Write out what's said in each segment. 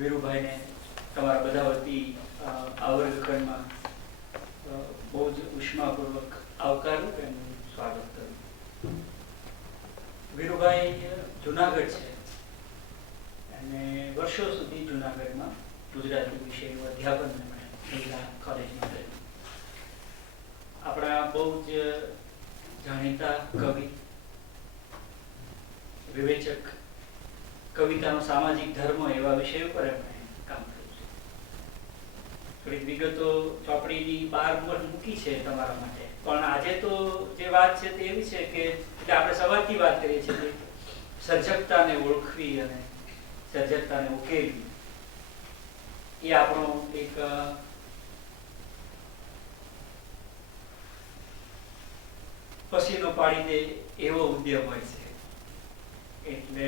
વીરુભાઈ ને તમારા બધા વતી આ વર્ગખંડમાં બહુ જ ઉષ્માપૂર્વક આવકારું એનું સ્વાગત કરું. વીરુભાઈ જુનાગઢ છે અને વર્ષો સુધી જુનાગઢમાં ગુજરાતી વિષયનું અધ્યાપન મહિલા કોલેજમાં કર્યું. આપણા બહુ જ જાણીતા કવિ, વિવેચક, કવિતાનો સામાજિક ધર્મ એવા વિષય ઉપર એમણે કામ કર્યું છે. થોડીક વિગતો ચોપડીની બહાર મૂકી છે તમારા માટે, પણ આજે તો જે વાત છે તે એવી છે કે એટલે આપણે સવારથી વાત કરીએ છીએ સર્જકતાને ઓળખવી અને સર્જકતાને ઉકેલવી એ આપણો એક પસીનો પાડી દે એવો ઉદ્યમ હોય છે. એટલે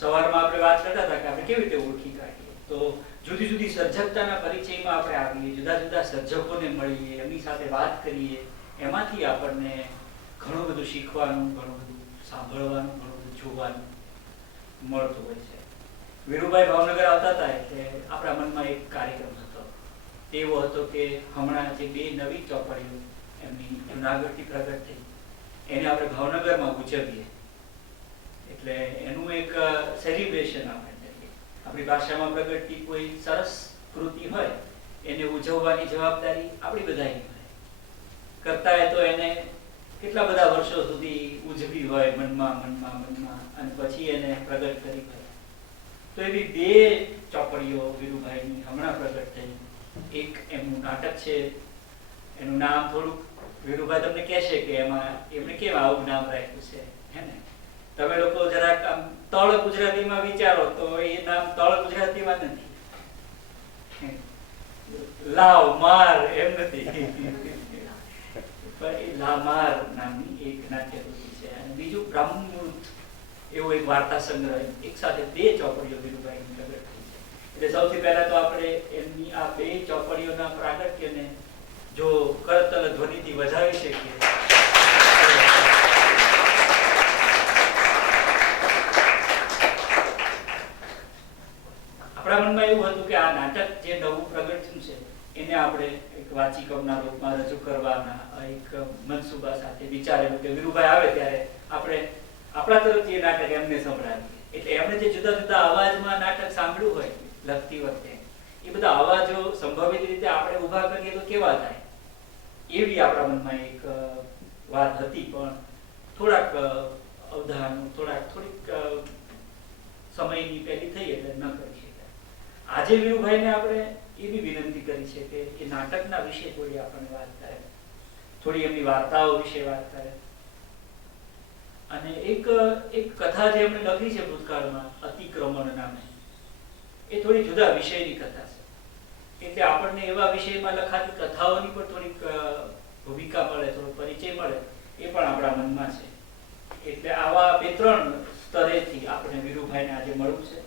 સવારમાં આપણે વાત કરતા હતા કે આપણે કેવી રીતે ઓળખી કાઢીએ, તો જુદી જુદી સર્જકતાના પરિચયમાં આપણે આવીએ, જુદા જુદા સર્જકોને મળીએ, એમની સાથે વાત કરીએ, એમાંથી આપણને ઘણું બધું શીખવાનું, ઘણું બધું સાંભળવાનું, ઘણું બધું જોવાનું મળતું હોય છે. વીરુભાઈ ભાવનગર આવતા હતા એટલે આપણા મનમાં એક કાર્યક્રમ હતો, એવો હતો કે હમણાં જે બે નવી ચોપડીઓ એમની જુનાગઢથી પ્રગટ થઈ એને આપણે ભાવનગરમાં ઉજવીએ. એટલે એનું એક સેલિબ્રેશન આપણે કરીએ. આપણી ભાષામાં પ્રગટતી કોઈ સરસ કૃતિ હોય એને ઉજવવાની જવાબદારી આપણી બધાની હોય. કરતા તો એને કેટલા બધા વર્ષો સુધી ઉજવી હોય મનમાં, અને પછી એને પ્રગટ કરી હોય. તો એવી બે ચોપડીઓ વીરુભાઈની હમણાં પ્રગટ થઈ. એક એમનું નાટક છે, એનું નામ થોડુંક વીરુભાઈ તમને કહેશે કે એમાં એમણે કેમ આવું નામ રાખ્યું છે, હે ને? તમે લોકો જરાક આમ તળ ગુજરાતીમાં વિચારો તો એ નામ તળ ગુજરાતીમાં નથી, લાવ માર એમ નથી, પણ એ લામાર નામની એક નાટ્યકૃતિ છે. અને બીજું બ્રહ્મૃત એવો એક વાર્તા સંગ્રહ, એક સાથે બે ચોપડીઓ વીરુભાઈની પ્રગટ થઈ છે. એટલે સૌથી પહેલા તો આપણે એમની આ બે ચોપડીઓના પ્રાગટ્યને જો કરતલ ધ્વનિથી વધાવી શકીએ. આપણા મનમાં એવું હતું કે આ નાટક જે નવું પ્રગટ થયું છે એને આપણે એક વાચિકમના રૂપમાં રજૂ કરવાના એક મનસુબા સાથે વિચારેલું કે વીરુભાઈ આવે ત્યારે આપણે આપણા તરફથી એ નાટક એમને સંભળાવીએ. એટલે એમણે જે જુદા જુદા અવાજમાં નાટક સાંભળ્યું હોય લખતી વખતે, એ બધા અવાજો સંભવિત રીતે આપણે ઊભા કરીએ તો કેવા થાય, એવી આપણા મનમાં એક વાત હતી. પણ થોડાક અવધાન, થોડીક સમયની પહેલી થઈ એટલે ન કરી શકાય. આજે વીરુભાઈને આપણે એવી વિનંતી કરી છે કે એ નાટકના વિશે થોડી આપણને વાત કરે, થોડી એમની વાર્તાઓ વિશે વાત કરે. અને એક કથા જે એમણે લખી છે ભૂતકાળમાં, અતિક્રમણ નામે, એ થોડી જુદા વિષયની કથા છે. એટલે આપણને એવા વિષયમાં લખાતી કથાઓની પણ થોડીક ભૂમિકા મળે, થોડો પરિચય મળે, એ પણ આપણા મનમાં છે. એટલે આવા બે ત્રણ સ્તરેથી આપણે વીરુભાઈને આજે મળવું છે.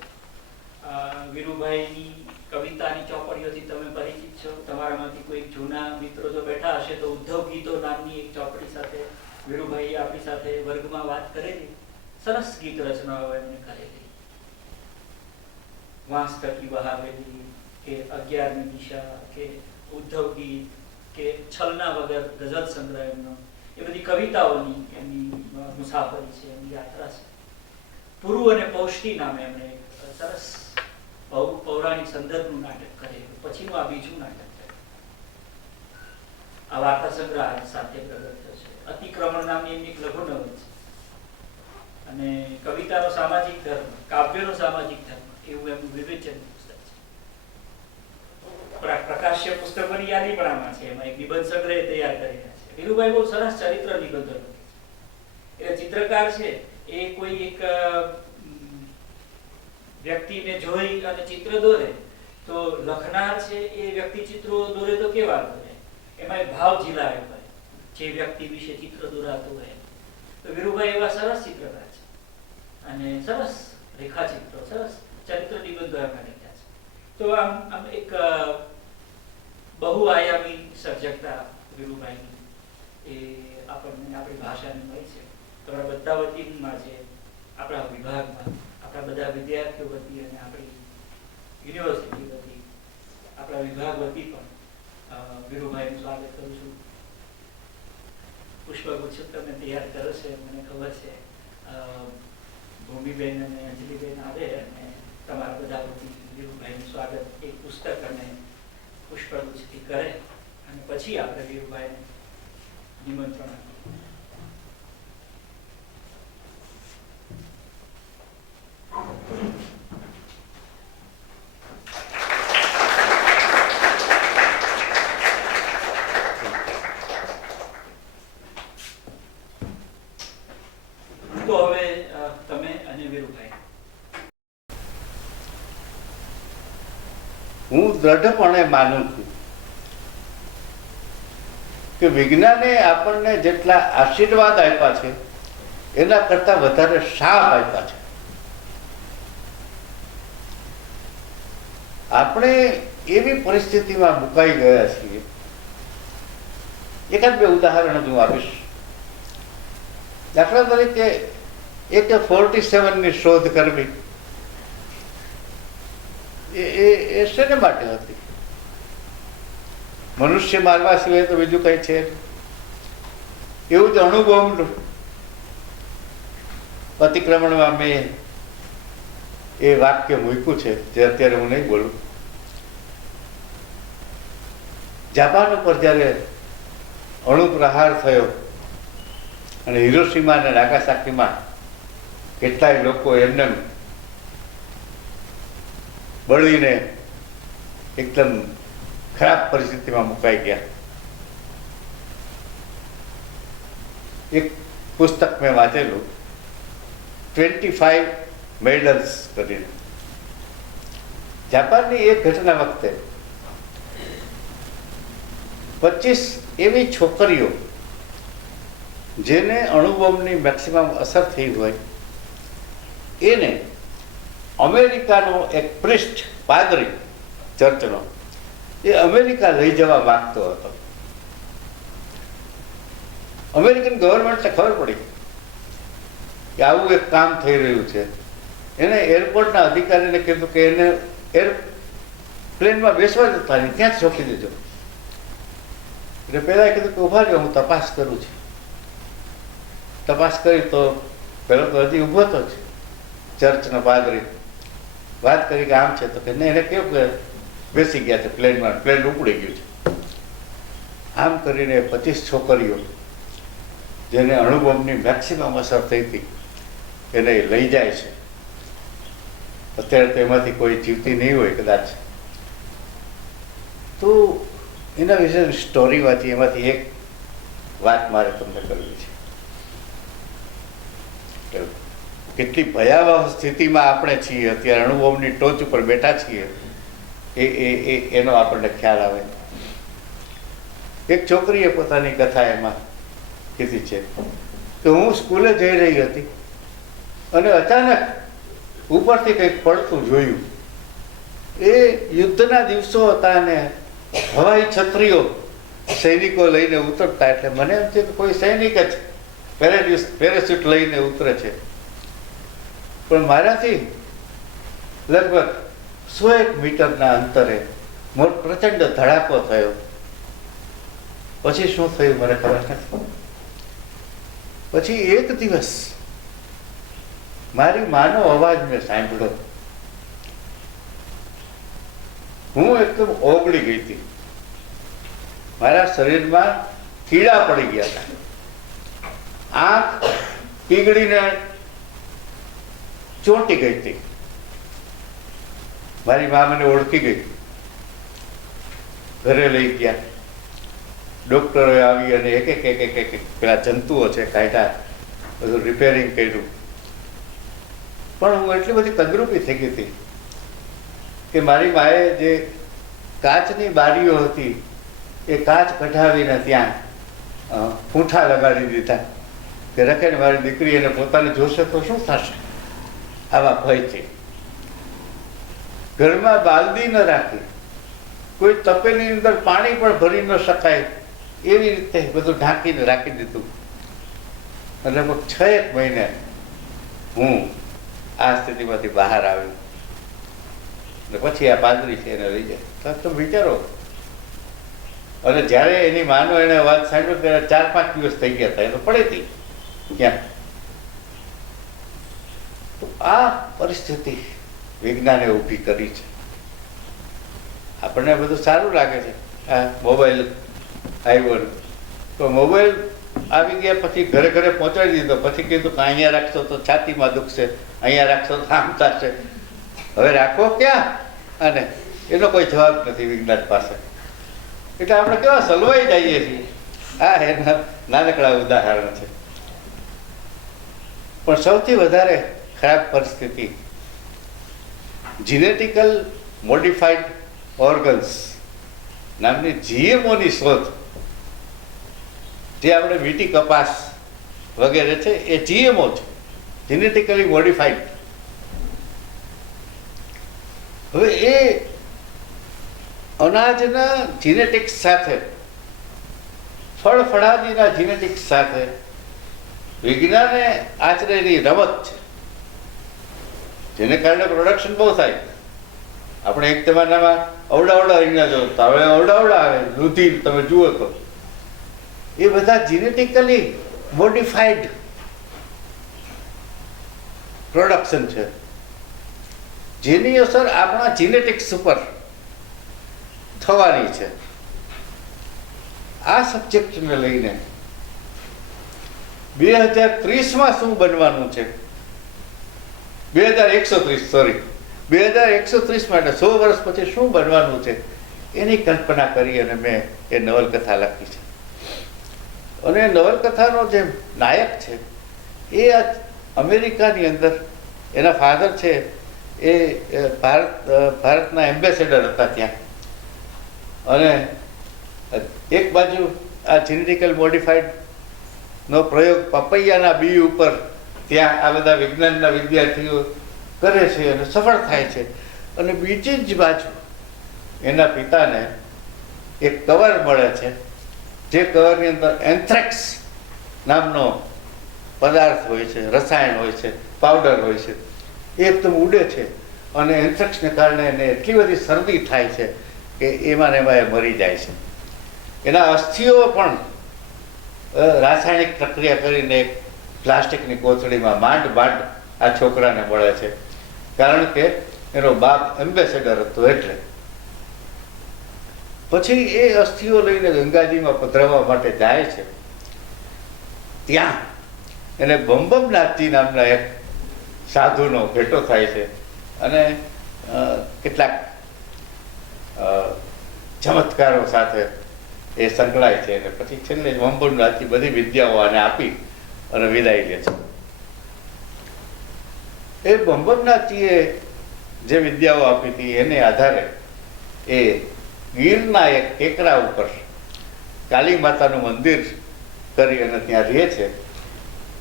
વીરુભાઈની કવિતાની ચોપડીઓથી તમે પરિચિત છો. તમારામાંથી કોઈ જૂના મિત્રો જો બેઠા હશે તો ઉદ્ધવ ગીતો નામની એક ચોપડી સાથે વીરુભાઈએ આપણી સાથે વર્ગમાં વાત કરેલી. સરસ ગીત રચનાઓ એમને કરેલી, વાંસ ટકી વહાવેલી કે 11મી દિશા કે ઉદ્ધવ ગીત કે છલના વગર ગઝલ સંગ્રહ એમનો, એ બધી કવિતાઓની એમની મુસાફરી છે, એમની યાત્રા છે. પુરુ અને પૌષ્ટિ નામે એમણે સરસ પૌરાણિક સંદર્ભનું નાટક કરેલું. પછીનું આ બીજું નાટક છે. આ વાર્તા સંગ્રહ સાથે પ્રગટ થયો છે. અતિક્રમણ નામની એમની એક લઘુનવલ છે. અને કવિતાનો સામાજિક ધર્મ, કાવ્યનો સામાજિક ધર્મ એવું એમનું વિવેચન પુસ્તક છે. પ્રકાશ્ય પુસ્તકોની યાદી પણ આમાં છે. એમાં એક નિબંધ સંગ્રહ તૈયાર કરેલા છે. વીરુભાઈ બહુ સરસ ચરિત્ર નિબંધો લખે છે. એટલે ચિત્રકાર છે એ કોઈ એક વ્યક્તિને જોઈ અને ચિત્ર દોરે તો લખનાર છે એ વ્યક્તિ ચિત્રો દોરે તો કેવા દોરે, એમાં એક ભાવ ઝીલાયો હોય જે વ્યક્તિ વિશે ચિત્ર દોરાતું હોય. તો વીરુભાઈ એવા સરસ ચિત્રકાર છે અને સરસ રેખાચિત્રો, સરસ ચરિત્ર નિબંધો એમણે લખ્યા છે. તો આમ એક બહુઆયામી સર્જકતા વીરુભાઈની એ આપણને આપણી ભાષાને મળી છે. તમારા બધા વતીમાં, જે આપણા વિભાગમાં, આપણા બધા વિદ્યાર્થીઓ વતી અને આપણી યુનિવર્સિટી વતી, આપણા વિભાગ વતી પણ વીરુભાઈનું સ્વાગત કરું છું. પુષ્પગુચ્છ તમે તૈયાર કરો છે, મને ખબર છે. ભૂમિબેન અને અંજલિબેન આવે અને તમારા બધા વતી વીરુભાઈનું સ્વાગત એક પુસ્તક અને પુષ્પગુચ્છથી કરે અને પછી આપણે વીરુભાઈને નિમંત્રણ આપીએ. તો હવે તમે અને વીરુભાઈ. હું દ્રઢપણે માનું છું કે વિજ્ઞાને આપણને જેટલા આશીર્વાદ આપ્યા છે એના કરતા વધારે શાપ આપ્યા છે. આપણે એવી પરિસ્થિતિમાં મુકાઈ ગયા છીએ. એકાદ બે ઉદાહરણ હું આપીશ. દાખલા તરીકે AK-47 ની શોધ કરવી એ શેને માટે હતી? મનુષ્ય મારવા સિવાય તો બીજું કઈ છે. એવું જ અણુબોમ્બનું અતિક્રમણમાં મેં એ વાક્ય મૂક્યું છે, જે અત્યારે હું નહીં બોલું. જાપાન ઉપર જ્યારે અણુ પ્રહાર થયો અને હિરોશીમા અને નાગાસાકીમાં કેટલાય લોકો એમને બળીને એકદમ ખરાબ પરિસ્થિતિમાં મુકાઈ ગયા. એક પુસ્તક મેં વાંચેલું 25 મેડલ્સ કરીને. જાપાનની એક ઘટના વખતે 25 એવી છોકરીઓ જેને અણુબોમ્બની મેક્સિમમ અસર થઈ હોય એને અમેરિકાનો એક પ્રિસ્ટ પાદરી ચર્ચનો એ અમેરિકા લઈ જવા માંગતો હતો. અમેરિકન ગવર્મેન્ટને ખબર પડી કે આવું એક કામ થઈ રહ્યું છે. એને એરપોર્ટના અધિકારીને કીધું કે એને એરપ્લેનમાં બેસવા જતા નહીં, ત્યાં જ રોકી દેજો. એટલે પહેલાં કીધું કે ઉભા રહ્યો, હું તપાસ કરું છું. તપાસ કરી તો પહેલો તો હજી ઊભો તો છે ચર્ચનો પાદરી. વાત કરી કે આમ છે, તો કે નહીં, એને કેવું કે બેસી ગયા છે પ્લેનમાં, પ્લેન ઉપડી ગયું છે. આમ કરીને 25 છોકરીઓ જેને અણુબોમ્બની મેક્સિમમ અસર થઈ હતી એને લઈ જાય છે. અત્યારે તો એમાંથી કોઈ જીવતી નહીં હોય કદાચ. તો એના વિશે સ્ટોરી વાંચી, એમાંથી એક વાત મારે તમને કરવી છે. કેટલી ભયાવહ સ્થિતિમાં આપણે છીએ અત્યારે, અણુબોમ્બની ટોચ ઉપર બેઠા છીએ એનો આપણને ખ્યાલ આવે. એક છોકરીએ પોતાની કથા એમાં કીધી છે કે હું સ્કૂલે જઈ રહી હતી અને અચાનક ઉપરથી કંઈક પડતું જોયું. એ યુદ્ધના દિવસો હતા અને હવાઈ છત્રીઓ સૈનિકો લઈને ઉતરતા, એટલે મને એમ છે કે કોઈ સૈનિક જ પેરાસ્યુટ લઈને ઉતરે છે. પણ મારાથી લગભગ 100 મીટરના અંતરે પ્રચંડ ધડાકો થયો. પછી શું થયું મને ખબર નથી. પછી એક દિવસ મારી માનો અવાજ મેં સાંભળ્યો. હું એકદમ ઓગળી ગઈ હતી. મારા શરીરમાં કીડા પડી ગયા હતા. આંખ પીગળીને ચોંટી ગઈ હતી. મારી મા મને ઓળખી ગઈ. ઘરે લઈ ગયા. ડોક્ટરોએ આવી અને એક પેલા જંતુઓ છે કાઢ્યા, બધું રિપેરિંગ કર્યું. પણ હું એટલી બધી તંદુરસ્તી થઈ ગઈ હતી કે મારી માએ જે કાચની બારીઓ હતી એ કાચ કઢાવીને ત્યાં પૂંઠા લગાડી દીધા કે રખે ને મારી દીકરી એને પોતાને જોશે તો શું થશે. આવા ભયથી ઘરમાં બાલદી ન રાખી, કોઈ તપેલી અંદર પાણી પણ ભરી ન શકાય એવી રીતે બધું ઢાંકીને રાખી દીધું. અને લગભગ 6 મહિને હું આ સ્થિતિમાંથી બહાર આવ્યો. ને પછી આ પાદરી છે એને લઈ જાય. તો તમે વિચારો. અને જ્યારે એની માનો એને વાત સાંભળી ત્યારે 4-5 દિવસ થઈ ગયા હતા, એ તો પડે હતી ક્યાં. તો આ પરિસ્થિતિ વિજ્ઞાને ઊભી કરી છે. આપણને બધું સારું લાગે છે, આ મોબાઈલ આવ્યો તો મોબાઈલ આવી ગયા પછી ઘરે ઘરે પહોંચાડી દીધો, પછી કીધું કે અહીંયા રાખશો તો છાતીમાં દુખશે, અહીંયા રાખશો તો આમ થશે. હવે રાખો ક્યાં? અને એનો કોઈ જવાબ નથી વિજ્ઞાન પાસે. એટલે આપણે કેવા સલવાઈ જઈએ છીએ. આ એના નાનકડા ઉદાહરણ છે. પણ સૌથી વધારે ખરાબ પરિસ્થિતિ જીનેટિકલ મોડિફાઈડ ઓર્ગન્સ નામની GMOની શોધ, જે આપણે વીટી કપાસ વગેરે છે એ GMO છે, જીનેટિકલી મોડિફાઈડ. હવે એ અનાજના જીનેટિક્સ સાથે, ફળ ફળાદીના જીનેટિક્સ સાથે વિજ્ઞાને આચરેલી રમત છે, જેને કારણે પ્રોડક્શન બહુ થાય. આપણે એક જમાનામાં અવડાવડા રીંગણા જોતા, હવે અવડાવડા આવે દૂધી તમે જુઓ તો એ બધા જીનેટિકલી મોડિફાઈડ પ્રોડક્શન છે, જેની અસર આપણા જીનેટિક્સ ઉપર થવાની છે. આ સબ્જેક્ટને લઈને 2030માં શું બનવાનું છે, 2130 માટે 100 વર્ષ પછી શું બનવાનું છે એની કલ્પના કરી અને મેં એ નવલકથા લખી છે. અને નવલકથાનો જે નાયક છે એ આ અમેરિકાની અંદર, એના ફાધર છે એ ભારતના એમ્બેસેડર હતા ત્યાં. અને એક બાજુ આ જીનેટિકલ મોડિફાઈડનો પ્રયોગ પપૈયાના બી ઉપર ત્યાં આ બધા વિજ્ઞાનના વિદ્યાર્થીઓ કરે છે અને સફળ થાય છે. અને બીજી જ બાજુ એના પિતાને એક કવર મળે છે, જે કવરની અંદર એન્થ્રેક્સ નામનો પદાર્થ હોય છે, રસાયણ હોય છે, પાવડર હોય છે. એ એકદમ ઉડે છે અને એન્થ્રેક્સને કારણે એને એટલી બધી શરદી થાય છે કે એમાં ને એમાં એ મરી જાય છે. એના અસ્થિઓ પણ રાસાયણિક પ્રક્રિયા કરીને એક પ્લાસ્ટિકની કોથળીમાં માંડ આ છોકરાને મળે છે, કારણ કે એનો બાપ એમ્બેસેડર હતો. એટલે પછી એ અસ્થિઓ લઈને ગંગાજીમાં પધરાવવા માટે જાય છે. ત્યાં એને બમ્બમનાથજી નામના એક સાધુનો ભેટો થાય છે અને કેટલાક ચમત્કારો સાથે એ સંકળાય છે. અને પછી છેલ્લે બમ્બમનાથજી બધી વિદ્યાઓ આને આપી અને વિદાય લે છે. એ બમ્બમનાથજીએ જે વિદ્યાઓ આપી હતી એને આધારે એ ગીરના એક ટેકરા ઉપર કાલી માતાનું મંદિર કરી અને ત્યાં રહે છે.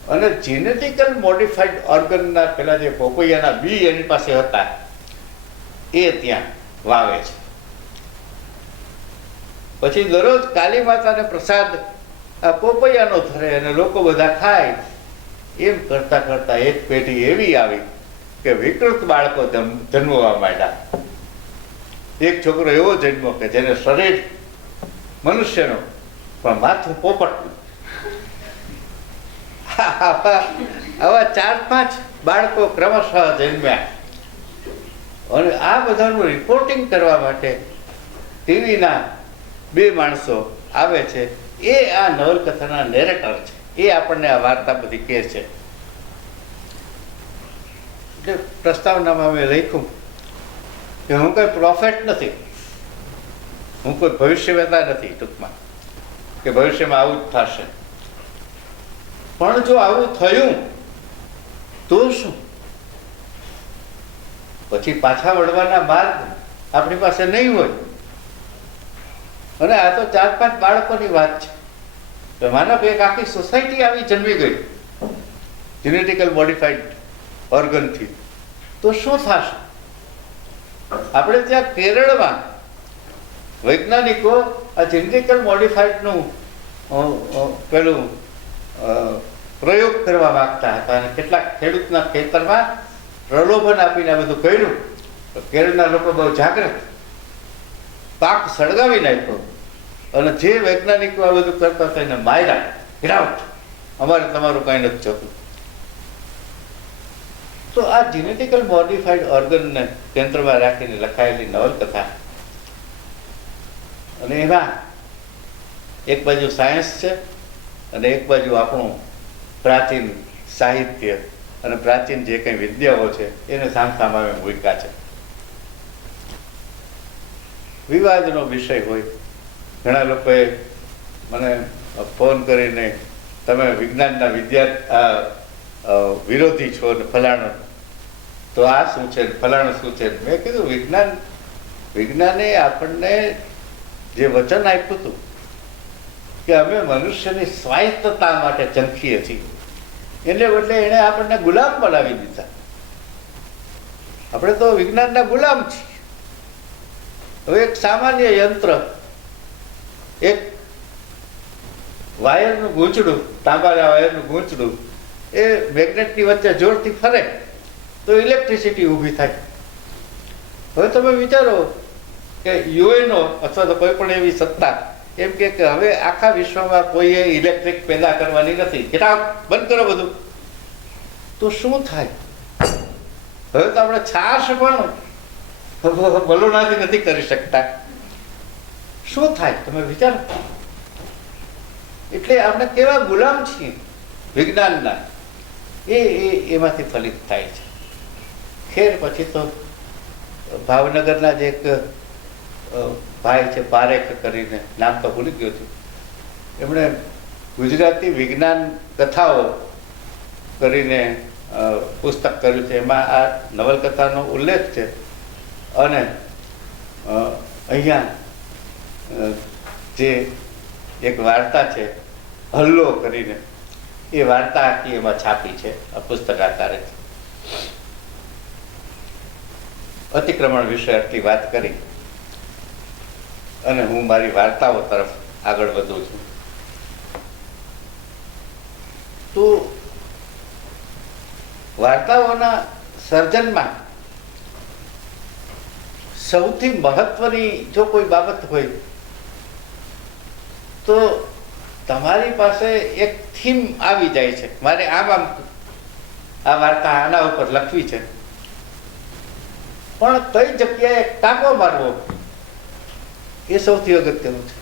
અને જીનેટિકલ મોડિફાઈડ ઓર્ગનના પેલા જે પોપૈયાના બી એની પાસે હતા એ ત્યાં વાવે છે. પછી દરરોજ કાલી માતાને પ્રસાદ આ પોપૈયાનો ધરે અને લોકો બધા ખાય. એમ કરતા કરતા એક પેઢી એવી આવી કે વિકૃત બાળકો જન્મવા માંડ્યા. એક છોકરો એવો જન્મ્યો કે જેને શરીર મનુષ્યનો પણ માથું પોપટનું. આવા 4-5 બાળકો ક્રમશઃ જન્મ્યા. અને આ બધાનું રિપોર્ટિંગ કરવા માટે ટીવીના 2 માણસો આવે છે. એ આ નવલકથાના નેરેટર છે. એ આપણને આ વાર્તા બધી કહે છે. એટલે પ્રસ્તાવનામાં મેં લખ્યું કે હું કોઈ પ્રોફેટ નથી, હું કોઈ ભવિષ્યવેતા નથી, ટૂંકમાં કે ભવિષ્યમાં આવું જ થશે. પણ જો આવું થયું તો શું? પછી પાછા વળવાના માર્ગ આપણી પાસે નહીં હોય. અને આ તો 4-5 બાળકોની વાત છે. તો માનો કે એક આખી સોસાયટી આવી જન્મી ગઈ જીનેટિકલ મોડિફાઈડ ઓર્ગનથી, તો શું થશે? આપણે ત્યાં કેરળમાં વૈજ્ઞાનિકો આ જીનેટિકલ મોડિફાઈડનું પેલું પ્રયોગ કરવા માંગતા હતા અને કેટલાક ખેડૂતના ખેતરમાં પ્રલોભન આપીને આ બધું કર્યું કેરળના લોકો બહુ જાગૃત, પાક સળગાવી નાખ્યો અને જે વૈજ્ઞાનિકો આ બધું કરતા હતા એને માર્યા, ગિરાવટ, અમારે તમારું કાંઈ નથી જોતું. તો આ જીનેટિકલ મોડિફાઈડ ઓર્ગનને કેન્દ્રમાં રાખીને લખાયેલી નવલકથા, અને એમાં એક બાજુ સાયન્સ છે અને એક બાજુ આપણું પ્રાચીન સાહિત્ય અને પ્રાચીન જે કંઈ વિદ્યાઓ છે એને સામસામે મૂક્યા છે. વિવાદનો વિષય હોય. ઘણા લોકોએ મને ફોન કરીને તમે વિજ્ઞાનના વિરોધી છો ને ફલાણું, તો આ શું છે ફલાણું શું છે. મેં કીધું વિજ્ઞાને આપણને જે વચન આપ્યું હતું કે અમે મનુષ્યની સ્વાયત્તતા માટે ચંખીએ છીએ, એને બદલે એણે આપણને ગુલામ બનાવી દીધા. આપણે તો વિજ્ઞાનના ગુલામ છીએ. હવે એક સામાન્ય યંત્ર, એક વાયરનું ગૂંચડું, તાંબાના વાયરનું ગૂંચડું એ મેગ્નેટની વચ્ચે જોરથી ફરે તો ઇલેક્ટ્રિસિટી ઊભી થાય. હવે તમે વિચારો કે યુએનઓ અથવા તો કોઈ પણ એવી સત્તા એમ કે હવે આખા વિશ્વમાં કોઈએ ઇલેક્ટ્રિક પેદા કરવાની નથી, બંધ કરો બધું, તો શું થાય? હવે તો આપણે છાશ પણ બલૂનાથી નથી કરી શકતા. શું થાય તમે વિચારો? એટલે આપણે કેવા ગુલામ છીએ વિજ્ઞાનના, એમાંથી ફલિત થાય છે. ખેર પછી તો ભાવનગરના જ એક ભાઈ છે પારેખ કરીને, નામ તો ભૂલી ગયો છું, એમણે ગુજરાતી વિજ્ઞાન કથાઓ કરીને પુસ્તક કર્યું છે. એમાં આ નવલકથાનો ઉલ્લેખ છે અને અહીંયા જે એક વાર્તા છે હલ્લો કરીને, એ વાર્તા આખી એમાં છાપી છે આ પુસ્તક આકારે. અતિક્રમણ વિશે આટલી વાત કરી અને હું મારી વાર્તાઓ તરફ આગળ વધું છું. તો વાર્તાઓના સર્જનમાં સૌથી મહત્વની જો કોઈ બાબત હોય તો તમારી પાસે એક થીમ આવી જાય છે. મારે આમ આ વાર્તા આના ઉપર લખવી છે, પણ કઈ જગ્યાએ ટાંકો મારવો એ સૌથી અગત્યનું છે.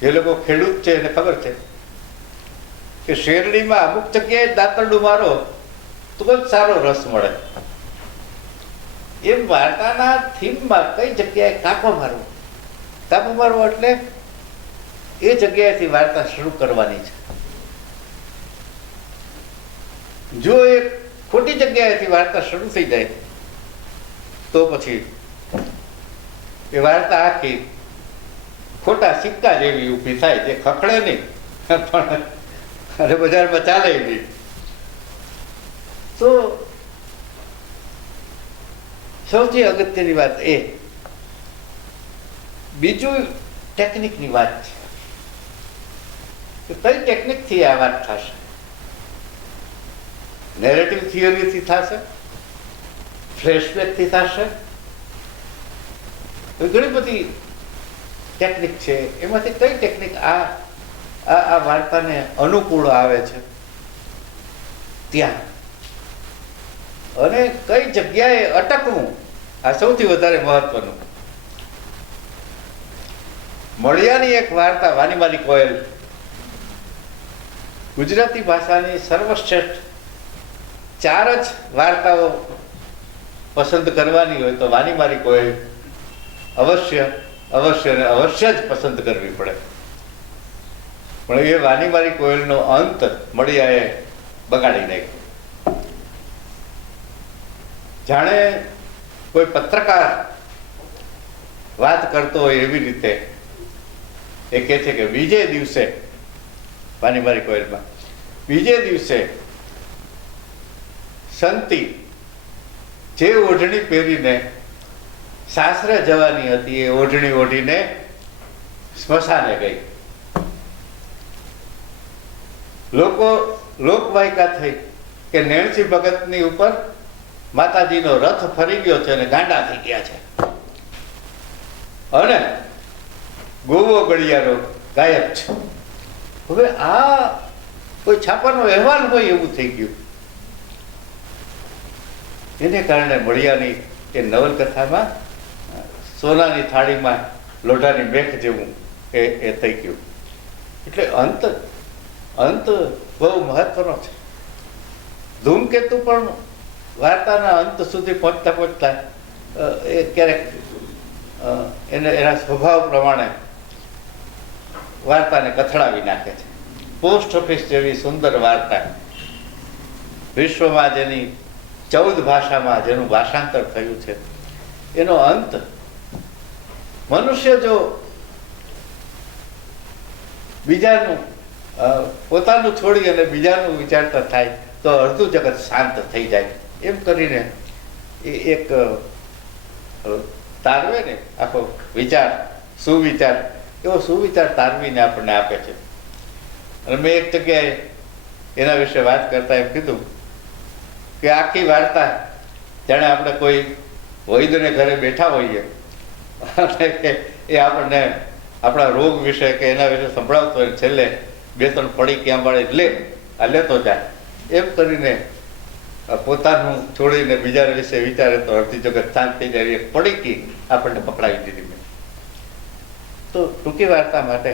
જે લોકો ખેડૂત છે એને ખબર છે કે શેરડીમાં અમુક જગ્યાએ દાંતરડું મારો તો જ સારો રસ મળે. એમ વાર્તાના થીમમાં કઈ જગ્યાએ કાપો મારવો. કાપો મારવો એટલે એ જગ્યાએથી વાર્તા શરૂ કરવાની છે. જો એ ખોટી જગ્યાએથી વાર્તા શરૂ થઈ જાય તો પછી એ વાર્તા આખી ખોટા સિક્કા જેવી ઊભી થાય, જે ખખડે નહીં પણ અને બજારમાં ચાલે નહીં. તો સૌથી અગત્યની વાત એ. બીજું ટેકનિકની વાત છે કે કઈ ટેકનિકથી આ વાત થશે. નેરેટિવ થિયરીથી થશે, ફ્લેશબેકથી થશે, ઘણી બધી ટેકનિક છે. એમાંથી કઈ ટેકનિક આ વાર્તાને અનુકૂળ આવે છે ત્યાં, અને કઈ જગ્યાએ અટકવું, આ સૌથી વધારે મહત્વનું. મળિયાની એક વાર્તા વાનીમાની કોયલ, ગુજરાતી ભાષાની સર્વશ્રેષ્ઠ 4 જ વાર્તાઓ પસંદ કરવાની હોય તો વાનીમારી કોયલ અવશ્ય ને અવશ્ય જ પસંદ કરવી પડે. પણ એ વાનીમારી કોયલનો અંત મળિયાએ બગાડી નાખ્યો. જાણે કોઈ પત્રકાર વાત કરતો હોય એવી રીતે એ કહે છે કે બીજે દિવસે, વાનીમારી કોયલમાં બીજે દિવસે સંતી જે ઓઢણી પહેરીને સાસરે જવાની હતી એ ઓઢણી ઓઢીને સ્મશાને ગઈ. લોકવાયકા થઈ કે નેણસી ભગતની ઉપર માતાજીનો રથ ફરી ગયો છે અને ગાંડા થઈ ગયા છે, અને ગોવો ગળિયારો ગાયબ છે. હવે આ કોઈ છાપાનો અહેવાલ હોય એવું થઈ ગયું. એને કારણે મળિયાની એ નવલકથામાં સોનાની થાળીમાં લોઢાની મેખ જેવું એ થઈ ગયું. એટલે અંત બહુ મહત્વનો છે. ધૂમકેતુ પણ વાર્તાના અંત સુધી પહોંચતા પહોંચતા એ ક્યારેક એના સ્વભાવ પ્રમાણે વાર્તાને કથળાવી નાખે છે. પોસ્ટ ઓફિસ જેવી સુંદર વાર્તા, વિશ્વમાં જેની 14 ભાષામાં જેનું ભાષાંતર થયું છે, એનો અંત મનુષ્ય જો બીજાનું પોતાનું છોડી અને બીજાનું વિચારતા થાય તો અડધું જગત શાંત થઈ જાય. એમ કરીને એ એક તારવે ને આખો વિચાર, સુવિચાર, એવો સુવિચાર તારવીને આપણને આપે છે. અને મેં એક જગ્યાએ એના વિશે વાત કરતા એમ કીધું કે આખી વાર્તા જાણે આપણે કોઈ વૈદ્યને ઘરે બેઠા હોઈએ અને કે એ આપણને આપણા રોગ વિશે કે એના વિશે સંભળાવતો હોય, છેલ્લે 2-3 પડી ક્યાં મળે લે આ લેતો જાય, એમ કરીને પોતાનું છોડીને બીજા વિશે વિચારે તો અડધી જગત શાંત થઈ જાય. એક પડીકી આપણને પકડાવી દીધી મેં. તો ટૂંકી વાર્તા માટે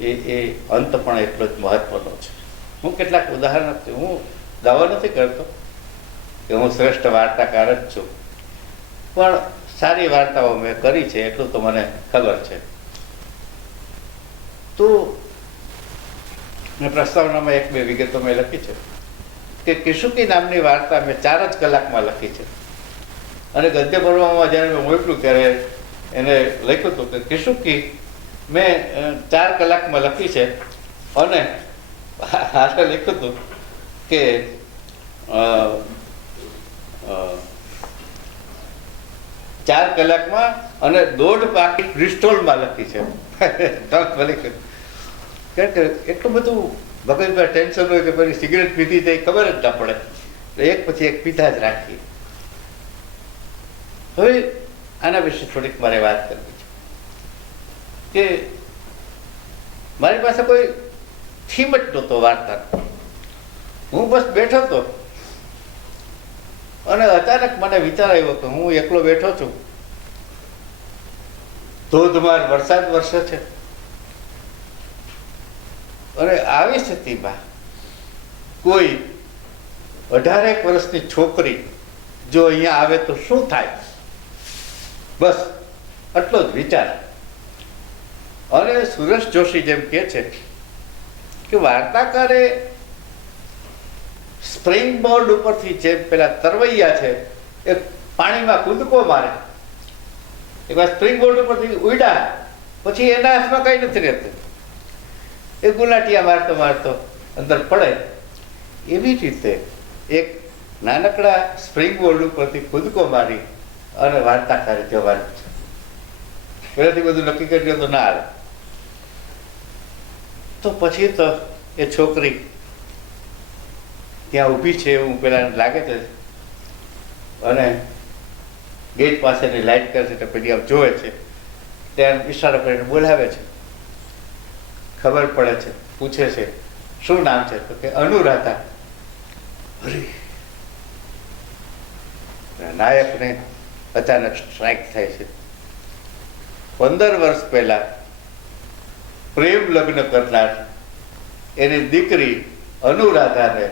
એ અંત પણ એટલો જ મહત્વનો છે. હું કેટલાક ઉદાહરણ આપું. હું દાવો નથી કરતો કે હું શ્રેષ્ઠ વાર્તાકાર જ છું, પણ સારી વાર્તાઓ મેં કરી છે એટલું તો મને ખબર છે. તો મેં પ્રસ્તાવનામાં 1-2 વિગતો મેં લખી છે કે કિશુકી નામની વાર્તા મેં 4 જ કલાકમાં લખી છે. અને ગદ્ય પર્વમાં જ્યારે મેં મોકલ્યું ત્યારે એને લખ્યું હતું કે કિશુકી મેં 4 કલાકમાં લખી છે. અને હાથે લખ્યું હતું કે 4 કલાકમાં અને 1.5 પાકીટ બ્રિસ્ટોલમાં લખી છે. કારણ કે એટલું બધું મગજમાં ટેન્શન હોય કે પછી સિગરેટ પીધી તો ખબર જ ના પડે, તો એક પછી એક પીતા જ રાખીએ. હવે આના વિશે થોડીક મારે વાત કરવી છે કે મારી પાસે કોઈ થીમ જ નહોતો વાર્તા. હું બસ બેઠો હતો અને અચાનક મને વિચાર આવ્યો કે હું એકલો બેઠો છું, ધોધમાર વરસાદ વરસે છે, અને આવી સ્થિતિમાં કોઈ 18 વર્ષની છોકરી જો અહીંયા આવે તો શું થાય, બસ આટલો જ વિચાર. અને સુરેશ જોશી જેમ કહે છે કે વાર્તાકારે સ્પ્રિંગ બોર્ડ ઉપરથી જેમ પેલા તરવૈયા છે એ પાણીમાં કૂદકો મારે, એકવાર સ્પ્રિંગ બોર્ડ ઉપરથી ઉડ્યા પછી એના હાથમાં કંઈ નથી રહેતું, એ ગુલાટિયા મારતો મારતો અંદર પડે. એવી રીતે એક નાનકડા સ્પ્રિંગ બોર્ડ ઉપરથી કૂદકો મારી અને વાર્તાકારે જવાનું છે. પહેલાથી બધું નક્કી કરી તો ના આવે. તો પછી તો એ છોકરી ત્યાં ઊભી છે એવું પેલા લાગે છે અને ગેટ પાસેની લાઈટ કરે છે તો પેલી આમ જોવે છે, ત્યાં ઈશારો કરીને બોલાવે છે. ખબર પડે છે, પૂછે છે શું નામ છે, તો કે અનુરાધા. અરે નાયકને અચાનક સ્ટ્રાઇક થાય છે. 15 વર્ષ પહેલા પ્રેમ લગ્ન કરનાર એની દીકરી અનુરાધાને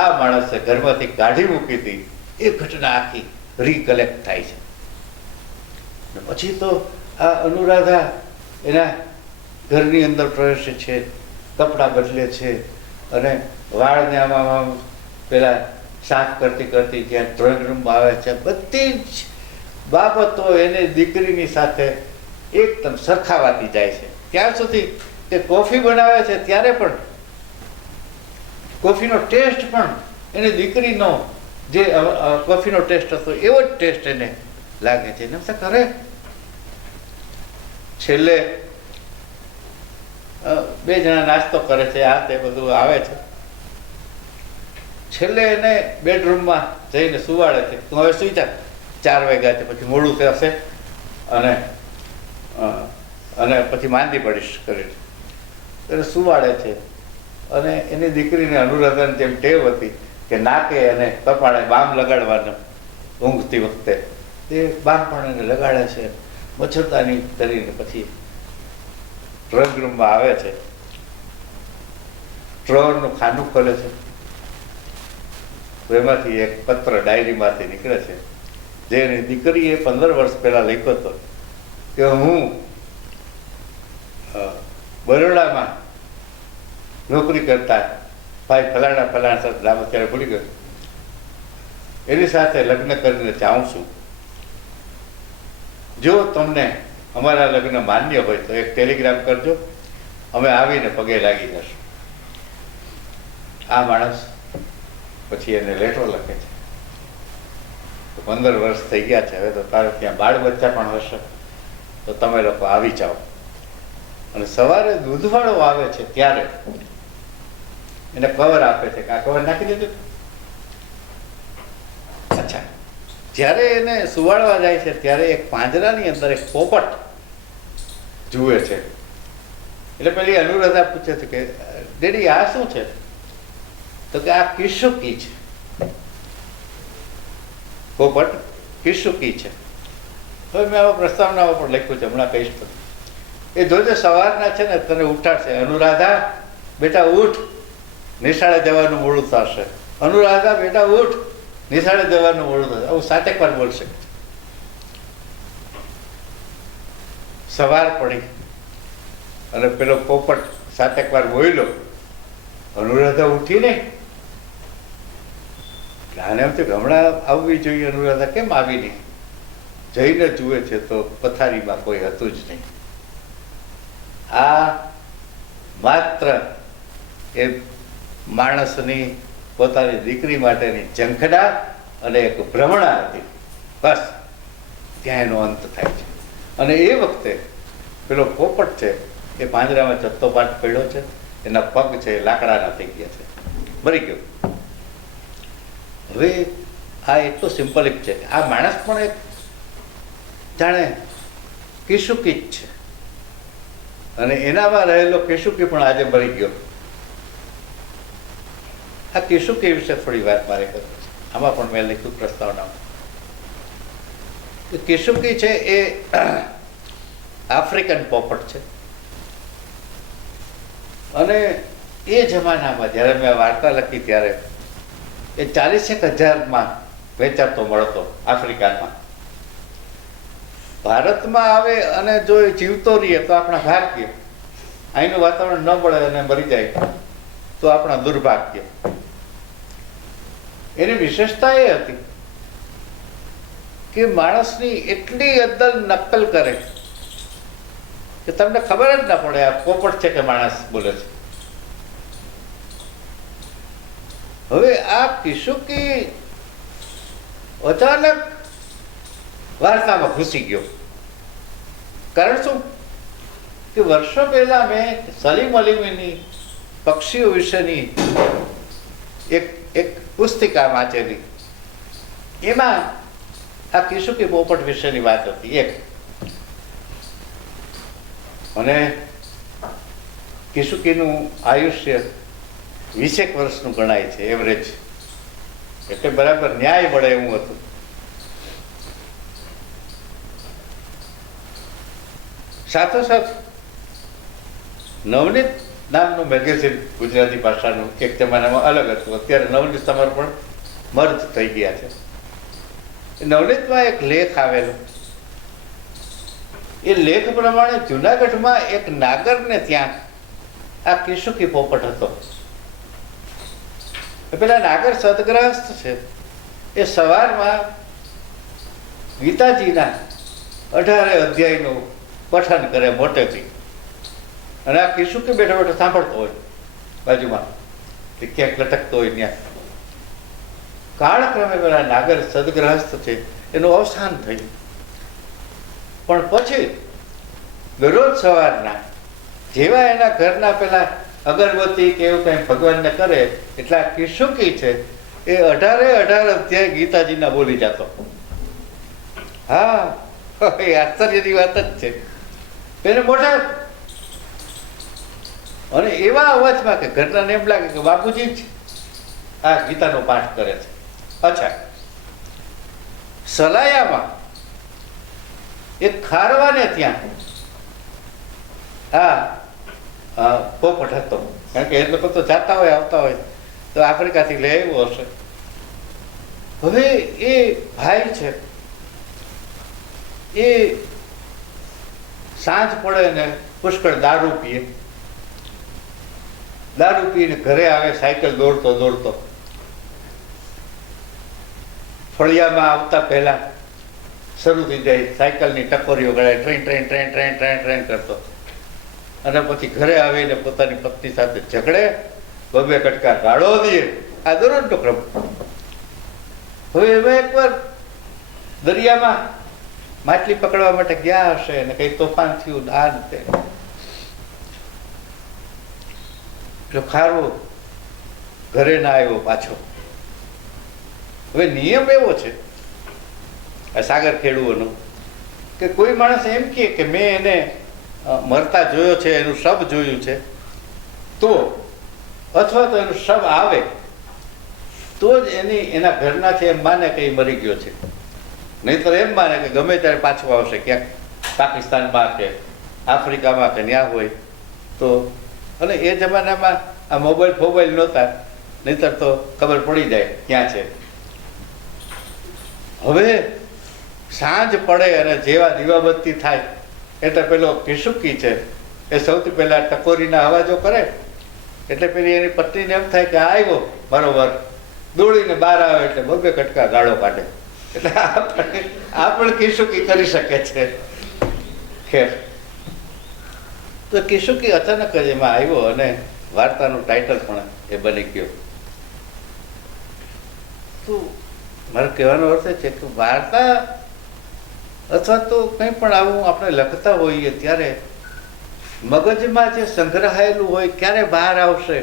આ માણસે ઘરમાંથી કાઢી મૂકી હતી, એ ઘટના આખી રિકલેક્ટ થાય છે. પછી તો આ અનુરાધા એના ઘરની અંદર પ્રવેશે છે, કપડાં બદલે છે અને વાળને આમાં પેલા સાફ કરતી કરતી જ્યાં ડ્રોઈંગ રૂમમાં આવે છે, બધી જ બાબતો એને દીકરીની સાથે એકદમ સરખાવાતી જાય છે. ત્યાં સુધી કે કોફી બનાવે છે ત્યારે પણ કોફીનો ટેસ્ટ પણ એને દીકરીનો જે કોફીનો ટેસ્ટ હતો એવો જ ટેસ્ટ એને લાગે છે. એમ કરે છેલ્લે 2 જણા નાસ્તો કરે છે, આ તે બધું આવે છે. છેલ્લે એને બેડરૂમમાં જઈને સુવાડે છે. તું હવે સુઈ જા, 4 વાગ્યા છે, પછી મોડું થશે અને પછી માંદી પડીશ કરીને એને સુવાડે છે. અને એની દીકરીને અનુરાધાની જેમ ટેવ હતી કે નાકે અને કપાળે બામ લગાડવાનો ઊંઘતી વખતે, તે બામ પણ એને લગાડે છે. મચ્છરદાની કરીને પછી ડ્રોઈંગ રૂમમાં આવે છે, ડ્રોવરનું ખાનું ખોલે છે, તો એમાંથી એક પત્ર ડાયરીમાંથી નીકળે છે, જે એની દીકરીએ 15 વર્ષ પહેલા લખ્યો હતો કે હું બરોડામાં નોકરી કરતા ભાઈ ફલાણા સાથે નામ અત્યારે ભૂલી ગયો, એની સાથે લગ્ન કરીને જાઉં છું. જો તમને અમારા લગ્ન માન્ય હોય તો એક ટેલિગ્રામ કરજો, અમે આવીને પગે લાગી જશું. આ માણસ પછી એને લેટર લખે છે, 15 વર્ષ થઈ ગયા છે, હવે તો તારે ત્યાં બાળ બચ્ચા પણ હશે, તો તમે લોકો આવી જાઓ. અને સવારે દૂધવાળો આવે છે ત્યારે એને કવર આપે છે કે આ કવર નાખી દેજો. અચ્છા, જ્યારે એને સુવાડવા જાય છે ત્યારે એક પાંજરાની અંદર એક પોપટ જુએ છે. એટલે પેલી અનુરાધા પૂછે છે કે ડેડી આ શું છે? તો કે આ કિશુકી છે, પોપટ કિશુકી છે. હવે મેં આવા પ્રસ્તાવનામાં પણ લખ્યું છે, હમણાં કહીશ તો. એ જોજે સવારના છે ને તને ઉઠાડશે, અનુરાધા બેટા ઉઠ, નિશાળે જવાનું મોડું થશે, અનુરાધા બેટા ઉઠ, નિશાળે જવાનું મોડું થશે. આવું 7 વાર બોલશે. સવાર પડી અને પેલો પોપટ 7 વાર બોલ્યો, અનુરાધા ઉઠી નહીં. આને એમ થયું કે હમણાં આવવી જોઈએ, અનુરાધા કેમ આવી નહીં? જઈને જુએ છે તો પથારીમાં કોઈ હતું જ નહીં. આ માત્ર એ માણસની પોતાની દીકરી માટેની ઝંખના અને એક ભ્રમણા હતી, બસ ત્યાં એનો અંત થાય છે. અને એ વખતે પેલો પોપટ છે એ પાંજરામાં ચત્તોપાટ પડ્યો છે, એના પગ છે લાકડાના થઈ ગયા છે, મરી ગયો. હવે આ એટલું સિમ્પલિક છે કે આ માણસ પણ એક જાણે કિશુકી જ છે, અને એનામાં રહેલો કિશુકી પણ આજે મરી ગયો. આ કિશુકી વિશે થોડી વાત મારે કરવી છે. આમાં પણ મેં લખ્યું પ્રસ્તાવનામાં. કિશુકી છે એ આફ્રિકન પોપટ છે, અને એ જમાનામાં જ્યારે મેં વાર્તા લખી ત્યારે એ 40,000 વેચાતો મળતો આફ્રિકામાં. ભારતમાં આવે અને જો એ જીવતો રહીએ તો આપણા ભાગ્ય, અહીંનું વાતાવરણ ન મળે અને મરી જાય તો આપણા દુર્ભાગ્ય. એની વિશેષતા એ હતી કે માણસની એટલી અદ્દલ નકલ કરે કે તમને ખબર જ ના પડે આ પોપટ છે કે માણસ બોલે છે. હવે આ કિશુકી અચાનક વાર્તામાં ઘૂસી ગયો. કારણ શું કે વર્ષો પહેલા મેં સલીમ અલીમીની પક્ષીઓ વિશેની એક પુસ્તિકા વાંચેલી. એમાં આ કિશુકી પોપટ વિશેની વાત હતી એક. અને કિશુકીનું આયુષ્ય 20 વર્ષનું ગણાય છે એવરેજ, એટલે બરાબર ન્યાય મળે એવું હતું. સાથોસાથ નવનીત નામનું મેગેઝિન ગુજરાતી ભાષાનું એક જમાનામાં અલગ હતું, અત્યારે નવનીત તમારું પણ મર્જ થઈ ગયા છે. નવનીતમાં એક લેખ આવેલો. એ લેખ પ્રમાણે જુનાગઢમાં એક નાગરને ત્યાં આ કિશુકી પોપટ હતો. પેલા નાગર સદગ્રસ્ત છે, એ સવારમાં ગીતાજીના 18 અધ્યાયનું પઠન કરે મોટેથી, અને આ કિશુકી બેઠો બેઠો સાંભળતો હોય બાજુમાં, ક્યાંક લટકતો હોય ત્યાં. કાળક્રમે પેલા નાગર સદગ્રસ્ત છે એનું અવસાન થયું. પણ પછી દરરોજ સવારના જેવા એના ઘરના પેલા અગરબત્તી કે એવું કંઈ ભગવાનને કરે એટલે આ કિશુકી છે એ 18 અધ્યાય ગીતાજીના બોલી જતો. હા, એ આશ્ચર્યની વાત જ છે. એને મોટા અને એવા અવાજમાં કે ઘરનાને એમ લાગે કે બાપુજી જ આ ગીતાનો પાઠ કરે છે. અચ્છા, સલાયામાં એક ખારવાને ત્યાં પોપટ હતો. કારણ કે એ લોકો તો જાતા હોય આવતા હોય તો આફ્રિકાથી લઈ આવ્યો હશે. હવે એ ભાઈ છે એ સાંજ પડે ને પુષ્કળ દારૂ પીએ. દારૂ પીને ઘરે આવે સાયકલ દોડતો દોડતો. ફળિયામાં આવતા પહેલા શરૂ થઈ જાય સાયકલની ટકોરીઓ ગળાય, train train train train train train કરતો. અને પછી ઘરે આવીને પોતાની પત્ની સાથે ઝઘડે, બબે કટકા ગાળો દે. આ દરરોજનો ક્રમ. હવે એમાં એકવાર દરિયામાં માછલી પકડવા માટે ગયા હશે ને કઈ તોફાન થયું આ રીતે ખારવો ઘરે ના આવ્યો પાછો. હવે નિયમ એવો છે આ સાગર ખેડૂઓનો કે કોઈ માણસ એમ કે મેં એને મરતા જોયો છે, એનું શબ જોયું છે, તો અથવા તો એનું શબ આવે તો જ એના ઘરના છે એમ માને કે એ મરી ગયો છે. નહીંતર એમ માને કે ગમે ત્યારે પાછું આવશે, ક્યાંક પાકિસ્તાનમાં કે આફ્રિકામાં કે ન્યા હોય તો. અને એ જમાનામાં આ મોબાઈલ નહોતા, નહીંતર તો ખબર પડી જાય ક્યાં છે. હવે સાંજ પડે અને જેવા દીવાબત્તી થાય એટલે પેલો કિશુકી છે એ સૌથી પહેલા ટકોરીના અવાજો કરે. એટલે પેલી એની પત્નીને એમ થાય કે આવ્યો મારો વર. દોડીને બહાર આવે એટલે બબે કટકા ગાળો કાઢે. એટલે આ પણ કિશુકી કરી શકે છે. ખેર, તો કિશુકી અચાનક જ એમાં આવ્યો અને વાર્તાનું ટાઇટલ પણ એ બની ગયો. તો મારો કહેવાનો અર્થ છે કે વાર્તા અથવા તો કંઈ પણ આવું આપણે લખતા હોઈએ ત્યારે મગજમાં જે સંગ્રહાયેલું હોય ક્યારે બહાર આવશે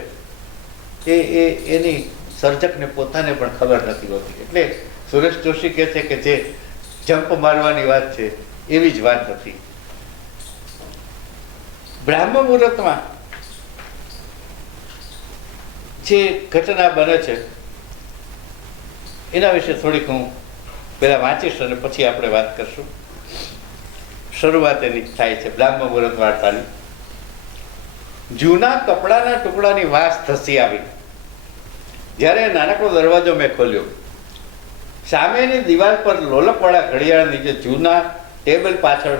એની સર્જકને પોતાને પણ ખબર નથી હોતી. એટલે સુરેશ જોશી કહે છે કે જે જમ્પ મારવાની વાત છે એવી જ વાત હતી. બ્રાહ્મ મુહૂર્તમાં જે ઘટના બને છે એના વિશે થોડીક હું પહેલાં વાંચીશ અને પછી આપણે વાત કરશું. શરૂઆત એની થાય છે બ્રાહ્મ મુહૂર્ત વાર્તાની. જૂના કપડાના ટુકડાની વાસ ધસી આવી. જ્યારે નાનકડો દરવાજો મેં ખોલ્યો, સામેની દિવાલ પર લોલકવાળા ઘડિયાળ નીચે જૂના ટેબલ પાછળ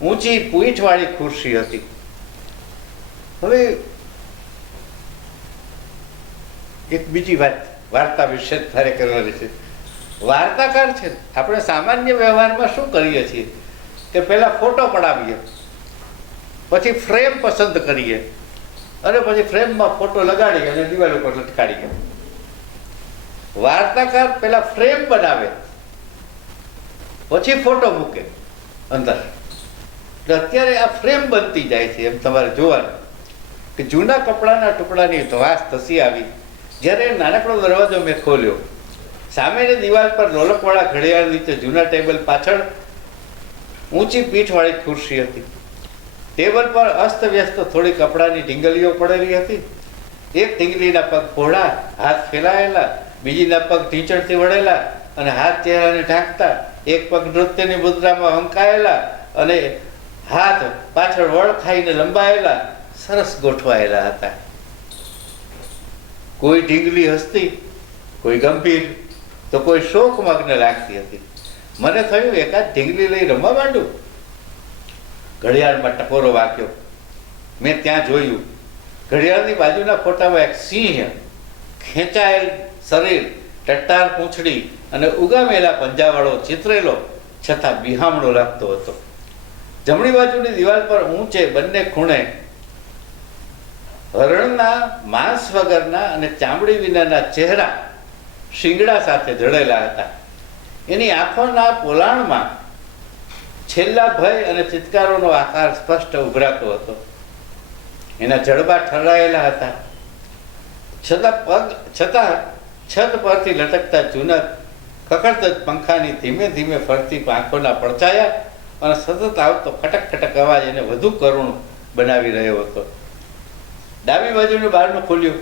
ઊંચી પૂંછવાળી ખુરશી હતી. હવે એક બીજી વાત વાર્તા વિશે જ તારે કરવાની છે. વાર્તાકાર છે, આપણે સામાન્ય વ્યવહારમાં શું કરીએ છીએ કે પહેલા ફોટો પડાવીએ, પછી ફ્રેમ પસંદ કરીએ અને પછી ફ્રેમમાં ફોટો લગાડી અને દિવાલ ઉપર લટકાડીએ. વાર્તાકાર પહેલા ફ્રેમ બનાવે પછી ફોટો મૂકે અંદર. એટલે અત્યારે આ ફ્રેમ બનતી જાય છે. એમ તમારે જોવાનું કે જૂના કપડાના ટુકડાની વાસ ધસી આવી. જ્યારે નાનકડો દરવાજો મેં ખોલ્યો, સામેની દિવાલ પર લોલકવાળા ઘડિયાળ નીચે જૂના ટેબલ પાછળ ઊંચી પીઠવાળી ખુરશી હતી. ટેબલ પર અસ્તવ્યસ્ત થોડી કપડાની ઢીંગલીઓ પડેલી હતી. એક ઢીંગલીના પગ પહોળા, હાથ ફેલાયેલા, બીજીના પગ ઢીંચણથી વળેલા અને હાથ ચહેરાને ઢાંકતા, એક પગ નૃત્યની મુદ્રામાં હંકાયેલા અને હાથ પાછળ વળ ખાઈને લંબાયેલા સરસ ગોઠવાયેલા હતા. કોઈ ઢીંગલી હસતી, કોઈ ગંભીર, તો કોઈ શોકમગ્ન લાગતી હતી. મને થયું એકાદ ઢીંગલી લઈ રમવા માંડું. ઘડિયાળમાં ટકોરો વાગ્યો. મેં ત્યાં જોયું, ઘડિયાળની બાજુના ફોટામાં એક સિંહ, ખેંચાયેલ શરીર, ટટ્ટાર પૂંછડી અને ઉગામેલા પંજાવાળો ચિતરેલો છતાં બિહામણો લાગતો હતો. જમણી બાજુની દિવાલ પર ઊંચે બંને ખૂણે હરણના માંસ વગરના અને ચામડી વિનાના ચહેરા શિંગડા સાથે જડેલા હતા. એની આંખોના પોલાણમાં છેલ્લા ભય અને ચિત્કારોનો આકાર સ્પષ્ટ ઉભરાતો હતો. એના જડબા ઠરાયેલા હતા, છતાં છત પરથી લટકતા જૂના કકડતા પંખાની ધીમે ધીમે ફરતી આંખોના પડછાયા અને સતત આવતો ખટક ખટક અવાજ એને વધુ કરુણ બનાવી રહ્યો હતો. ડાબી બાજુનું બારણું ખુલ્યું.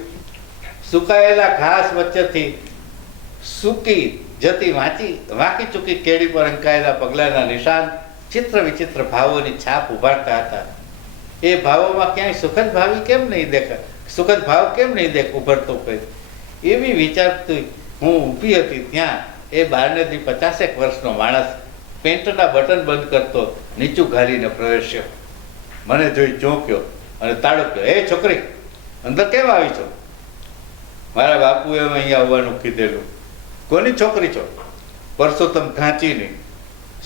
સુકાયેલા ઘાસ વચ્ચેથી સૂકી જતી વાંકી ચૂકી કેડી પર અંકાયેલા પગલાના નિશાન ચિત્ર વિચિત્ર ભાવોની છાપ ઉભારતા હતા. એ ભાવોમાં ક્યાંય સુખદ ભાવી કેમ નહીં દેખા સુખદ ભાવ કેમ નહીં ઉભરતો કઈ એવી વિચારતી હું ઊભી હતી ત્યાં એ 12 થી 50 વર્ષનો માણસ પેન્ટના બટન બંધ કરતો નીચું ઘાલીને પ્રવેશ્યો. મને જોઈ ચોંક્યો અને તાળુક્યો. એ છોકરી, અંદર કેમ આવી છો? મારા બાપુએ અહીંયા આવવાનું કીધેલું. કોની છોકરી છો? પરસોત્તમ ઘાંચીની.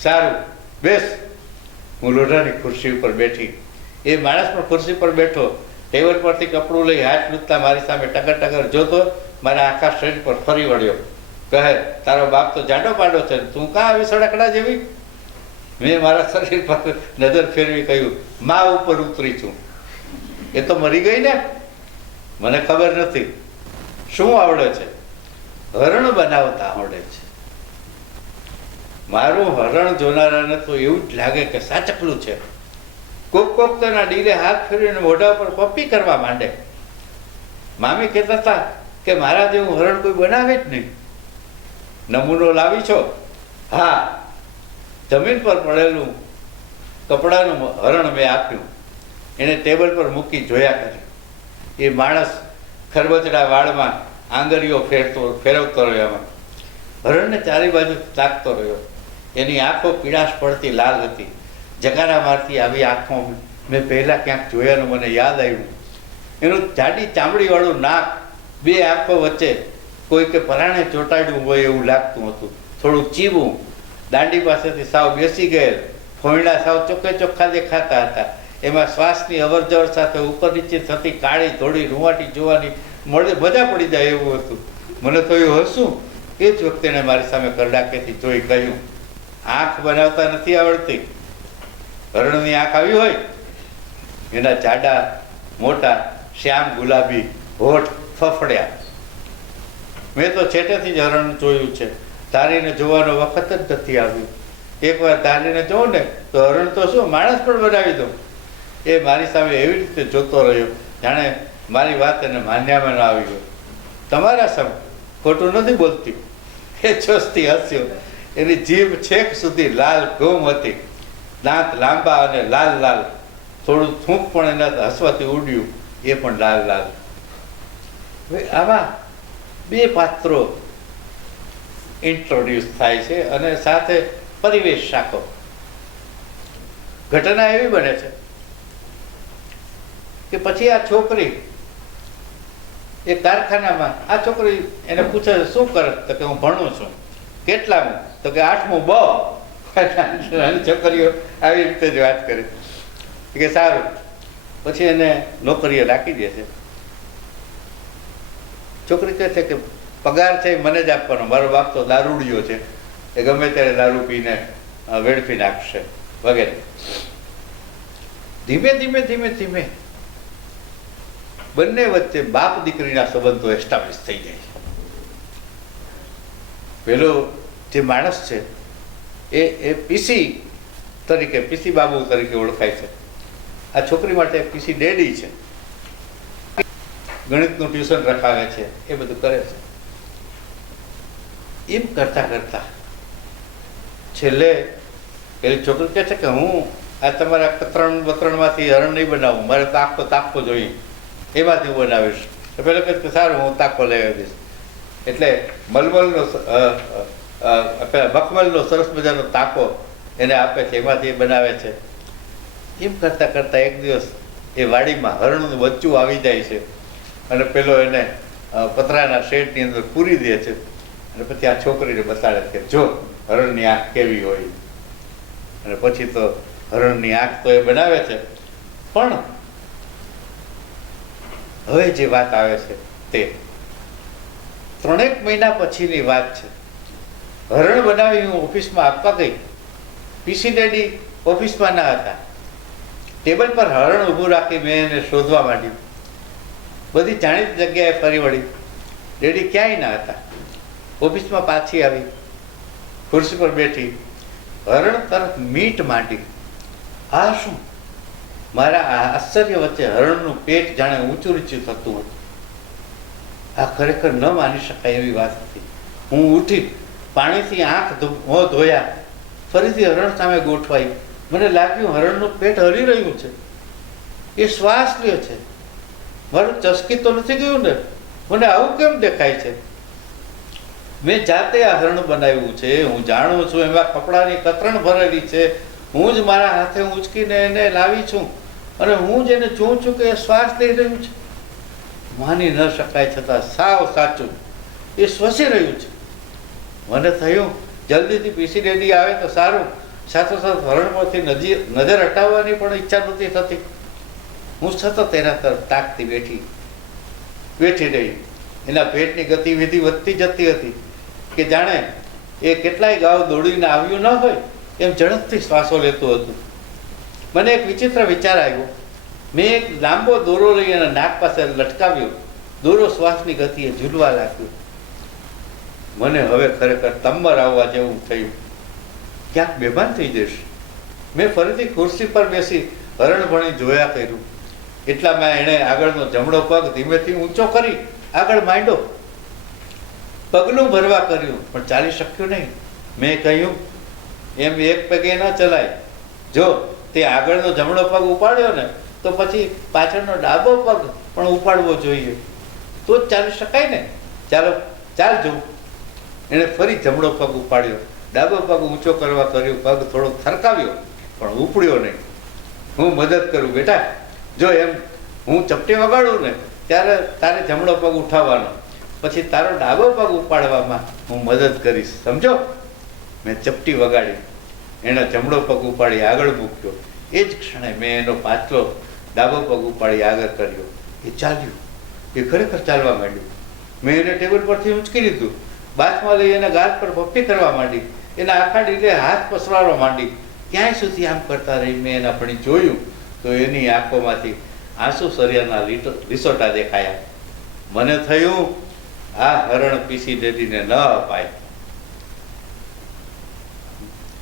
સારું, બેસ. હું લોઢાની ખુરશી ઉપર બેઠી. એ માણસ પણ ખુરશી પર બેઠો. ટેબલ પરથી કપડું લઈ હાથ લૂંટતા મારી સામે ટગર ટગર જોતો મારા આખા શરીર પર ફરી વળ્યો. કહે, તારો બાપ તો જાડો પાડો છે, તું કાં આવી સડકડા જેવી? મેં મારા શરીર પર નજર ફેરવી કહ્યું, મા ઉપર ઉતરી છું. એ તો મરી ગઈ ને? મને ખબર નથી. શું આવડે છે? હરણ બનાવતા આવડે છે. મારું હરણ જોનારાને તો એવું જ લાગે કે સાચકલું છે. કોક તેના ડીલે હાથ ફેરવીને મોઢા પર કોપી કરવા માંડે. મામી કહેતા હતા કે મારા જેવું હરણ કોઈ બનાવે જ નહીં. નમૂનો લાવી છો? હા. જમીન પર પડેલું કપડાનું હરણ મેં આપ્યું. એને ટેબલ પર મૂકી જોયા કર્યું. એ માણસ ખરબચડા વાળમાં આંગળીઓ ફેરવતો રહ્યો. એમાં હરણને ચારે બાજુ તાકતો રહ્યો. એની આંખો પીળાશ પડતી લાલ હતી. જગારા મારતી આવી આંખો મેં પહેલાં ક્યાંક જોયાનું મને યાદ આવ્યું. એનું જાડી ચામડીવાળું નાક, બે આંખો વચ્ચે કોઈ કે પરાણે ચોંટાડ્યું હોય એવું લાગતું હતું. થોડું ચીવું, દાંડી પાસેથી સાવ બેસી ગયેલ, ફોયડા સાવ ચોખ્ખે ચોખ્ખા દેખાતા હતા. એમાં શ્વાસની અવર જવર સાથે ઉપર નીચે થતી કાળી ધોળી રૂંવાટી જોવાની મજા પડી જાય એવું હતું. મને તો એવું હસું. એ જ વખતે એણે મારી સામે કરડાકેથી જોઈ કહ્યું, આંખ બનાવતા નથી આવડતી? હરણની આંખ આવી હોય? એના જાડા મોટા શ્યામ ગુલાબી હોઠ ફફડ્યા. મેં તો છેટેથી જ હરણ જોયું છે. ધારીને જોવાનો વખત જ નથી આવ્યું. એકવાર ધારીને જોઉં ને તો હરણ તો શું, માણસ પણ બનાવી દઉં. એ મારી સામે એવી રીતે જોતો રહ્યો જાણે મારી વાત એને માન્યામાં ન આવી ગયો. તમારા સામે ખોટું નથી બોલતી. એ ચોસ્તી હસ્યો. એની જીભ છેક સુધી લાલ ઘૂમ હતી. દાંત લાંબા અને લાલ લાલ. થોડું થૂંક પણ એના હસવાથી ઉડ્યું, એ પણ લાલ લાલ. હવે આમાં બે પાત્રો ઇન્ટ્રોડ્યુસ થાય છે અને સાથે પરિવેશ શાખો. ઘટના એવી બને છે કે પછી આ છોકરી એ કારખાનામાં, આ છોકરી એને પૂછે શું કરે? તો કે હું ભણું છું. કેટલામું? તો કે 8મું બ. નાની છોકરીઓ આવી રીતે જ વાત કરે કે સારું. પછી એને નોકરીએ રાખી દે છે. છોકરી કહે છે કે પગાર છે મને જ આપવાનો, મારો બાપ તો દારૂડિયો છે, એ ગમે ત્યારે દારૂ પીને વેડફી નાખશે વગેરે. ધીમે ધીમે ધીમે ધીમે બંને વચ્ચે બાપ દીકરીના સંબંધો એસ્ટાબ્લિશ થઈ જાય છે. પેલો જે માણસ છે એ પીસી તરીકે, પીસી બાબુ તરીકે ઓળખાય છે. આ છોકરી માટે પીસી ડેડી છે. ગણિતનું ટ્યુશન રખાવે છે, એ બધું કરે છે. એમ કરતા કરતા છેલ્લે પેલી છોકરી કહે છે કે હું આ તમારા કતરણમાંથી હરણ નહીં બનાવું, મારે તાકો જોઈએ, એમાંથી હું બનાવીશ. તો પેલો કહે કે સારું, હું તાકો લઈ આવીશ. એટલે મલમલનો મખમલનો સરસ મજાનો તાકો એને આપે છે, એમાંથી એ બનાવે છે. એમ કરતા કરતા એક દિવસ એ વાડીમાં હરણનું બચ્ચું આવી જાય છે અને પેલો એને પતરાના શેડની અંદર પૂરી દે છે. અને પછી આ છોકરીને બતાડે કે જો હરણની આંખ કેવી હોય. અને પછી તો હરણની આંખ તો એ બનાવે છે. પણ હવે જે વાત આવે છે તે 3 મહિના પછીની વાત છે. હરણ બનાવી હું ઓફિસમાં આપવા ગઈ. પીસી ડેડી ઓફિસમાં ના હતા. ટેબલ પર હરણ ઊભું રાખી મેં એને શોધવા માંડ્યું. બધી જાણીતી જગ્યાએ ફરી વળી. ડેડી ક્યાંય ના હતા. ઓફિસમાં પાછી આવી, ખુરશી પર બેઠી, હરણ તરફ મીટ માંડી. આ શું? મારા આ આશ્ચર્ય વચ્ચે હરણનું પેટ જાણે ઊંચું નીચું થતું હતું. આ ખરેખર ન માની શકાય એવી વાત હતી. હું ઉઠી, પાણીથી મોં ધોયા, ફરીથી હરણ સામે ગોઠવાઈ. મને લાગ્યું હરણનું પેટ હરી રહ્યું છે, એ શ્વાસ લે છે. મારું ચસકી તો નથી ગયું ને? મને આવું કેમ દેખાય છે? મેં જાતે આ હરણ બનાવ્યું છે, હું જાણું છું. એમાં કપડાની કતરણ ભરેલી છે, હું જ મારા હાથે ઊંચકીને એને લાવી છું, અને હું જ એને જોઉં છું કે એ શ્વાસ લઈ રહ્યું છે. માની ન શકાય છતાં સાવ સાચું, એ શ્વસી રહ્યું છે. મને થયું જલ્દીથી પીસી ડેડી આવે તો સારું. સાથોસાથ હરણ પરથી નજર હટાવવાની પણ ઈચ્છા નહોતી થતી. હું સતત એના તરફ તાકતી બેઠી રહી. એના પેટની ગતિવિધિ વધતી જતી હતી કે જાણે એ કેટલાય ગાવ દોડીને આવ્યું ન હોય એમ ઝડપથી શ્વાસો લેતું હતું. મને એક વિચિત્ર વિચાર આવ્યો. મેં એક લાંબો દોરો લઈ એના નાક પાસે લટકાવ્યો. દોરો શ્વાસની ગતિએ ઝૂલવા લાગ્યો. મને હવે ખરેખર તંબર આવવા જેવું થયું. ક્યાંક બેભાન થઈ જઈશ. મેં ફરીથી ખુરશી પર બેસી હરણ ભણી જોયા કર્યું. એટલામાં એણે આગળનો જમણો પગ ધીમેથી ઊંચો કરી આગળ માંડ્યો. પગનું ભરવા કર્યું પણ ચાલી શક્યું નહીં. મેં કહ્યું, એમ એક પગે ન ચલાય. જો તે આગળનો જમણો પગ ઉપાડ્યો ને તો પછી પાછળનો ડાબો પગ પણ ઉપાડવો જોઈએ, તો જ ચાલી શકાય ને. ચાલ જો. એણે ફરી જમણો પગ ઉપાડ્યો, ડાબો પગ ઊંચો કરવા કર્યું, પગ થોડો થરકાવ્યો પણ ઉપડ્યો નહીં. હું મદદ કરું બેટા. જો એમ હું ચપટી વગાડું ને ત્યારે તારે જમણો પગ ઉઠાવવાનો, પછી તારો ડાબો પગ ઉપાડવામાં હું મદદ કરીશ, સમજો? મેં ચપટી વગાડી. એણે જમણો પગ ઉપાડી આગળ મૂક્યો. એ જ ક્ષણે મેં એનો પાછલો ડાબો પગ ઉપાડી આગળ કર્યો. એ ચાલ્યું. એ ખરેખર ચાલવા માંડ્યું. મેં એને ટેબલ પરથી ઊંચકી લીધું. બાથમાં લઈ એને ગાલ પર પપ્પી કરવા માંડી. એના આખા ડીલે હાથ પસરાવવા માંડી. ક્યાંય સુધી આમ કરતા રહી. મેં એના પણ જોયું તો એની આંખોમાંથી આંસુ સરિયાના લીસોટા દેખાયા. મને થયું આ હરણ પીસી ડેડીને ન અપાય.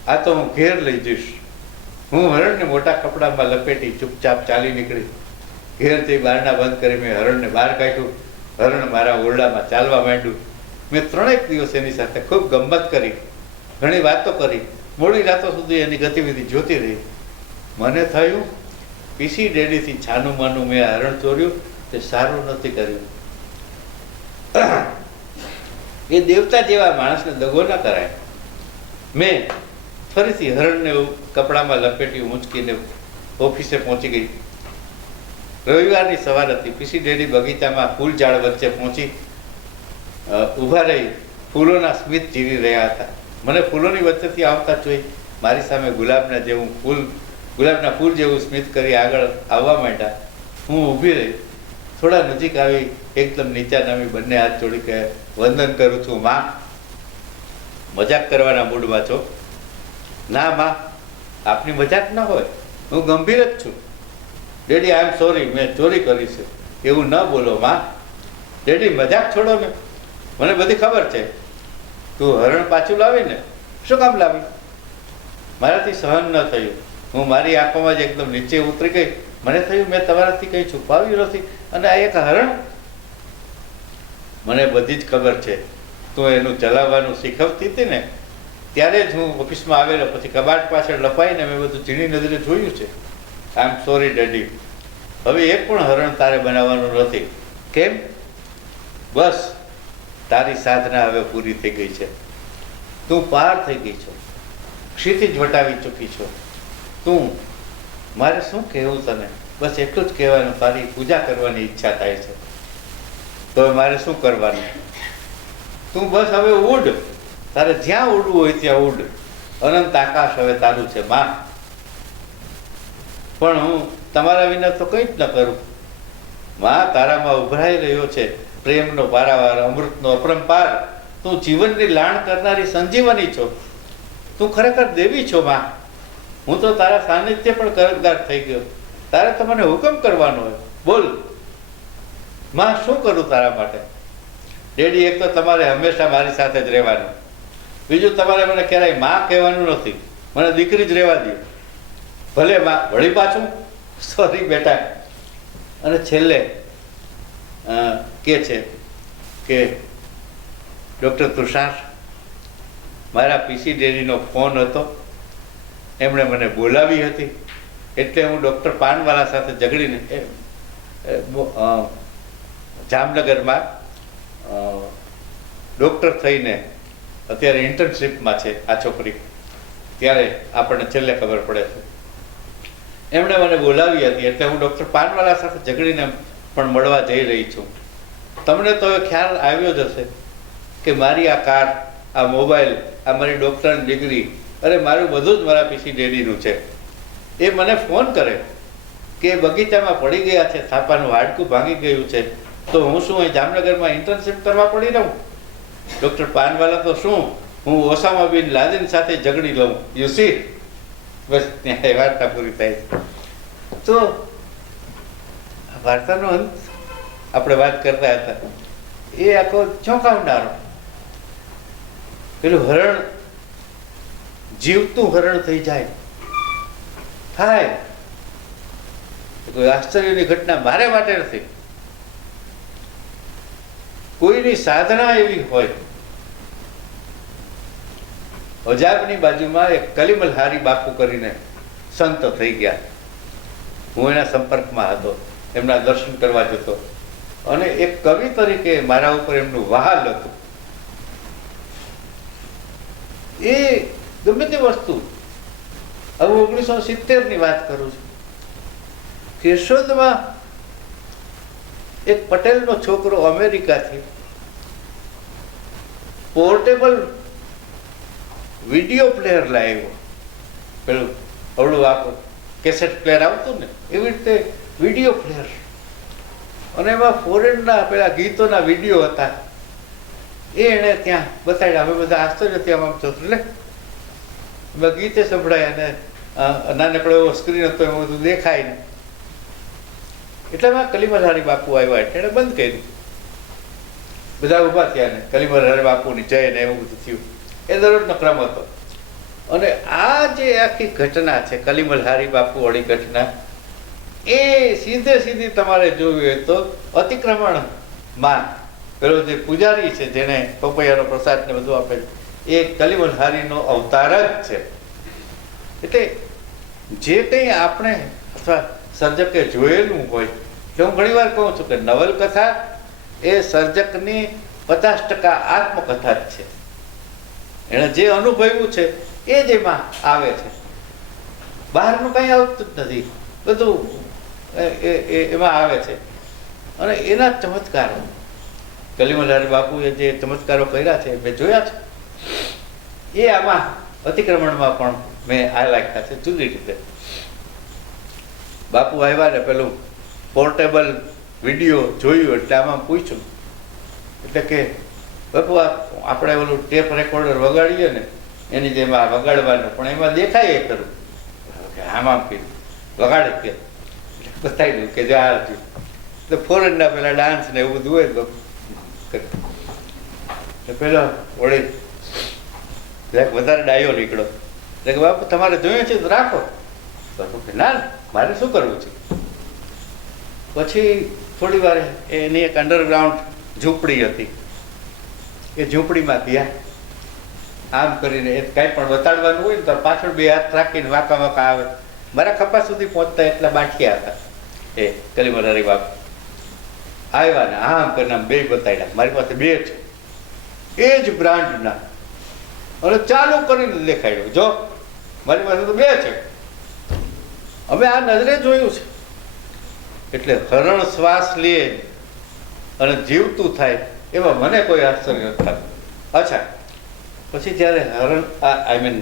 આ તો હું ઘેર લઈ જઈશ. હું હરણને મોટા કપડામાં લપેટી ચૂપચાપ ચાલી નીકળી. ઘેરથી બારણા બંધ કરી મેં હરણને બહાર કાઢ્યું. હરણ મારા ઓરડામાં ચાલવા માંડ્યું. મેં 3 દિવસ એની સાથે ખૂબ ગમત કરી, ઘણી વાતો કરી. મોડી રાતો સુધી એની ગતિવિધિ જોતી રહી. મને થયું પીસી ડેડીથી છાનું માનું મેં હરણ ચોર્યું, તે સારું નથી કર્યું. એ દેવતા જેવા માણસને દગો ન કરાય. મેં ફરીથી હરણને કપડામાં લપેટી ઊંચકીને ઓફિસે પહોંચી ગઈ. રવિવારની સવાર હતી. પીસી ડેડી બગીચામાં ફૂલ ઝાડ વચ્ચે પહોંચી ઊભા રહી ફૂલોના સ્મિત જીવી રહ્યા હતા. મને ફૂલોની વચ્ચેથી આવતા જોઈ મારી સામે ગુલાબના ફૂલ જેવું સ્મિત કરી આગળ આવવા માંડ્યા. હું ઊભી રહી. થોડા નજીક આવી એકદમ નીચા નમી બંને હાથ જોડી કે વંદન કરું છું. માં, મજાક કરવાના મૂડમાં છો? ના માં, આપની મજાક ન હોય, હું ગંભીર જ છું. ડેડી, આઈ એમ સોરી, મેં ચોરી કરી છે. એવું ન બોલો માં. ડેડી, મજાક છોડો ને, મને બધી ખબર છે. તું હરણ પાછું લાવી ને? શું કામ લાવી? મારાથી સહન ન થયું. હું મારી આંખોમાં જ એકદમ નીચે ઉતરી ગઈ. મને થયું મેં તમારાથી કંઈ છુપાવ્યું નથી, અને આ એક હરણ. મને બધી જ ખબર છે. તું એનું ચલાવવાનું શીખવતી હતી ને, ત્યારે જ હું ઓફિસમાં આવેલો. પછી કબાટ પાછળ લપાઈને મેં બધું ઝીણી નજરે જોયું છે. આઈ એમ સોરી ડેડી. હવે એક પણ હરણ તારે બનાવવાનું નથી. કેમ? બસ, તારી સાધના હવે પૂરી થઈ ગઈ છે. તું પાર થઈ ગઈ છો, ક્ષિતિજ વટાવી ચૂકી છો. તું, મારે શું કહેવું તને? બસ એટલું જ કહેવાનું, તારી પૂજા કરવાની ઈચ્છા થાય છે. તો મારે શું કરવાનું? તું બસ હવે ઉડ. તારે જ્યાં ઉડવું હોય ત્યાં ઉડ. અનંત આકાશ હવે તારું છે માં. પણ હું તમારા વિના તો કંઈ જ ન કરું. માં, તારામાં ઉભરાઈ રહ્યો છે પ્રેમનો પારાવાર, અમૃતનો અપરંપાર. તું જીવનની લાણ કરનારી સંજીવની છો. તું ખરેખર દેવી છો માં. હું તો તારા સાનિધ્ય પણ કરજદાર થઈ ગયો. તારે તો મને હુકમ કરવાનો હોય. બોલ માં, શું કરું તારા માટે? ડેડી, એક તો તમારે હંમેશા મારી સાથે જ રહેવાનું, બીજું તમારે મને ક્યારેય માં કહેવાનું નથી, મને દીકરી જ રહેવા દો. ભલે માં. વળી પાછું સોરી બેટા. અને છેલ્લે કે છે કે ડૉક્ટર તુષાર, મારા પીસી ડેડીનો ફોન હતો, એમણે મને બોલાવી હતી, એટલે હું ડૉક્ટર પાનવાલા સાથે ઝઘડીને જામનગરમાં ડૉક્ટર થઈને અત્યારે ઇન્ટર્નશીપમાં છે આ છોકરી. ત્યારે આપણને છેલ્લે ખબર પડે છે. એમણે મને બોલાવી હતી, એટલે હું ડૉક્ટર પાનવાલા સાથે ઝઘડીને પણ મળવા જઈ રહી છું. તમને તો હવે ખ્યાલ આવ્યો જ હશે કે મારી આ કાર, આ મોબાઈલ, આ મારી ડૉક્ટરની ડિગ્રી, અરે મારું બધું જ મારા પીસી ડેડીનું છે. એ મને ફોન કરે કે બગીચામાં પડી ગયા છે, થાપાનું હાડકું ભાંગી ગયું છે, તો હું શું અહીં જામનગરમાં ઇન્ટર્નશીપ કરવા પડી રહું? ડૉક્ટર પાનવાલા તો શું, હું ઓસામા બિન લાદેન સાથે ઝઘડી લઉં. You C. બસ ત્યાં એ વાર્તા પૂરી થાય છે. તો વાર્તાનો અંત આપણે વાત કરતા હતા, એ આખો ચોંકાવનારો. પેલું હરણ જીવતું હરણ થઈ જાય, થાય કોઈ આશ્ચર્યની ઘટના મારે માટે નથી. કોઈની સાધના એવી હોય. અજાબની બાજુમાં એક કલીમલહારી બાપુ કરીને સંત થઈ ગયા. હું એના સંપર્કમાં હતો, એમના દર્શન કરવા જતો, અને એક કવિ તરીકે મારા ઉપર એમનું વહાલ હતું. એ ગમે તે વસ્તુ, હવે 1970ની વાત કરું છું, કેશોદમાં એક પટેલનો છોકરો અમેરિકાથી પોર્ટેબલ વિડીયો પ્લેયર લાવ્યો. પેલું અવળું આખું કેસેટ પ્લેયર આવતું ને, એવી રીતે વિડીયો પ્લેયર, અને એમાં ફોરેનના પેલા ગીતોના વિડીયો હતા. એ એણે ત્યાં બતાડ્યા. અમે બધા આશ્ચર્ય ત્યાં આમ જોતું, લે એમાં ગીતે સંભળાય, અને નાનકડો એવો સ્ક્રીન હતો, એમાં બધું દેખાય ને. એટલામાં કલીમલહારી બાપુ આવ્યા, એટલે એણે બંધ કર્યું. બધા ઊભા થયા ને કલીમલહારી બાપુની જય ને એવું બધું થયું. એ દરરોજનો ક્રમ હતો. અને આ જે આખી ઘટના છે, કલીમલહારી બાપુ વાળી ઘટના, એ સીધી તમારે જોવી હોય તો અતિક્રમણમાં પેલો જે પૂજારી છે, જેને પપૈયાનો પ્રસાદ ને બધું આપે, એ કલીમલહારીનો અવતાર જ છે. એટલે જે કંઈ આપણે અથવા સર્જકે જોયેલું હોય, એટલે હું ઘણી વાર કહું છું કે નવલકથા એ સર્જકની 50% આત્મકથા જ છે. એણે જે અનુભવ્યું છે એ જ એમાં આવે છે, બહારનું કંઈ આવતું જ નથી, બધું એમાં આવે છે. અને એના ચમત્કારો, કલીમલહારી બાપુએ જે ચમત્કારો કર્યા છે મેં જોયા છે, એ આમાં અતિક્રમણમાં પણ મેં આ લખ્યા છે જુદી રીતે. બાપુ આવ્યા ને પેલું પોર્ટેબલ વિડીયો જોયું, એટલે આમાં પૂછ્યું, એટલે કે બાપુ આપણે ઓલું ટેપ રેકોર્ડર વગાડીએ ને એની જેમ આ વગાડવાનું, પણ એમાં દેખાય એ ખરું કે આમ કીધું વગાડે કે બતાવી દઉં કે જો આ થયું. એટલે ફોરેનના પેલા ડાન્સ ને એવું બધું હોય તો પેલો વળી વધારે ડાયો નીકળો, એટલે કે બાપુ તમારે જોઈએ છે તો રાખો. બાપુ કે ના, મારે શું કરવું છે. પછી થોડી વાર એની એક અંડરગ્રાઉન્ડ ઝૂંપડી હતી, એ ઝૂંપડીમાં ગયા. આમ કરીને એ કાંઈ પણ બતાડવાનું હોય ને તો પાછળ બે હાથ રાખીને વાંકા વાંકા આવે. મારા ખભા સુધી પહોંચતા એટલા બાટક્યા હતા. એ કલીમલહારી બાપુ આવ્યા ને આમ કરીને આમ બે બતાડ્યા, મારી પાસે બે છે એ જ બ્રાન્ડના, અને ચાલુ કરીને દેખાડ્યું, જો મારી પાસે તો બે છે, અમે આ નજરે જોયું છે. એટલે હરણ શ્વાસ લે અને જીવતું થાય એમાં મને કોઈ આશ્ચર્ય નથી થતું. અચ્છા, પછી જ્યારે હરણ આઈ મીન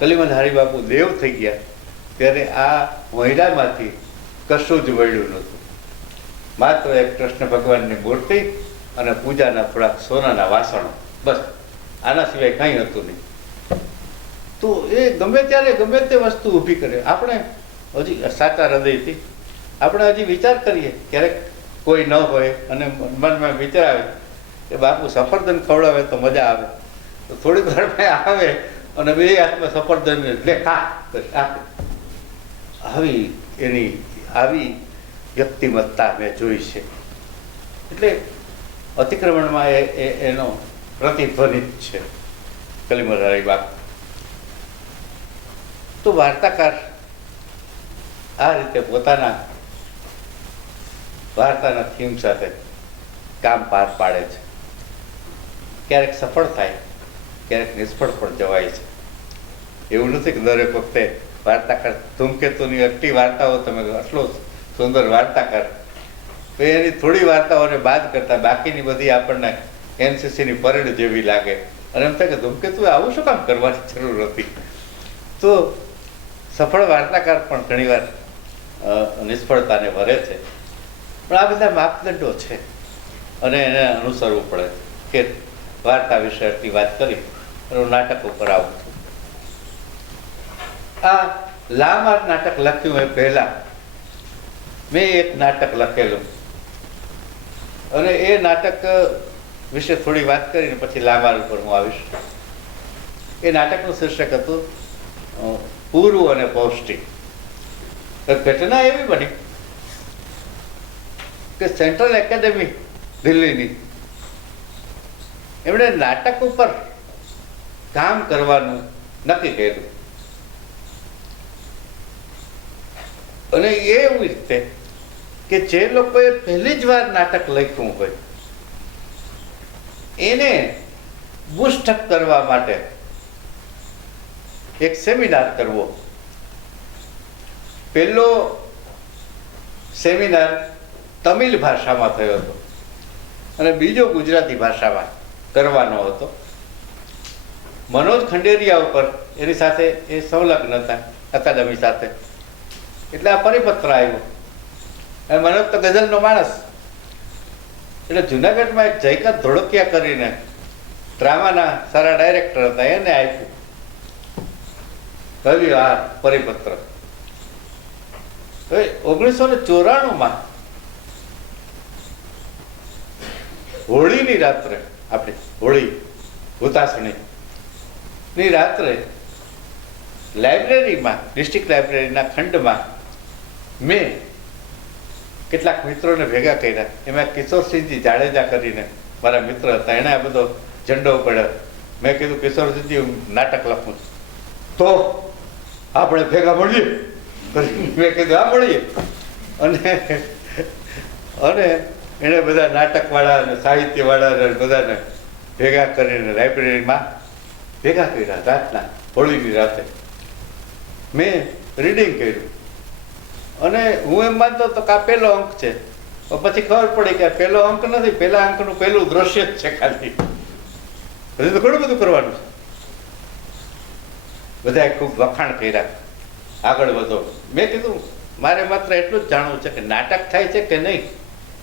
કલીમલહારી બાપુ દેવ થઈ ગયા, ત્યારે આ મહિલામાંથી કશું જ વળ્યું નહોતું. માત્ર એક કૃષ્ણ ભગવાનની મૂર્તિ અને પૂજાના થોડાક સોનાના વાસણો, બસ. આના સિવાય કંઈ હતું નહીં. તો એ ગમે ત્યારે ગમે તે વસ્તુ ઊભી કરે. આપણે હજી સાચા હૃદયથી આપણે હજી વિચાર કરીએ, ક્યારેક કોઈ ન હોય અને મનમાં વિચાર આવે કે બાપુ સફરજન ખવડાવે તો મજા આવે. તો થોડી વારમાં આવે અને બે હાથમાં સફરજન લે ખા બસ આપે. આવી વ્યક્તિમત્તા મેં જોઈ છે. એટલે અતિક્રમણમાં એનો પ્રતિધ્વનિત છે કલીમરવાળી વાત. તો વાર્તાકાર આ રીતે પોતાના વાર્તાના થીમ સાથે કામ પાર પાડે છે. ક્યારેક સફળ થાય, ક્યારેક નિષ્ફળ પણ જવાય છે. એવું નથી કે દરેક વખતે વાર્તાકાર ધૂમકેતુની આટલી વાર્તાઓ તમે આટલો સુંદર વાર્તાકાર, તો એની થોડી વાર્તાઓને બાદ કરતા બાકીની બધી આપણને એનસીસીની પરેડ જેવી લાગે અને એમ થાય કે ધૂમકેતુ આવું શું કામ કરવાની જરૂર હતી. તો સફળ વાર્તાકાર પણ ઘણીવાર નિષ્ફળતાને વરે છે. પણ આ બધા માપદંડો છે અને એને અનુસરવું પડે કે વાર્તા વિશે આટલી વાત કરી અને હું નાટક ઉપર આવું છું. આ લામાર નાટક લખ્યું એ પહેલા મેં એક નાટક લખેલું અને એ નાટક વિશે થોડી વાત કરીને પછી લામાર ઉપર હું આવીશ. એ નાટકનું શીર્ષક હતું પૂરું અને પૌષ્ટિક. ઘટના એવી બની કે સેન્ટ્રલ એકેડેમી દિલ્હીની એમણે નાટક ઉપર કામ કરવાનું નક્કી કર્યું. અને એવું રીતે કે જે લોકોએ પહેલી જ વાર નાટક લખ્યું હોય એને બુસ્ટઅપ કરવા માટે એક સેમિનાર કરવો. પહેલો સેમિનાર તમિલ ભાષામાં થયો હતો અને બીજો ગુજરાતી ભાષામાં કરવાનો હતો. મનોજ ખંડેરિયા ઉપર એની સાથે એ સંલગ્ન હતા અકાદમી સાથે. એટલે આ પરિપત્ર આવ્યો. અને મનોજ તો ગઝલનો માણસ, એટલે જુનાગઢમાં એક જયકાંત ધોળકિયા કરીને ડ્રામાના સારા ડાયરેક્ટર હતા, એને આપ્યું. કહ્યું આ પરિપત્ર. 1994 હોળીની રાત્રે, આપણે હોળી હુતાસણી ની રાત્રે લાઇબ્રેરીમાં, ડિસ્ટ્રિક્ટ લાઇબ્રેરીના ખંડમાં મેં કેટલાક મિત્રોને ભેગા કર્યા. એમાં કિશોરસિંહજી જાડેજા કરીને મારા મિત્ર હતા, એણે આ બધો ઝંડો ઉપાડ્યો. મેં કીધું કિશોરસિંહજી હું નાટક લખું છું તો આપણે ભેગા મળીએ. મેં કીધું આ મળીએ. અને એણે બધા નાટકવાળા અને સાહિત્યવાળા બધાને ભેગા કરીને લાઇબ્રેરીમાં ભેગા કર્યા. રાતના હોળીની રાતે મેં રીડિંગ કર્યું અને હું એમ માનતો હતો કે આ પહેલો અંક છે. પછી ખબર પડી કે આ પહેલો અંક નથી, પહેલા અંકનું પહેલું દ્રશ્ય જ છે ખાલી. હજી તો ઘણું બધું કરવાનું છે. બધાએ ખૂબ વખાણ કર્યા, આગળ વધો. મેં કીધું મારે માત્ર એટલું જ જાણવું છે કે નાટક થાય છે કે નહીં.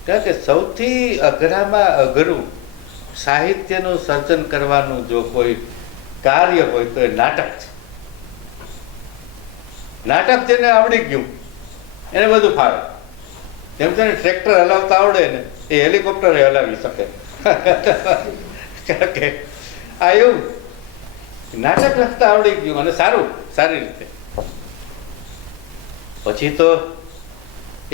કારણ કે સૌથી અઘરામાં અઘરું સાહિત્યનું સર્જન કરવાનું જો કોઈ કાર્ય હોય તો એ નાટક છે. નાટક જેને આવડી ગયું એને બધું ફાવે. જેમ તેને ટ્રેક્ટર હલાવતા આવડે ને એ હેલિકોપ્ટર હલાવી શકે. કારણ કે આ એવું નાટક લખતા આવડી ગયું અને સારી રીતે. પછી તો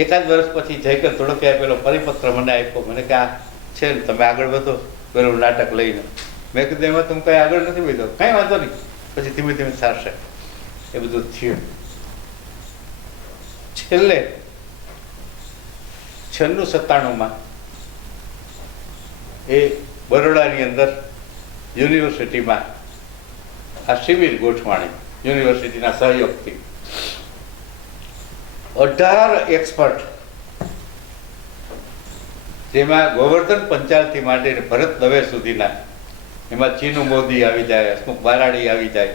એકાદ વર્ષ પછી જયકર ધોળકિયાએ પેલો પરિપત્ર મને આપ્યો. મને કે આ છે ને તમે આગળ વધો પેલું નાટક લઈને. મેં કીધું એમાં તમે કઈ આગળ નથી વધો, કઈ વાંધો નહીં, પછી ધીમે ધીમે સારશે. એ બધું થયું. છેલ્લે 96-97 એ બરોડાની અંદર યુનિવર્સિટીમાં આ શિબિર ગોઠવાણી યુનિવર્સિટીના સહયોગથી 18 એક્સપર્ટ, જેમાં ગોવર્ધન પંચાલથી માંડીને ભરત દવે સુધીના, એમાં ચીનુ મોદી આવી જાય, હસમુખ બારાડી આવી જાય,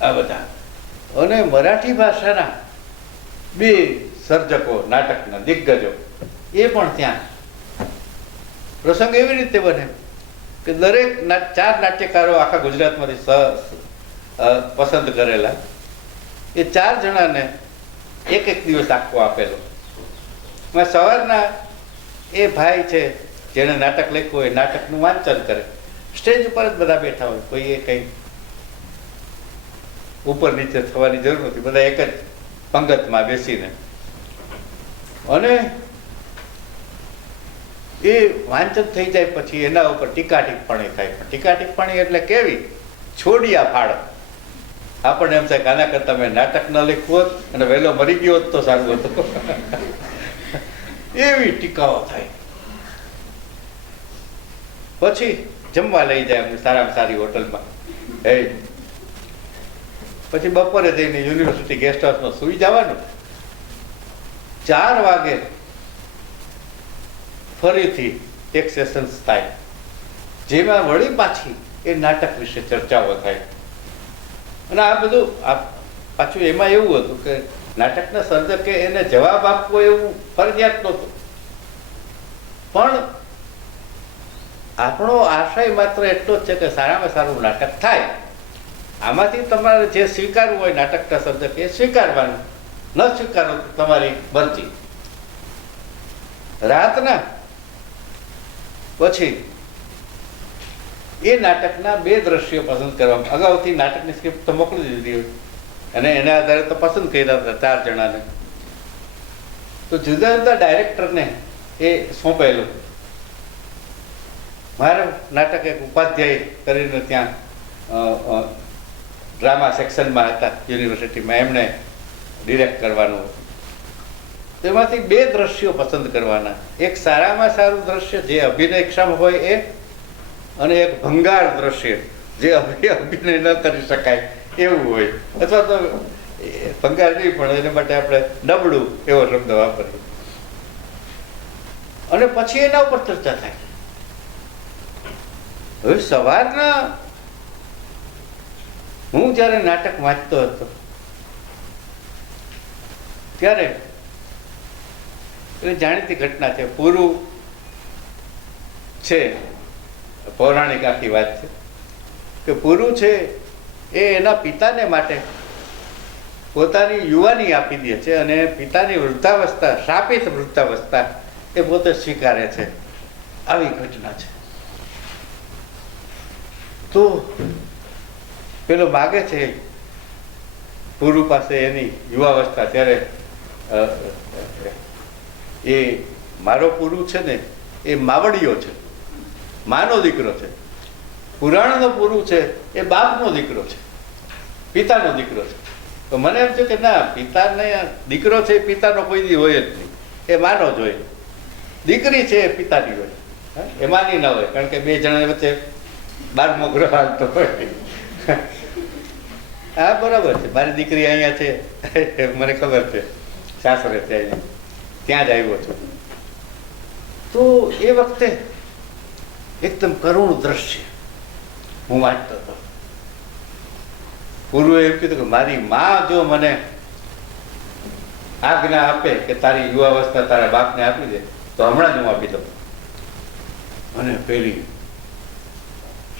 આ બધા. અને મરાઠી ભાષાના 2 સર્જકો, નાટકના દિગ્ગજો, એ પણ ત્યાં. પ્રસંગ એવી રીતે બને કે દરેક 4 નાટ્યકારો આખા ગુજરાતમાંથી પસંદ કરેલા, એ 4 જણાને એક દિવસ આખો આપેલો. સવારના એ ભાઈ છે જેણે નાટક લખ્યું હોય નાટકનું વાંચન કરે. સ્ટેજ ઉપર જ બધા બેઠા હોય, કોઈએ કંઈ ઉપર નીચે થવાની જરૂર નથી, બધા એક જ પંગતમાં બેસીને. અને એ વાંચન થઈ જાય પછી એના ઉપર ટીકા ટિપ્પણી થાય. પણ ટીકા ટિપ્પણી એટલે કેવી? છોડિયા ફાળ. આપણને એમ થાય કે આના કરતાં મેં નાટક ન લખ્યું હોત અને વહેલો મરી ગયો હોત તો સારું હતું. એવી ટીકાઓ થાય. પછી જમવા લઈ જાય અમને સારામાં સારી હોટલમાં. પછી બપોરે જઈને યુનિવર્સિટી ગેસ્ટ હાઉસમાં સૂઈ જવાનું. 4 વાગે ફરીથી એક સેશન્સ થાય, જેમાં વળી પાછી એ નાટક વિશે ચર્ચાઓ થાય. અને આ બધું પાછું એમાં એવું હતું કે નાટકના સર્જકે એને જવાબ આપવો એવું ફરજિયાત નહોતું, પણ આપણો આશય માત્ર એટલો જ છે કે સારામાં સારું નાટક થાય. આમાંથી તમારે જે સ્વીકારવું હોય નાટકના સર્જકે એ સ્વીકારવાનું, ન સ્વીકારવું તમારી મરજી. રાતના પછી એ નાટકના 2 દ્રશ્યો પસંદ કરવામાં, અગાઉથી નાટકની સ્ક્રિપ્ટ તો મોકલી દીધી હોય અને એના આધારે તો પસંદ કર્યા હતા 4 જણાને. તો જુદા જુદા ડાયરેક્ટરને એ સોંપેલું. મારે નાટક એક ઉપાધ્યાય કરીને ત્યાં ડ્રામા સેક્શનમાં હતા યુનિવર્સિટીમાં, એમણે ડિરેક્ટ કરવાનું. તેમાંથી 2 દ્રશ્યો પસંદ કરવાના. એક સારામાં સારું દ્રશ્ય જે અભિનયક્ષમ હોય એ, અને એક ભંગાર દ્રશ્ય જે અભિનય ન કરી શકાય એવું હોય, અથવા તો ભંગાર નહીં પણ એના માટે આપણે નબળું એવો શબ્દ વાપરીએ. અને પછી એના ઉપર ચર્ચા થાય. હવે સવારના હું જ્યારે નાટક વાંચતો હતો ત્યારે એ જાણીતી ઘટના છે, પૂરું છે, પૌરાણિક આખી વાત છે કે પૂરું છે એ એના પિતાને માટે પોતાની યુવાની આપી દે છે અને પિતાની વૃદ્ધાવસ્થા, શાપિત વૃદ્ધાવસ્થા એ પોતે સ્વીકારે છે. આવી ઘટના છે. તો પેલો માગે છે પૂરું પાસે એની યુવાવસ્થા, ત્યારે એ મારો પૂરું છે ને એ માવડિયો છે, માનો દીકરો છે. પુરાણનો પૂરું છે એ બાપનો દીકરો છે, પિતાનો દીકરો છે. તો મને એમ છે કે ના, પિતાને દીકરો છે એ પિતાનો કોઈ દી હોય જ નહીં, એ માનો જ હોય. દીકરી છે એ પિતાની હોય, એમાંની ન હોય, કારણ કે 2 જણા વચ્ચે 12મો ગ્રહ હાલતો હોય. હા બરાબર છે, મારી દીકરી અહીંયા છે, મને ખબર છે, સાસરે છે, અહીંયા ત્યાં જ આવ્યો છું. તો એ વખતે એકદમ કરુણ દ્રશ્ય હું વાંચતો હતો. પૂર્વે એમ કીધું કે મારી માં જો મને આજ્ઞા આપે કે તારી યુવાવસ્થા તારા બાપને આપી દે તો હમણાં જ હું આપી દઉં. અને પેલી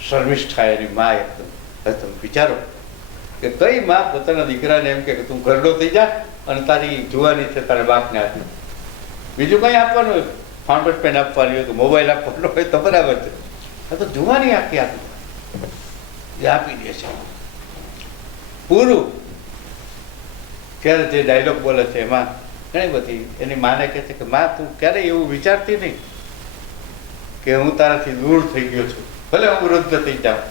શર્મિષ્ઠા એની માં એકદમ, તમે વિચારો કે કઈ માં પોતાના દીકરાને એમ કે તું ઘરડો થઈ જા અને તારી જુવાની છે તારા બાપને આપી. બીજું કઈ આપવાનું હોય, ફાઉન્ટેન પેન આપવાની હોય કે મોબાઈલ આપવાનો હોય તો બરાબર છે, આ તો જુવાની આખી આપી એ આપી દે છે. પૂરું ત્યારે જે ડાયલોગ બોલે છે એમાં ઘણી બધી એની માને કહે છે કે માં તું ક્યારેય એવું વિચારતી નહીં કે હું તારાથી દૂર થઈ ગયો છું, ભલે હું વૃદ્ધ થઈ જાઉં,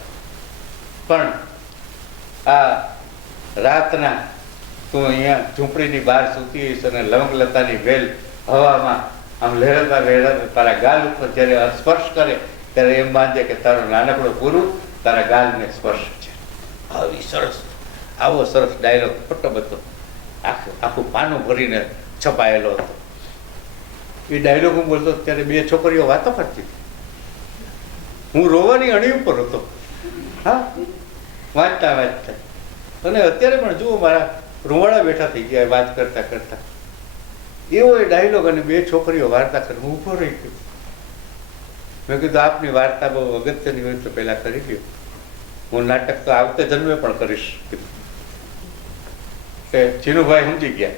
પણ આ રાતના તું અહીંયા ઝૂંપડીની બહાર સૂતી હોઈશ અને લવંગલતાની વેલ હવામાં આમ લહેરાતા લહેરાતા તારા ગાલ ઉપર જ્યારે સ્પર્શ કરે ત્યારે એમ માનજે કે તારો નાનકડો પૂરું તારા ગાલને સ્પર્શ છે. આવી સરસ, આવો સરસ ડાયલોગ ખોટો બધો આખું પાનું ભરીને છપાયેલો હતો. એ ડાયલોગ હું બોલતો ત્યારે 2 છોકરીઓ વાતો કરતી, હું રોવાની અણી ઉપર હતો. હા, વાંચતા વાંચતા. અને અત્યારે પણ જુઓ મારા રૂવાડા બેઠા થઈ ગયા વાત કરતા કરતા. એવો એ ડાયલોગ અને 2 છોકરીઓ વાર્તા કરે, હું ઊભો રહી ગયો. મેં કીધું આપની વાર્તા બહુ અગત્યની હોય તો પહેલા કરી લ્યો, હું નાટક તો આવતે જન્મે પણ કરીશ. કે ચીનુભાઈ સમજી ગયા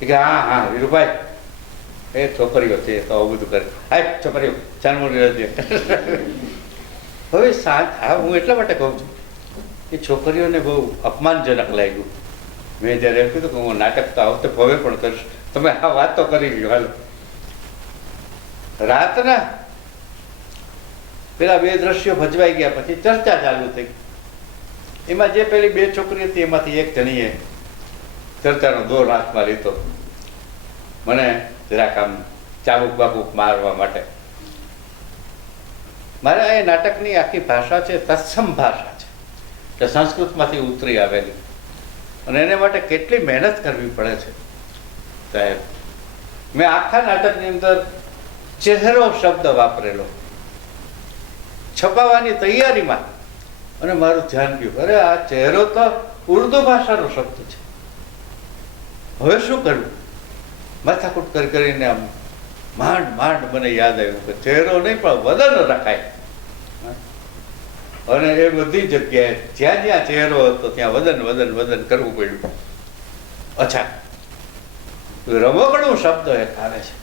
કે હા હા વીરુભાઈ એ છોકરીઓ છે તો આવું બધું કરે. હા છોકરીઓ ચાલમોડી રજે. હવે હા હું એટલા માટે કહું છું કે છોકરીઓને બહુ અપમાનજનક લાગ્યું. મેં જ્યારે એમ કીધું કે હું નાટક તો આવતે હવે પણ કરીશ, તમે આ વાત તો કરી લ્યો. હાલો રાતના પેલા 2 દ્રશ્યો ભજવાઈ ગયા પછી ચર્ચા ચાલુ થઈ. એમાં જે પેલી 2 છોકરી હતી એમાંથી એક જણીએ ચર્ચાનો દોર હાથમાં લીધો, મને જરાક આમ ચાબુક બાબુક મારવા માટે. મારે એ નાટકની આખી ભાષા છે તત્સમ ભાષા છે, એટલે સંસ્કૃતમાંથી ઉતરી આવેલી, અને એને માટે કેટલી મહેનત કરવી પડે છે સાહેબ. મેં આખા નાટકની અંદર ચહેરો શબ્દ વાપરેલો છપાવવાની તૈયારીમાં, અને મારું ધ્યાન ગયું, અરે આ ચહેરો તો ઉર્દુ ભાષાનો શબ્દ છે, હવે શું કરવું? માથાકૂટ કરીને આમ માંડ માંડ મને યાદ આવ્યું કે ચહેરો નહીં પણ વદન રખાય. અને એ બધી જગ્યાએ જ્યાં જ્યાં ચહેરો હતો ત્યાં વદન વદન વદન કરવું પડ્યું. અચ્છા રમકડું શબ્દ એક આવે છે,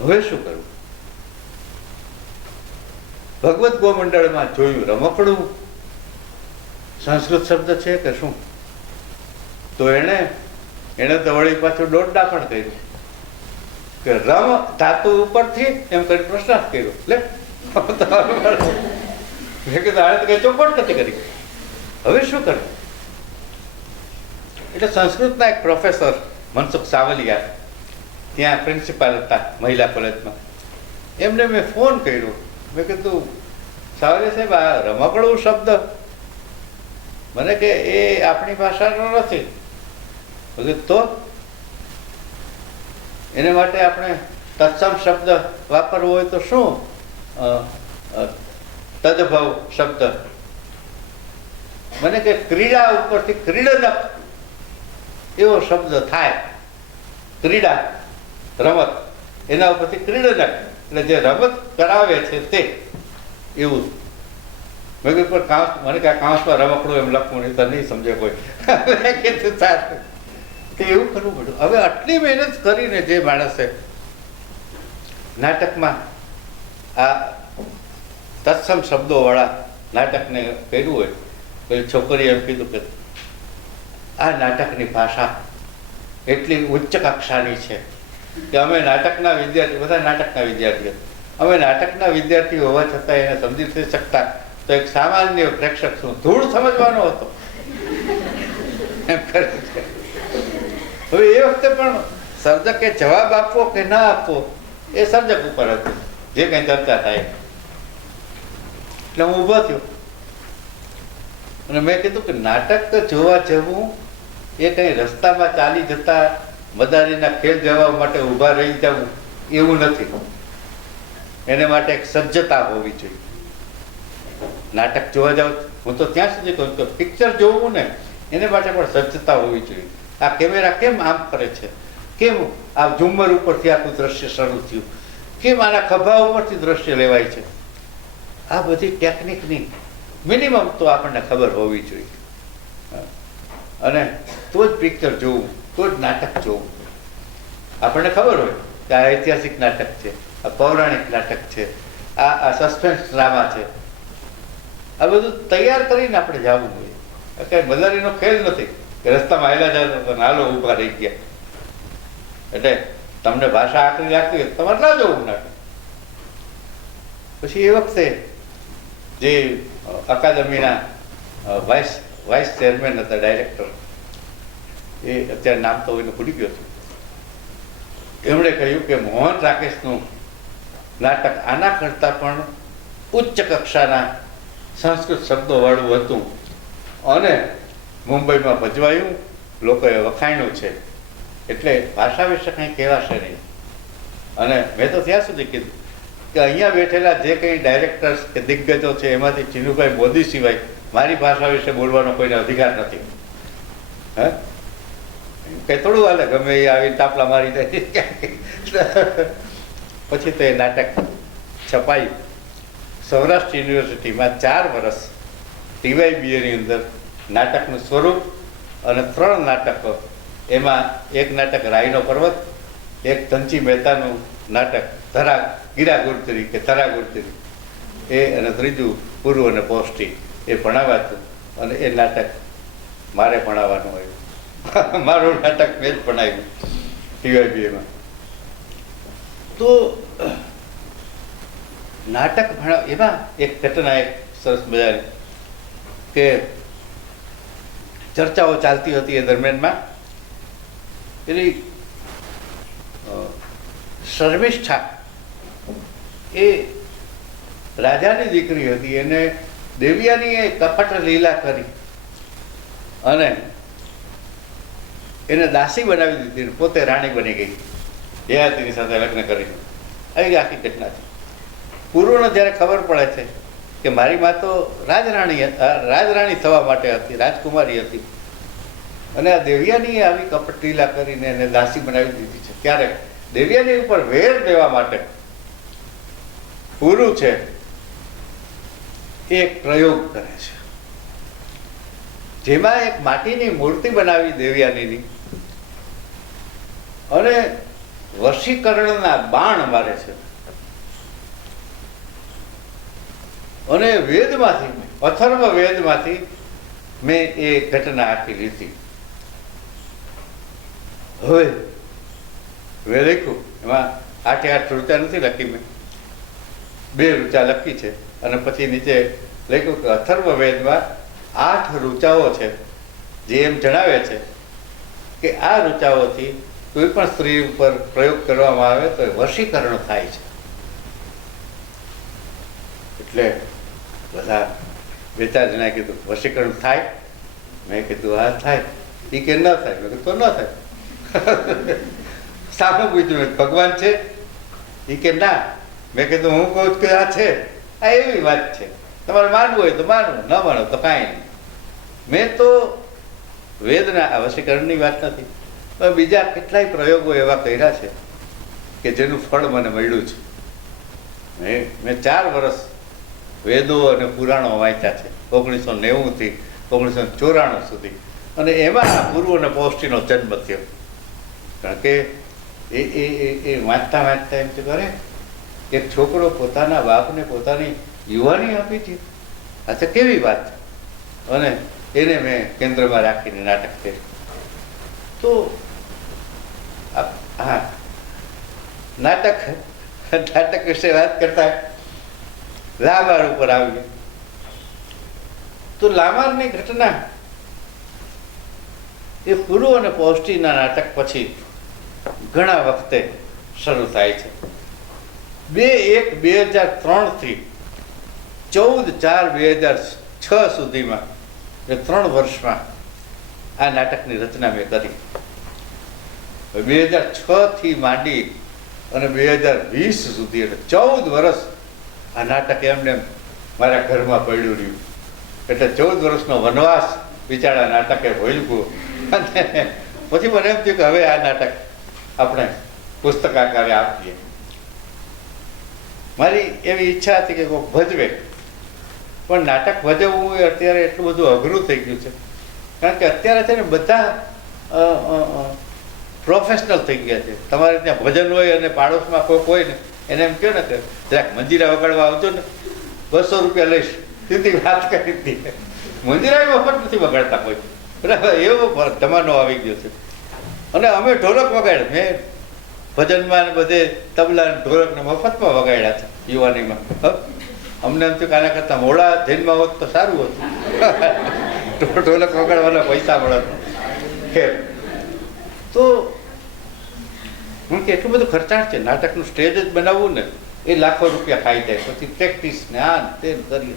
હવે શું કરવું? ભગવત ગોમંડળમાં જોયું રમકડું સંસ્કૃત શબ્દ છે કે શું, તો એને તો વળી પાછું દોડડા પણ કર્યું કે રમ ધાતુ ઉપરથી એમ કરી પ્રશ્નાર્થ કર્યો. લે મેં કીધું આને તો કઈ ચોખવટ નથી કરી, હવે શું કરવું? એટલે સંસ્કૃતના એક પ્રોફેસર મનસુખ સાવલિયા ત્યાં પ્રિન્સિપાલ હતા મહિલા કોલેજમાં, એમને મેં ફોન કર્યો. મેં કીધું સાવલિયા સાહેબ આ રમકડું શબ્દ મને કે એ આપણી ભાષાનો નથી. તો એને માટે આપણે તત્સમ શબ્દ વાપરવો હોય તો શું? તદભવ શબ્દ. મને કે ક્રીડા ઉપરથી ક્રીડનક એવો શબ્દ થાય. ક્રીડા રમત, એના ઉપરથી ક્રીડનક એટલે જે રમત કરાવે છે તે એવું. મેં કીધું પણ કાંસ, મને કે કાંસમાં રમકડું એમ લખવું નહીં તો નહીં સમજે કોઈ. કીધું સારું તે એવું કરવું પડ્યું. હવે આટલી મહેનત કરીને જે માણસે નાટકમાં આ તત્સમ શબ્દોવાળા નાટકને કર્યું હોય તો એ છોકરીએ એમ કીધું કે આ નાટકની ભાષા એટલી ઉચ્ચ કક્ષાની છે કે અમે નાટકના વિદ્યાર્થી, બધા નાટકના વિદ્યાર્થીઓ, અમે નાટકના વિદ્યાર્થી હોવા છતાં એને સમજી નથી શકતા, તો એક સામાન્ય પ્રેક્ષક શું ધૂળ સમજવાનો હતો એમ કરે છે. હવે એ વખતે પણ સર્જકે જવાબ આપવો કે ના આપવો એ સર્જક ઉપર હતું, જે કંઈ ચર્ચા થાય. એટલે હું ઊભો થયો અને મેં કીધું કે નાટક તો જોવા જવું એ કંઈ રસ્તામાં ચાલી જતા મદારીના ખેલ જવા માટે ઊભા રહી જવું એવું નથી. એને માટે એક સજ્જતા હોવી જોઈએ. નાટક જોવા જાવ, હું તો ત્યાં સુધી કહું કે પિક્ચર જોવું ને એને માટે પણ સજ્જતા હોવી જોઈએ. આ કેમેરા કેમ આમ કરે છે, કેમ આ ઝુમ્મર ઉપરથી આખું દ્રશ્ય શરૂ થયું, કેમ આના ખભા ઉપરથી દ્રશ્ય લેવાય છે, આ બધી ટેકનિકની મિનિમમ તો આપણને ખબર હોવી જોઈએ. અને તો જ પિક્ચર જોવું, તો જ નાટક જોવું. આપણને ખબર હોય કે આ ઐતિહાસિક નાટક છે, આ પૌરાણિક નાટક છે, આ સસ્પેન્સ ડ્રામા છે, આ બધું તૈયાર કરીને આપણે જવું જોઈએ. કંઈ મદારીનો ખેલ નથી કે રસ્તામાં આવેલા જતા તો નાલો ઊભા રહી ગયા. એટલે તમને ભાષા આકરી લાગતી હોય તમારે ના જોવું નાટક. પછી એ વખતે જે અકાદમીના વાઇસ ચેરમેન હતા, ડાયરેક્ટર, એ અત્યારે નામ તો એનું ભૂલી ગયો હતું, એમણે કહ્યું કે મોહન રાકેશનું નાટક આના કરતાં પણ ઉચ્ચ કક્ષાના સંસ્કૃત શબ્દોવાળું હતું અને મુંબઈમાં ભજવાયું, લોકોએ વખાણ્યું છે, એટલે ભાષા વિશે કંઈ કહેવાશે નહીં. અને મેં તો ત્યાં સુધી કીધું કે અહીંયા બેઠેલા જે કંઈ ડાયરેક્ટર્સ કે દિગ્ગજો છે એમાંથી ચિનુભાઈ મોદી સિવાય મારી ભાષા વિશે બોલવાનો કોઈને અધિકાર નથી. હે કંઈ થોડું હાલે, ગમે એ આવીને તાપલા મારી જાય. પછી તો એ નાટક છપાયું. સૌરાષ્ટ્ર યુનિવર્સિટીમાં 4 વર્ષ TYBAની અંદર નાટકનું સ્વરૂપ અને 3 નાટકો, એમાં એક નાટક રાયનો પર્વત, એક ધનજી મહેતાનું નાટક ગીરા ગુરતરી કે ધરા ગુરતરી એ, અને ત્રીજું પૂર્વ અને પૌષ્ટિક એ ભણાવાતું. અને એ નાટક મારે ભણાવવાનું હોય. મારું નાટક મેં જ ભણાવ્યું TYBમાં. તો નાટક એમાં એક ઘટના એક સરસ મજાની કે ચર્ચાઓ ચાલતી હતી એ દરમિયાનમાં પેલી શર્મિષ્ઠા એ રાજાની દીકરી હતી. એને દેવિયાનીએ કપટ લીલા કરી અને એને દાસી બનાવી દીધી, પોતે રાણી બની ગઈ યયાતિની સાથે લગ્ન કરીને. આવી આખી ઘટના છે. પૂર્વને જ્યારે ખબર પડે છે કે મારી મા તો રાજરાણી થવા માટે હતી, રાજકુમારી હતી, અને આ દેવિયાનીએ આવી કપટ લીલા કરીને એને દાસી બનાવી દીધી છે, ત્યારે દેવિયાની ઉપર વેર દેવા માટે પૂરું છે એક પ્રયોગ કરે છે, જેમાં એક માટીની મૂર્તિ બનાવી દેવયાનીની અને વશીકરણના બાણ મારે છે. અને વેદમાંથી, અથર્વ વેદમાંથી મેં એ ઘટના આખી લીધી. હવે મેં લખ્યું, એમાં 8 ઋચા નથી લખી, મેં 2 ઋચા લખી છે. અને પછી નીચે લખ્યું કે અથર્વ વેદમાં 8 ઋચાઓ છે, જે એમ જણાવે છે કે આ ઋચાઓથી કોઈ પણ સ્ત્રી ઉપર પ્રયોગ કરવામાં આવે તો એ વશીકરણ થાય છે. એટલે બધા 2-4 જણાએ કીધું વશીકરણ થાય? મેં કીધું હા થાય. એ કે ન થાય? મેં કીધું તો ન થાય. સામું પૂછ્યું, ભગવાન છે? એ કે ના. મેં કીધું હું કહું કે આ છે. આ એવી વાત છે, તમારે માનવું હોય તો માનવું, ન માનો તો કાંઈ નહીં. મેં તો વેદના આ વશીકરણની વાત નથી, પણ બીજા કેટલાય પ્રયોગો એવા કર્યા છે કે જેનું ફળ મને મળ્યું છે. મેં 4 વર્ષ વેદો અને પુરાણો વાંચ્યા છે, 1990 થી 1994 સુધી. અને એમાં પૂર્વ અને પૌષ્ટિનો જન્મ થયો. કારણ કે એ વાંચતા વાંચતા એમ કે કરે એક છોકરો પોતાના બાપને પોતાની યુવાની આપી હતી, આ તો કેવી વાત. અને એને મેં કેન્દ્રમાં રાખીને નાટક કર્યું. તો હા, નાટક વિશે વાત કરતા લામાર ઉપર આવી. તો લામારની ઘટના એ પૂર્વ અને પૌષ્ટિના નાટક પછી ઘણા વખતે શરૂ થાય છે. 2/1/2003 થી 14/4/2006 સુધીમાં, એ 3 વર્ષમાં આ નાટકની રચના મેં કરી. 2006 થી માંડી અને 2020 સુધી, એટલે 14 વર્ષ આ નાટક એમને મારા ઘરમાં પડ્યું રહ્યું. એટલે 14 વર્ષનો વનવાસ બિચારા નાટકે ભોગવ્યો. અને પછી મને એમ થયું કે હવે આ નાટક આપણે પુસ્તકાકારે આપીએ. મારી એવી ઈચ્છા હતી કે કોઈ ભજવે, પણ નાટક ભજવવું એ અત્યારે એટલું બધું અઘરું થઈ ગયું છે. કારણ કે અત્યારે છે ને બધા પ્રોફેશનલ થઈ ગયા છે. તમારે ત્યાં ભજન હોય અને પાડોશમાં કોઈ હોય ને એને એમ કહો ને કે જરાક મંજીરા વગાડવા આવજો ને, 200 રૂપિયા લઈશ. સીધી વાત કરી હતી. મંજીરા મફત નથી વગાડતા કોઈ, બરાબર? એવો જમાનો આવી ગયો છે. અને અમે ઢોલક વગાડ્યા, મેં ભજનમાં ને બધે તબલા ઢોલકને મફતમાં વગાડ્યા છે યુવાનીમાં. અમને એમ થયું કે આના કરતાં મોડા જન્મ હોત તો સારું હતું. ઢોલક વગાડવાના પૈસા મળે. ખેર, તો હું કે એટલું બધું ખર્ચાણ છે. નાટકનું સ્ટેજ જ બનાવવું ને એ લાખો રૂપિયા ખાઈ જાય. પછી પ્રેક્ટિસ ને આ તે કરીએ.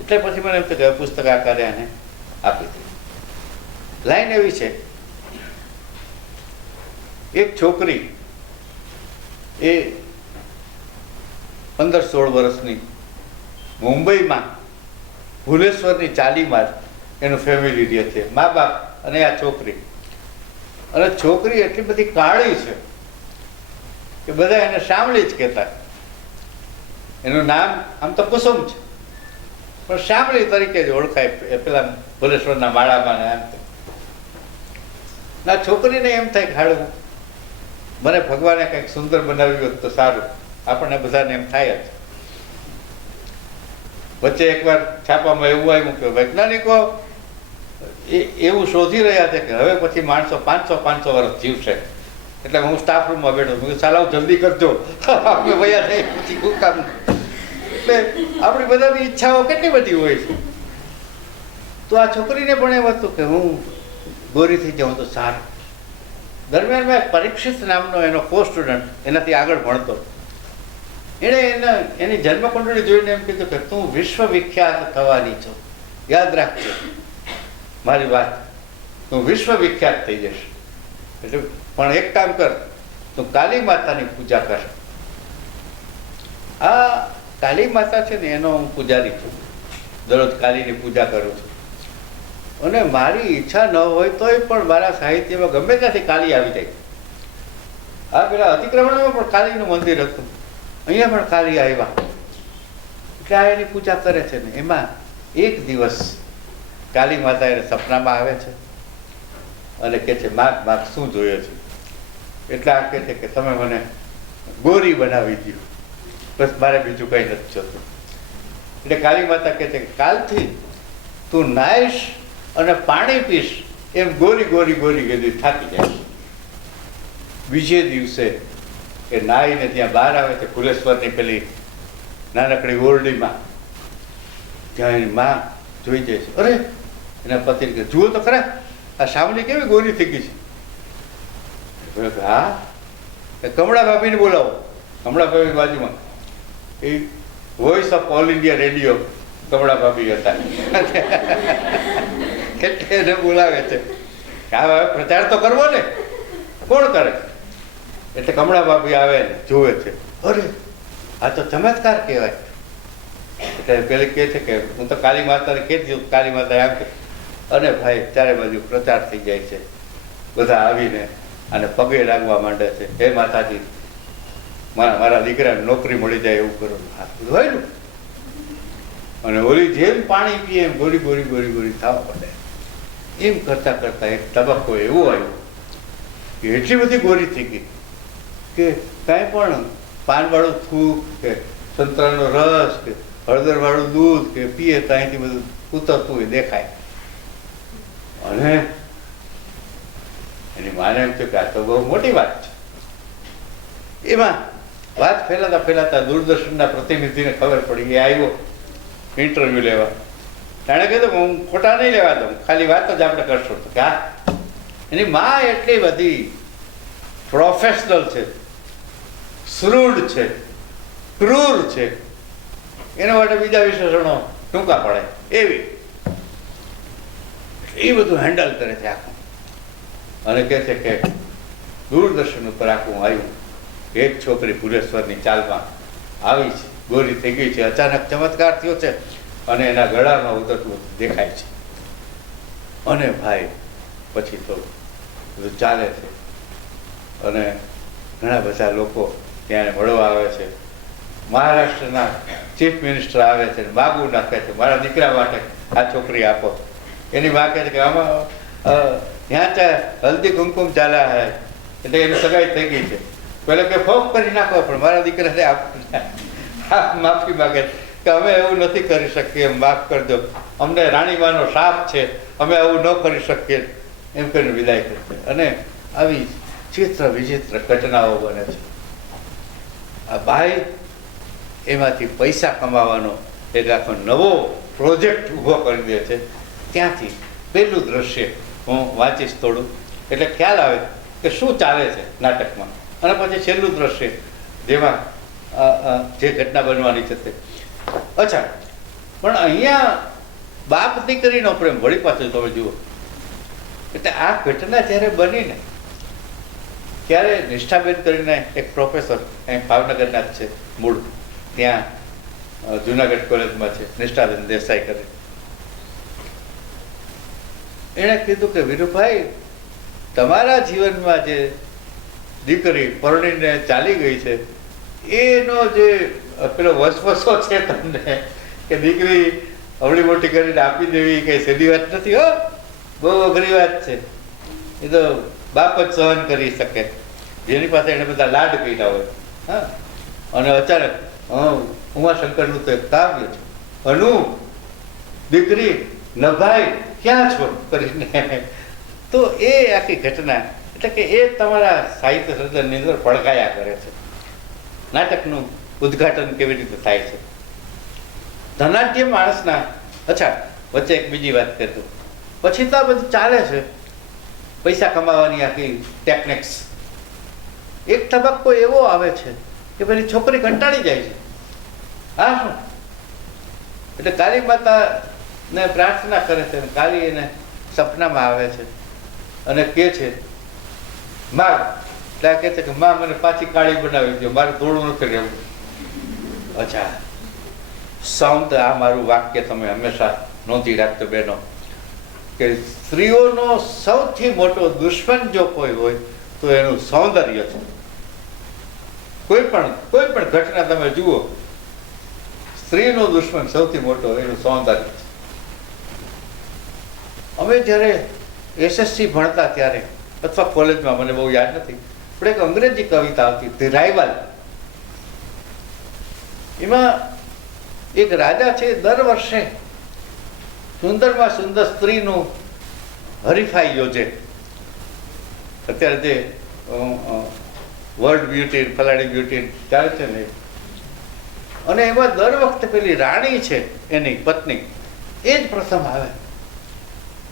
એટલે પછી મને એમ કે પુસ્તક આકારે આને આપી દીધી. લાઈન એવી છે, એક છોકરી એ 15-16 વર્ષની મુંબઈમાં ભુલેશ્વરની ચાલીમાં એનું ફેમિલી રહે છે, મા બાપ અને આ છોકરી. અને છોકરી એટલી બધી કાળી છે કે બધા એને શામળી જ કહેતા. એનું નામ આમ તો કુસુમ છે, પણ શામળી તરીકે જ ઓળખાય. એ પેલા ભુલેશ્વરના માળામાં ને આમ. ના છોકરીને એમ થાય કે હાડવું મને ભગવાને કંઈક સુંદર બનાવ્યું હોત તો સારું, આપણને બધાને એમ થાય જ. વચ્ચે એકવાર છાપામાં એવું આવ્યું કે વૈજ્ઞાનિકો એવું શોધી રહ્યા છે કે હવે પછી માણસો 500 વર્ષ જીવશે. એટલે હું સ્ટાફ રૂમમાં બેઠો, મેં કીધું ચાલો જલ્દી કરજો, આપણે વયા થઈ પછી શું કામ. એટલે આપણી બધાની ઈચ્છાઓ કેટલી બધી હોય છે. તો આ છોકરીને પણ એમ હતું કે હું ગોરી થઈ જાઉં તો સારું. દરમિયાનમાં પરીક્ષિત નામનો એનો કો સ્ટુડન્ટ એનાથી આગળ ભણતો, એણે એની જન્મકુંડળી જોઈને એમ કીધું કે તું વિશ્વવિખ્યાત થવાની છો, યાદ રાખજો મારી વાત, તું વિશ્વવિખ્યાત થઈ જશે. એટલે પણ એક કામ કર, તું કાલી માતાની પૂજા કર. આ કાલી માતા છે ને એનો હું પૂજારી છું, દરરોજ કાલીની પૂજા કરું છું. અને મારી ઈચ્છા ન હોય તોય પણ મારા સાહિત્યમાં ગમે ત્યાંથી કાલી આવી જાય. આ પેલા અતિક્રમણમાં પણ કાલીનું મંદિર હતું, અહીંયા પણ કાલી આવ્યા. એટલે આ એની પૂજા કરે છે ને. એમાં એક દિવસ કાલી માતા એને સપનામાં આવે છે અને કહે છે માગ માગ શું જોયો છે. એટલે આ કહે છે કે તમે મને ગોરી બનાવી દો, બસ મારે બીજું કંઈ નથી જોતું. એટલે કાલી માતા કહે છે કે કાલથી તું નાઈશ અને પાણી પીશ એમ ગોરી ગોરી ગોરી ગોરી થાકી જાય. બીજે દિવસે એ નાઈને ત્યાં બહાર આવે છે ફુલેશ્વરની પેલી નાનકડી ઓરડીમાં. ત્યાં એની માં જોઈ જાય છે. અરે એના પતિને કહે જુઓ તો ખરા આ સામની કેવી ગોરી થઈ ગઈ છે. હા, કમળા ભાભીને બોલાવો. કમળા ભાભી બાજુમાં એ voice of All India Radio Kamala ભાભી હતા. એટલે એને બોલાવે છે કે હવે પ્રચાર તો કરવો ને, કોણ કરે. એટલે કમળા ભાભી આવે ને જોવે છે. અરે આ તો ચમત્કાર કહેવાય. એટલે પેલી કહે છે કે હું તો કાલી માતાને કહેતી, કાલી માતા એમ કે. અને ભાઈ ચારે બાજુ પ્રચાર થઈ જાય છે, બધા આવીને અને પગે લાગવા માંડે છે, હે માતાજી મારા દીકરાને નોકરી મળી જાય એવું કરો. હા જોયેલું. અને ઓલી જેમ પાણી પીએ એમ ગોરી ગોરી ગોરી ગોરી થવા પડે. એમ કરતા કરતા એક તબક્કો એવો આવ્યો કે એટલી બધી ગોરી થઈ ગઈ કે કાંઈ પણ પાનવાળું થૂક કે સંતરાનો રસ કે હળદરવાળું દૂધ કે પીએ તો અહીંથી બધું ઉતરતું હોય દેખાય. અને એની માને એમ થયું કે આ તો બહુ મોટી વાત છે. એમાં વાત ફેલાતા ફેલાતા દૂરદર્શનના પ્રતિનિધિને ખબર પડી. એ આવ્યો ઇન્ટરવ્યુ લેવા. એણે કીધું હું ખોટા નહીં લેવા દઉં, ખાલી વાત જ આપણે કરશું. તો કે હા, એની માં એટલી બધી પ્રોફેશનલ છે, સૃઢ છે, ક્રૂર છે, એના માટે બીજા વિશેષણો ટૂંકા પડે એવી. એ બધું હેન્ડલ કરે છે આખું. અને કહે છે કે દૂરદર્શન ઉપર આખું આવ્યું. એક છોકરી ભુલેશ્વરની ચાલમાં આવી છે, ગોરી થઈ ગઈ છે, અચાનક ચમત્કાર થયો છે અને એના ગળામાં ઉતરતું દેખાય છે. અને ભાઈ પછી તો બધું ચાલે છે અને ઘણા બધા લોકો ત્યાં મળવા આવે છે. મહારાષ્ટ્રના ચીફ મિનિસ્ટર આવે છે, બાબુ નાખે છે મારા દીકરા માટે આ છોકરી આપો. એની માં કહે છે કે આમાં ત્યાં હલ્દી કુમકુમ ચાલ્યા હે, એટલે એની સગાઈ થઈ ગઈ છે. પેલા કે ફોક કરી નાખો, પણ મારા દીકરાને માફી માગે કે અમે એવું નથી કરી શકીએ, માફ કરજો, અમને રાણીમાનો શાપ છે, અમે આવું ન કરી શકીએ એમ કરીને વિદાય કરે. અને આવી ચિત્ર વિચિત્ર ઘટનાઓ બને છે. આ ભાઈ એમાંથી પૈસા કમાવાનો એક આખો નવો પ્રોજેક્ટ ઊભો કરી દે છે. ત્યાંથી પહેલું દ્રશ્ય હું વાંચીશ થોડું, એટલે ખ્યાલ આવે કે શું ચાલે છે નાટકમાં. અને પછી છેલ્લું દ્રશ્ય જેમાં જે ઘટના બનવાની છે તે. અચ્છા, પણ અહીંયા બાપ દીકરીનો પ્રેમ વળી પાછું તમે જુઓ. એટલે આ ઘટના જ્યારે બની ને ત્યારે નિષ્ઠાબેન કરીને એક પ્રોફેસર અહીં ભાવનગરના જ છે મૂળ, ત્યાં જુનાગઢ કોલેજમાં છે નિષ્ઠાબેન દેસાઈ કરી. એણે કીધું કે વીરુભાઈ તમારા જીવનમાં જે દીકરી પરણીને ચાલી ગઈ છે એનો જે પેલો વસવસો છે તમને કે દીકરી અવળી મોટી કરીને આપી દેવી કઈ સીધી વાત નથી હો, બહુ અઘરી વાત છે. એ તો બાપ જ સહન કરી શકે. જેની પાસે એને બધા લાડ કર્યા હોય. હા, અને અચાનક ઉમાશંકરનું તો એક કાવ્ય છે, અનુ દીકરી નભાઈ ક્યાં છો કરીને. તો એ આખી ઘટના એટલે કે એ તમારા સાહિત્ય સર્જનની અંદર પડઘાયા કરે છે. નાટકનું ઉદ્ઘાટન કેવી રીતે થાય છે. ધનાઢ્ય માણસના, અચ્છા વચ્ચે એક બીજી વાત કરતો, પછી તો આ બધું ચાલે છે, પૈસા કમાવાની આખી ટેકનિક્સ. એક તબક્કો એવો આવે છે કે પેલી છોકરી કંટાળી જાય છે. હા, શું એટલે કાળી માતાને પ્રાર્થના કરે છે, કાળી એને સપનામાં આવે છે અને કહે છે માં, એટલે કહે છે કે માં મને પાછી કાળી બનાવી દો, મારે થોડું નથી રહેવું. અચ્છા, સાઉન્ડ આ મારું વાક્ય તમે હંમેશા નોંધી રાખજો બહેનો, કે સ્ત્રીઓનો સૌથી મોટો દુશ્મન જો કોઈ હોય તો એનું સૌંદર્ય છે. કોઈ પણ ઘટના તમે જુઓ, સ્ત્રીનો દુશ્મન સૌથી મોટો એનું સૌંદર્ય છે. અમે જ્યારે એસએસસી ભણતા ત્યારે, અથવા કોલેજમાં, મને બહુ યાદ નથી, પણ એક અંગ્રેજી કવિતા આવતી ધી રાઇવલ. એમાં એક રાજા છે, દર વર્ષે સુંદરમાં સુંદર સ્ત્રીનું હરીફાઈ યોજે. અત્યારે જે વર્લ્ડ બ્યુટી, ફલાણી બ્યુટી ચાલે છે ને, અને એમાં દર વખતે પેલી રાણી છે એની પત્ની એ જ પ્રથમ આવે.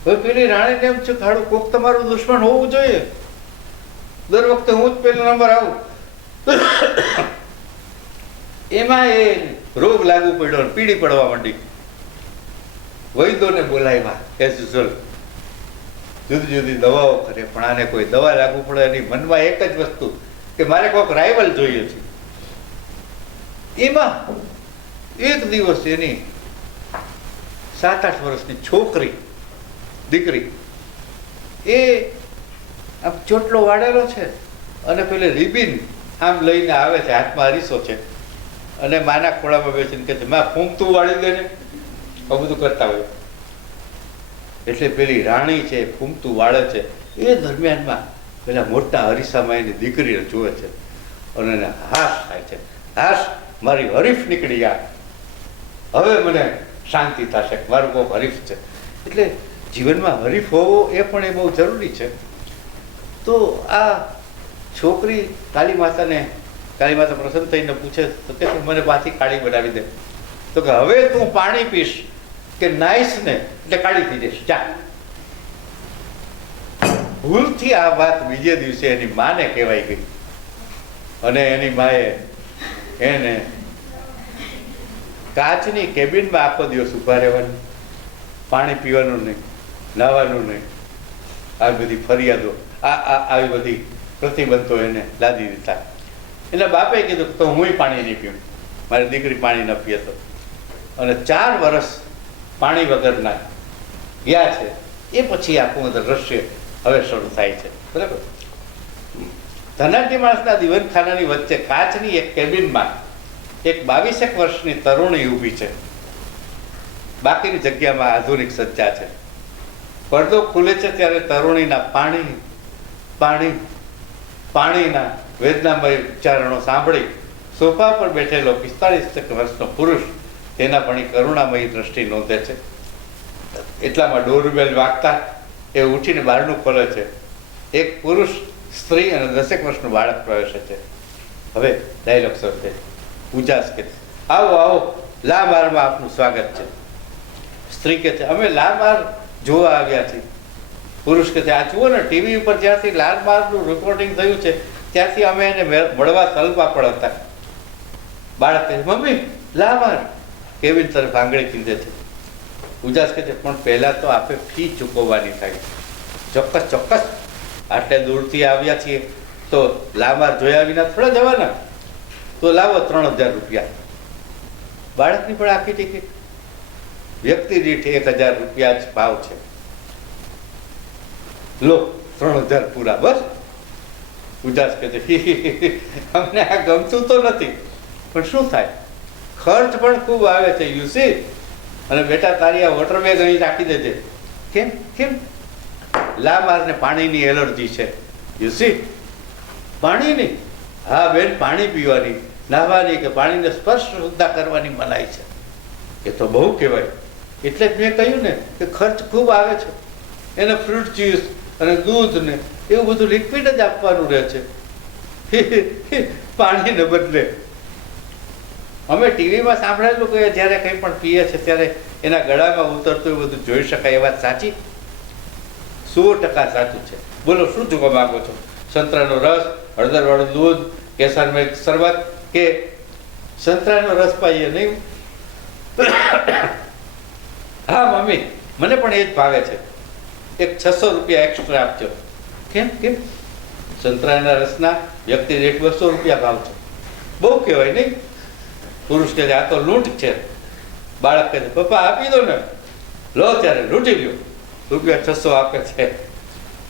હવે પેલી રાણીને એમ છે ખાડું કોક તમારું દુશ્મન હોવું જોઈએ, દર વખતે હું જ પેલો નંબર આવું. એમાં એ રોગ લાગુ પડ્યો, પીડી પડવા માંડી. વૈદોને બોલાવ્યા એઝ યુઝ્યુઅલ, જુદી જુદી દવાઓ કરે, પણ આને કોઈ દવા લાગુ પડે એની મનમાં એક જ વસ્તુ કે મારે કોઈક રાઇવલ જોઈએ છે. એમાં એક દિવસ એની 7-8 વર્ષની છોકરી, દીકરી, એ આમ ચોટલો વાળેલો છે અને પેલે રિબિન આમ લઈને આવે છે, હાથમાં અરીસો છે, અને માના ખોળામાં બેસીને કહે છે માં ફૂંકતું વાળી દે ને, આ બધું કરતા હોય. એટલે પેલી રાણી છે ફૂંકતું વાળે છે, એ દરમિયાનમાં પેલા મોટા અરીસામાં એની દીકરીને જુએ છે અને એને હાશ થાય છે. હાશ, મારી હરીફ નીકળી ગયા, હવે મને શાંતિ થશે, મારું કોઈક હરીફ છે. એટલે જીવનમાં હરીફ હોવો એ પણ એ બહુ જરૂરી છે. તો આ છોકરી કાળી માતા પ્રસન્ન થઈને પૂછે તો કે મને પાછી કાળી બનાવી દે. તો કે હવે તું પાણી પીશ કે નાઈશ ને એટલે કાળી થઈ જઈશ, જા. ભૂલથી આ વાત બીજે દિવસે એની માને કહેવાય ગઈ અને એની માએ એને કાચની કેબિનમાં આખો દિવસ ઉભા રહેવાનું, પાણી પીવાનું નહીં, નાહવાનું નહીં, આવી બધી ફરિયાદો, આવી બધી પ્રતિબંધો એને લાદી દીધા. એટલે બાપે કીધું તો હું પાણી નહીં પીવું, મારી દીકરી પાણી ન પીએ તો. અને 4 વર્ષ પાણી વગરના ગયા છે. એ પછી આખું દ્રશ્ય હવે શરૂ થાય છે. બરાબર. ધનાઢ્ય માણસના દીવનખાનાની વચ્ચે કાચની એક કેબિનમાં એક 22 વર્ષની તરુણી ઊભી છે. બાકીની જગ્યામાં આધુનિક સજ્જા છે. પડદો ખુલે છે ત્યારે તરુણીના પાણીના વેદનામય ઉચ્ચારણો સાંભળી સોફા પર બેઠેલો 45 વર્ષનો પુરુષ તેના પણ કરુણામયી દ્રષ્ટિ નોંધે છે. એટલામાં ડોરબેલ વાગતા એ ઉઠીને બારણું ખોલે છે. એક પુરુષ, સ્ત્રી અને 10 વર્ષનું બાળક પ્રવેશે છે. હવે ડાયલોગ શરૂ છે. ઉજાસ કે આવો આવો, લામારમાં આપનું સ્વાગત છે. સ્ત્રી કે છે અમે લામાર જોવા આવ્યા છીએ. પુરુષ કે છે આ જુઓ ને, ટીવી ઉપર જ્યાંથી લાલમારનું રિપોર્ટિંગ થયું છે ત્યાંથી અમે એને મળવા તલપા પણ હતા. બાળક કહે મમ્મી લામાર, કેવિન તરફ આંગળી કીધે છે. ઉજાસ કે છે પણ પહેલા તો આપણે ફી ચૂકવવાની થાય. ચોક્કસ ચોક્કસ, આટલે દૂરથી આવ્યા છીએ તો લામાર જોયા વિના થોડા જવાના, તો લાવો 3000 રૂપિયા. બાળકની પણ આખી ટિકિટ. વ્યક્તિ દીઠ 1000 રૂપિયા જ ભાવ છે. લો 3000 પૂરા, બસ. ઉજાસ કહે છે અમને આ ગમતું તો નથી, પણ શું થાય, ખર્ચ પણ ખૂબ આવે છે યુ સી. અને બેટા તારી આ વોટર બેગ અહીં રાખી દેજે. કેમ કેમ? લામારને પાણીની એલર્જી છે યુ સી. પાણી નહીં. હા બેન, પાણી પીવાની, નાહવાની કે પાણીને સ્પર્શ સુદ્ધા કરવાની મનાઈ છે. એ તો બહુ કહેવાય. એટલે જ મેં કહ્યું ને કે ખર્ચ ખૂબ આવે છે. એને ફ્રૂટ જ્યુસ અને દૂધ ને એવું બધું લિક્વિડ જ આપવાનું રહે છે પાણીને બદલે. અમે ટીવીમાં સાંભળેલું કે જ્યારે કંઈ પણ પીએ છે ત્યારે એના ગળામાં ઉતરતું એ બધું જોઈ શકાય. એ વાત સાચી? 100% સાચું છે. બોલો, શું જોવા માંગો છો? સંતરાનો રસ, હળદરવાળું દૂધ, કેસરમય શરબત કે સંતરાનો રસ પાઈએ નહીં? હા મમ્મી, મને પણ એ જ ભાવે છે. એક 600 રૂપિયા એક્સ્ટ્રા આપજો. કેમ કેમ? સંતરાના રસના વ્યક્તિ દીઠ 200 રૂપિયા ભાવ છે. બહુ કહેવાય નહીં? પુરુષ કહે આ તો લૂંટ છે. બાળક કહે પપ્પા આપી દો ને. લો ત્યારે લૂંટી લ્યો. રૂપિયા 600 આપે છે.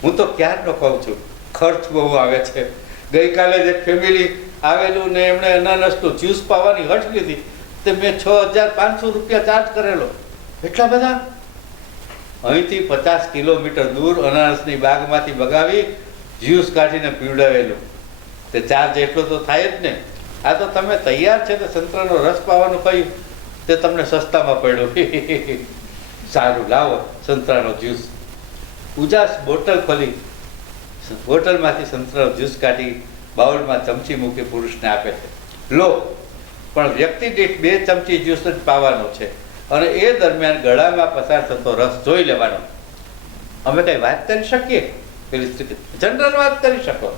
હું તો ક્યારનો કહું છું, ખર્ચ બહુ આવે છે. ગઈકાલે જ એક ફેમિલી આવેલું ને એમણે અનાનસનું જ્યુસ પાવાની હઠ લીધી તે મેં 6500 રૂપિયા ચાર્જ કરેલો. એટલા બધા? અહીંથી 50 કિલોમીટર દૂર અનાનસની બાગમાંથી બગાવી જ્યુસ કાઢીને પીવડાવેલું. તે ચાર્જ એટલો તો થાય જ ને. આ તો તમે તૈયાર છે તો સંતરાનો રસ પાવાનું કહ્યું તે તમને સસ્તામાં પડ્યું. સારું, લાવો સંતરાનો જ્યુસ. ઉજાસ બોટલ ખોલી બોટલમાંથી સંતરાનો જ્યુસ કાઢી બાઉલમાં ચમચી મૂકી પુરુષને આપે છે. લો, પણ વ્યક્તિ દીઠ 2 ચમચી જ્યુસ જ પાવાનો છે અને એ દરમિયાન ગળામાં પસાર થતો રસ જોઈ લેવાનો. અમે કઈ વાત કરી શકીએ? પેલી સ્ત્રી જનરલ વાત કરી શકો.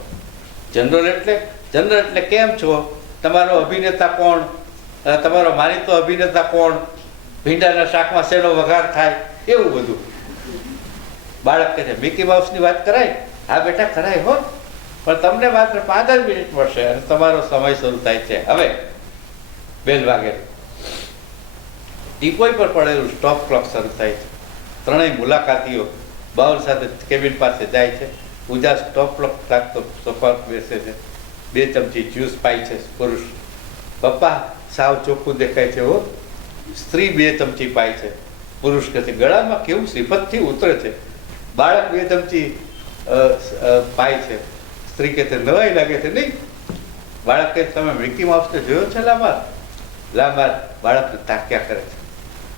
જનરલ એટલે કેમ છો, તમારો અભિનેતા કોણ, તમારો માનીતો અભિનેતા કોણ, ભીંડાના શાકમાં શેનો વઘાર થાય, એવું બધું. બાળક કહે છે મિકી માઉસની વાત કરાય? હા બેટા કરાય હો, પણ તમને માત્ર 5 જ મિનિટ મળશે અને તમારો સમય શરૂ થાય છે હવે. બેલ વાગે. ટીપોઈ પર પડેલું સ્ટોપ ક્લોક શરૂ થાય છે. ત્રણેય મુલાકાતીઓ બાઉલ સાથે કેબિન પાસે જાય છે. પૂજા સ્ટોપ ક્લોક લાગતો સોફા બેસે છે. 2 ચમચી જ્યુસ પાય છે પુરુષ. પપ્પા સાવ ચોખ્ખું દેખાય છે હો. સ્ત્રી 2 ચમચી પાય છે. પુરુષ કહે છે ગળામાં કેવું શ્રીફતથી ઉતરે છે. બાળક 2 ચમચી પાય છે. સ્ત્રી કહે છે નવાઈ લાગે છે નહીં? બાળક કહે તમે મિકી માઉસને જોયો છે લામાર? લામાર બાળકને તાક્યા કરે છે.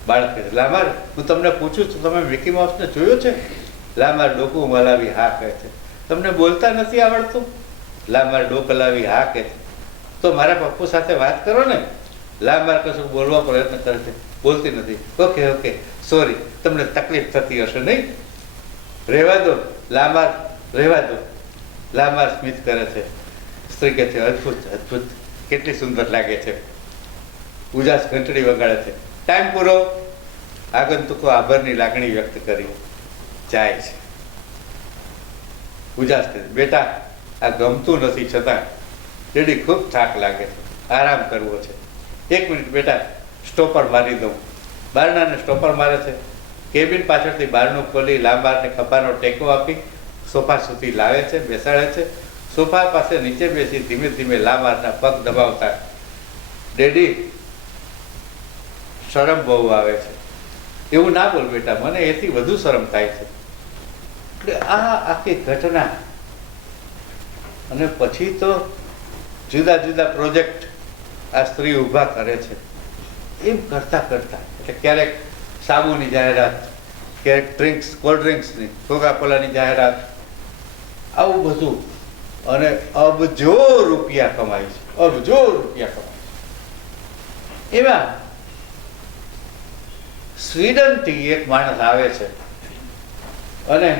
બાળક કહે છે લામાર, હું તમને પૂછું છું તમે મિકી માઉસને જોયો છે? લામાર ડોકું મલાવી હા કહે છે. તમને બોલતા નથી આવડતું? લામાર ડોક હલાવી હા કહે છે. તો મારા પપ્પુ સાથે વાત કરો ને. લામાર કશું બોલવા પ્રયત્ન કરે છે, બોલતી નથી. ઓકે ઓકે સોરી, તમને તકલીફ થતી હશે નહીં? રહેવા દો લામાર, રહેવા દો. લામાર સ્મિત કરે છે. સ્ત્રી કહે છે અદ્ભુત અદ્ભુત, કેટલી સુંદર લાગે છે. ઉજાસ ઘંટડી વગાડે છે. ટાઈમ પૂરો. આગંતુકો આભારની લાગણી વ્યક્ત કરી જાય છે. ઉજાસ કહે બેટા આ ગમતું નથી છતાં ડેડી ખૂબ થાક લાગે છે, આરામ કરવો છે. 1 મિનિટ બેટા, સ્ટોપર મારી દઉં. બારણાને સ્ટોપર મારે છે. કેબિન પાછળથી બારણું ખોલી લાંબારને ખભાનો ટેકો આપી સોફા સુધી લાવે છે, બેસાડે છે. સોફા પાસે નીચે બેસી ધીમે ધીમે લાંબારના પગ દબાવતા ડેડી શરમ બહુ આવે છે. એવું ના બોલ બેટા, મને એથી વધુ શરમ થાય છે. એટલે આ આખી ઘટના અને પછી તો જુદા જુદા પ્રોજેક્ટ આ સ્ત્રી ઊભા કરે છે. એમ કરતા કરતા એટલે ક્યારેક સાબુની જાહેરાત, ક્યારેક ડ્રિંક્સ, કોલ્ડ ડ્રિંક્સની, કોકા કોલાની જાહેરાત, આવું બધું. અને અબજો રૂપિયા કમાય છે, અબજો રૂપિયા કમાય છે. એમાં સ્વીડનથી એક માણસ આવે છે અને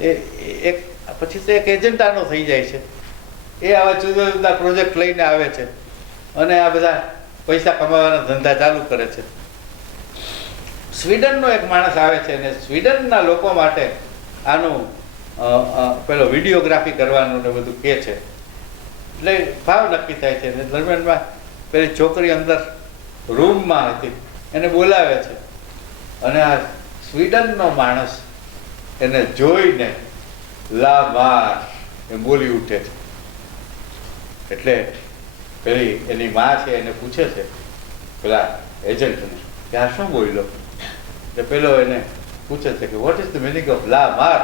એક પછી તો એક એજન્ટ આનો થઈ જાય છે. એ આવા જુદા જુદા પ્રોજેક્ટ લઈને આવે છે અને આ બધા પૈસા કમાવાના ધંધા ચાલુ કરે છે. સ્વીડનનો એક માણસ આવે છે અને સ્વીડનના લોકો માટે આનું પેલો વિડીયોગ્રાફી કરવાનું ને બધું કહે છે. એટલે ભાવ નક્કી થાય છે. અને દરમિયાનમાં પેલી છોકરી અંદર રૂમમાં હતી, એને બોલાવે છે અને આ સ્વીડનનો માણસ એને જોઈને લામાર એ બોલી ઉઠે છે. એટલે પેલી એની માં છે એને પૂછે છે પેલા એજન્ટને કે આ શું બોલ્યો? એટલે પેલો એને પૂછે છે કે what is the meaning of લામાર?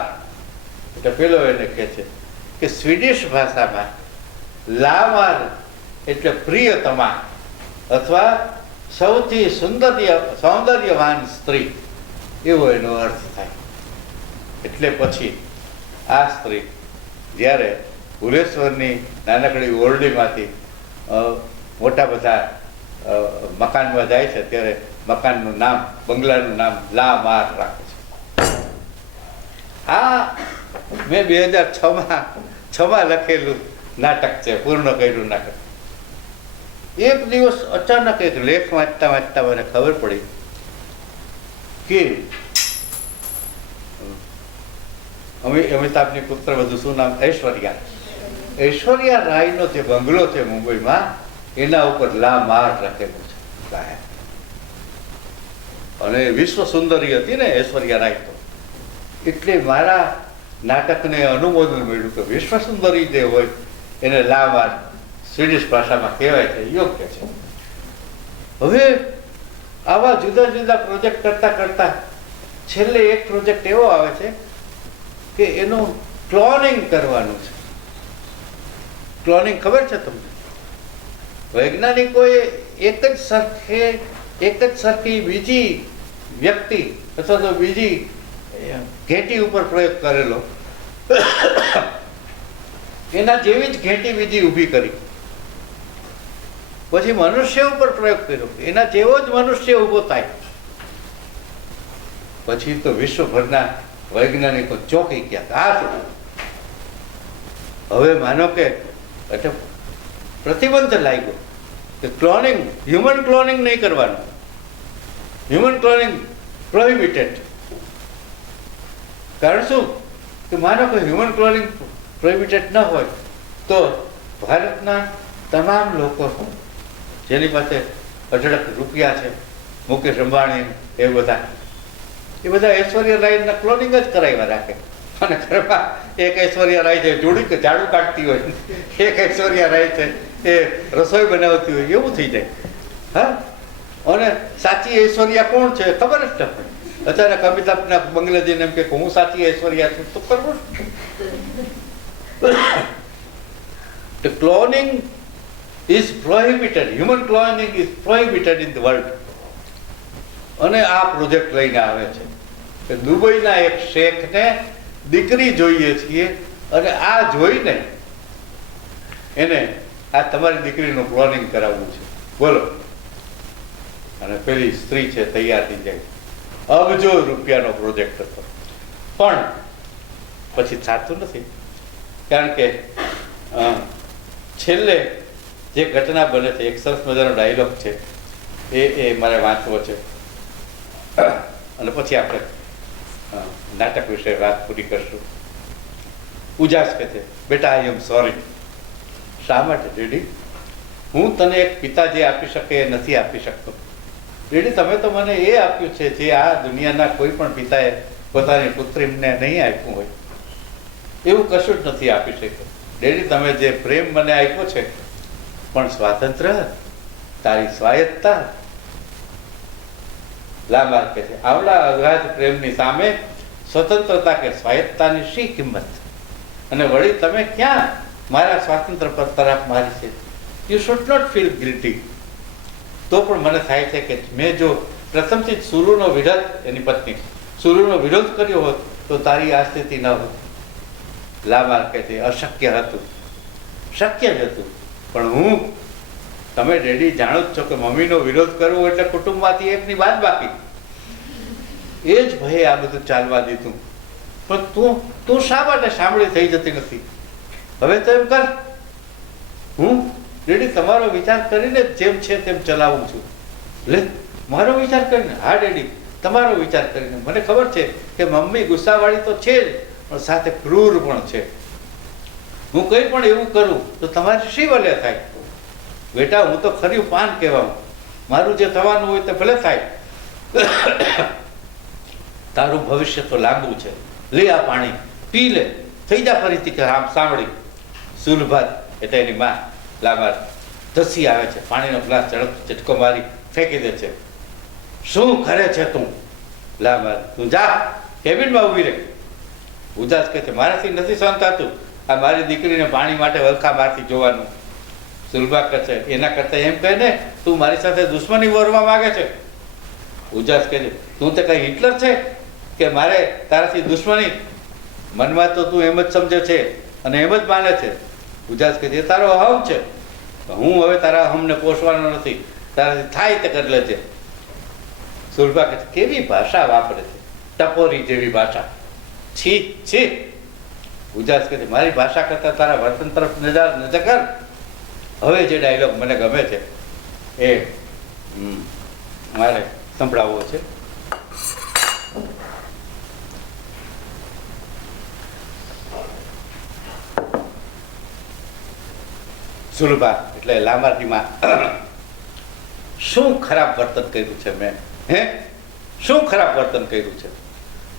એટલે પેલો એને કહે છે કે સ્વીડિશ ભાષામાં લામાર એટલે પ્રિયતમા અથવા સૌથી સૌંદર્યવાન સ્ત્રી એવો એનો અર્થ થાય. એટલે પછી આ સ્ત્રી જ્યારે ભુલેશ્વરની નાનકડી ઓરડીમાંથી મોટા બધા મકાનમાં જાય છે ત્યારે મકાનનું નામ, બંગલાનું નામ લા માર રાખે છે. આ મેં 2006માં લખેલું નાટક છે, પૂર્ણ કર્યું નાટક. એક દિવસ અચાનક એક લેખ વાંચતા વાંચતા મને ખબર પડી કે અમિતાભની પુત્ર વધુ શું નામ, ઐશ્વર્યા રાયનો જે બંગલો છે મુંબઈમાં, એના ઉપર લા માર લખેલું છે. અને વિશ્વ સુંદરી હતી ને ઐશ્વર્યા રાય, તો એટલે મારા નાટકને અનુમોદન મળ્યું કે વિશ્વ સુંદરી જે હોય એને લા માર સ્વીડિશ ભાષામાં કહેવાય છે, યોગ્ય છે. હવે આવા જુદા જુદા પ્રોજેક્ટ કરતા કરતા છેલ્લે એક પ્રોજેક્ટ એવો આવે છે કે એનું ક્લોનિંગ કરવાનું છે. ક્લોનિંગ ખબર છે તમને? વૈજ્ઞાનિકોએ એક જ સરખી બીજી વ્યક્તિ અથવા તો બીજી ઘેટી ઉપર પ્રયોગ કરેલો, એના જેવી જ ઘેટી બીજી ઊભી કરી, પછી મનુષ્ય ઉપર પ્રયોગ કર્યો, એના જેવો જ મનુષ્ય ઊભો થાય. પછી તો વિશ્વભરના વૈજ્ઞાનિકો ચોંકી ગયા. આ હવે માનો કે એટલે પ્રતિબંધ લાગ્યો કે ક્લોનિંગ, હ્યુમન ક્લોનિંગ નહીં કરવાનું, હ્યુમન ક્લોનિંગ પ્રોહિબિટેડ. કારણ શું કે માનો કે હ્યુમન ક્લોનિંગ પ્રોહિબિટેડ ન હોય તો ભારતના તમામ લોકો જેની પાસે અઢળક રૂપિયા છે, મુકેશ અંબાણી એ બધા ઐશ્વર્યા રાયના ક્લોનિંગ જ કરાવ્યા રાખે. અને ઘરમાં એક ઐશ્વર્યા રાય છે ઝાડુ કાઢતી હોય, એક ઐશ્વર્યા રાય છે એ રસોઈ બનાવતી હોય, એવું થઈ જાય. હા, અને સાચી ઐશ્વર્યા કોણ છે ખબર જ ન પડે. અચાનક અમિતાભના બંગલે જઈને એમ કે હું સાચી ઐશ્વર્યા છું તો કરવું. Cloning is prohibited, human cloning is prohibited in the world. અને આ પ્રોજેક્ટ લઈને આવે છે કે દુબઈના એક શેખને દીકરી જોઈએ છીએ અને આ જોઈને એને આ તમારી દીકરીનું ક્લોનિંગ કરાવવું છે, બોલો. અને પેલી સ્ત્રી છે તૈયાર થઈ જાય. અબજો રૂપિયાનો પ્રોજેક્ટ હતો, પણ પછી થતું નથી. કારણ કે છેલ્લે જે ઘટના બને છે, એક સરસ મજાનો ડાયલોગ છે, એ મારે વાંચવો છે અને પછી આપણે નાટક વિશે વાત પૂરી કરશું. ઉજાસ કહે છે, બેટા આઈ એમ સોરી. શા માટે ડેડી? હું તને એક પિતા જે આપી શકે એ નથી આપી શકતો. ડેડી, તમે તો મને એ આપ્યું છે જે આ દુનિયાના કોઈ પણ પિતાએ પોતાની પુત્રીને નહીં આપ્યું હોય, એવું કશું જ નથી આપી શક્યો. ડેડી, તમે જે પ્રેમ મને આપ્યો છે, પણ સ્વાતંત્ર્ય, તારી સ્વાયત્તતા. લાંબા કહે છે, આવડા અગાધ પ્રેમની સામે સ્વતંત્રતા કે સ્વાયત્તાની શી કિંમત? અને વળી તમે ક્યાં મારા સ્વાતંત્ર્ય પર તરફ મારી છે? You should not feel guilty. તો પણ મને થાય છે કે મેં જો પ્રથમથી જ સુરુનો વિરોધ, એની પત્ની સુરુનો વિરોધ કર્યો હોત તો તારી આ સ્થિતિ ન હોત. લાંબા કહે છે, અશક્ય હતું. શક્ય જ હતું, પણ હું, તમે ડેડી જાણો જ છો કે મમ્મીનો વિરોધ કરવો એટલે કુટુંબમાંથી એકની બાદ બાકી. એ જ ભયે આ બધું ચાલવા દીધું. પણ તું શા માટે સાંભળી થઈ જતી નથી? હવે તો એમ કર, હું ડેડી તમારો વિચાર કરીને જેમ છે તેમ ચલાવું છું. લે, મારો વિચાર કરીને? હા ડેડી, તમારો વિચાર કરીને. મને ખબર છે કે મમ્મી ગુસ્સાવાળી તો છે જ, પણ સાથે ક્રૂર પણ છે. હું કંઈ પણ એવું કરું તો તમારી શી વલે થાય? બેટા, હું તો ખર્યું પાન કહેવાનું. મારું જે થવાનું હોય તે ભલે થાય. તારું ભવિષ્ય તો લાંબુ છે. લે આ પાણી પી લે, થઈ જા ફરીથી કે આમ સાંભળી. સુલભાત એટલે એની માં લાંબા ધસી આવે છે, પાણીનો ગ્લાસ ઝટકો મારી ફેંકી દે છે. શું કરે છે તું? લાંબા, તું જા કેબિનમાં ઊભી રહે. ઉદાસ કહે છે, મારાથી નથી સહન થતું. આ મારી દીકરીને પાણી માટે વલખા મારતી જોવાનું. સુલભા કહે છે એના કરતાં એમ કહે ને, તું મારી સાથે દુશ્મની વરવા માંગે છે. ઉજાસ કહે છે તું તે કઈ હિટલર છે કે મારે તારાથી દુશ્મની? મનમાં તો તું એમ જ સમજે છે અને એમ જ માને છે. ઉજાસ કહે છે એ તારો અહમ છે. હું હવે તારા અહમને પોષવાનો નથી, તારાથી થાય તે કરી લેજે. સુલભા કહે છે કેવી ભાષા વાપરે છે, ટપોરી જેવી ભાષા. છી છી. ઉજાસ કહે છે મારી ભાષા કરતા તારા વર્તન તરફ નજર કર. હવે જે ડાયલોગ મને ગમે છે એ મારે સંભળાવવો છે. સુલભા એટલે લામાર્થીમાં શું ખરાબ વર્તન કર્યું છે મેં? શું ખરાબ વર્તન કર્યું છે?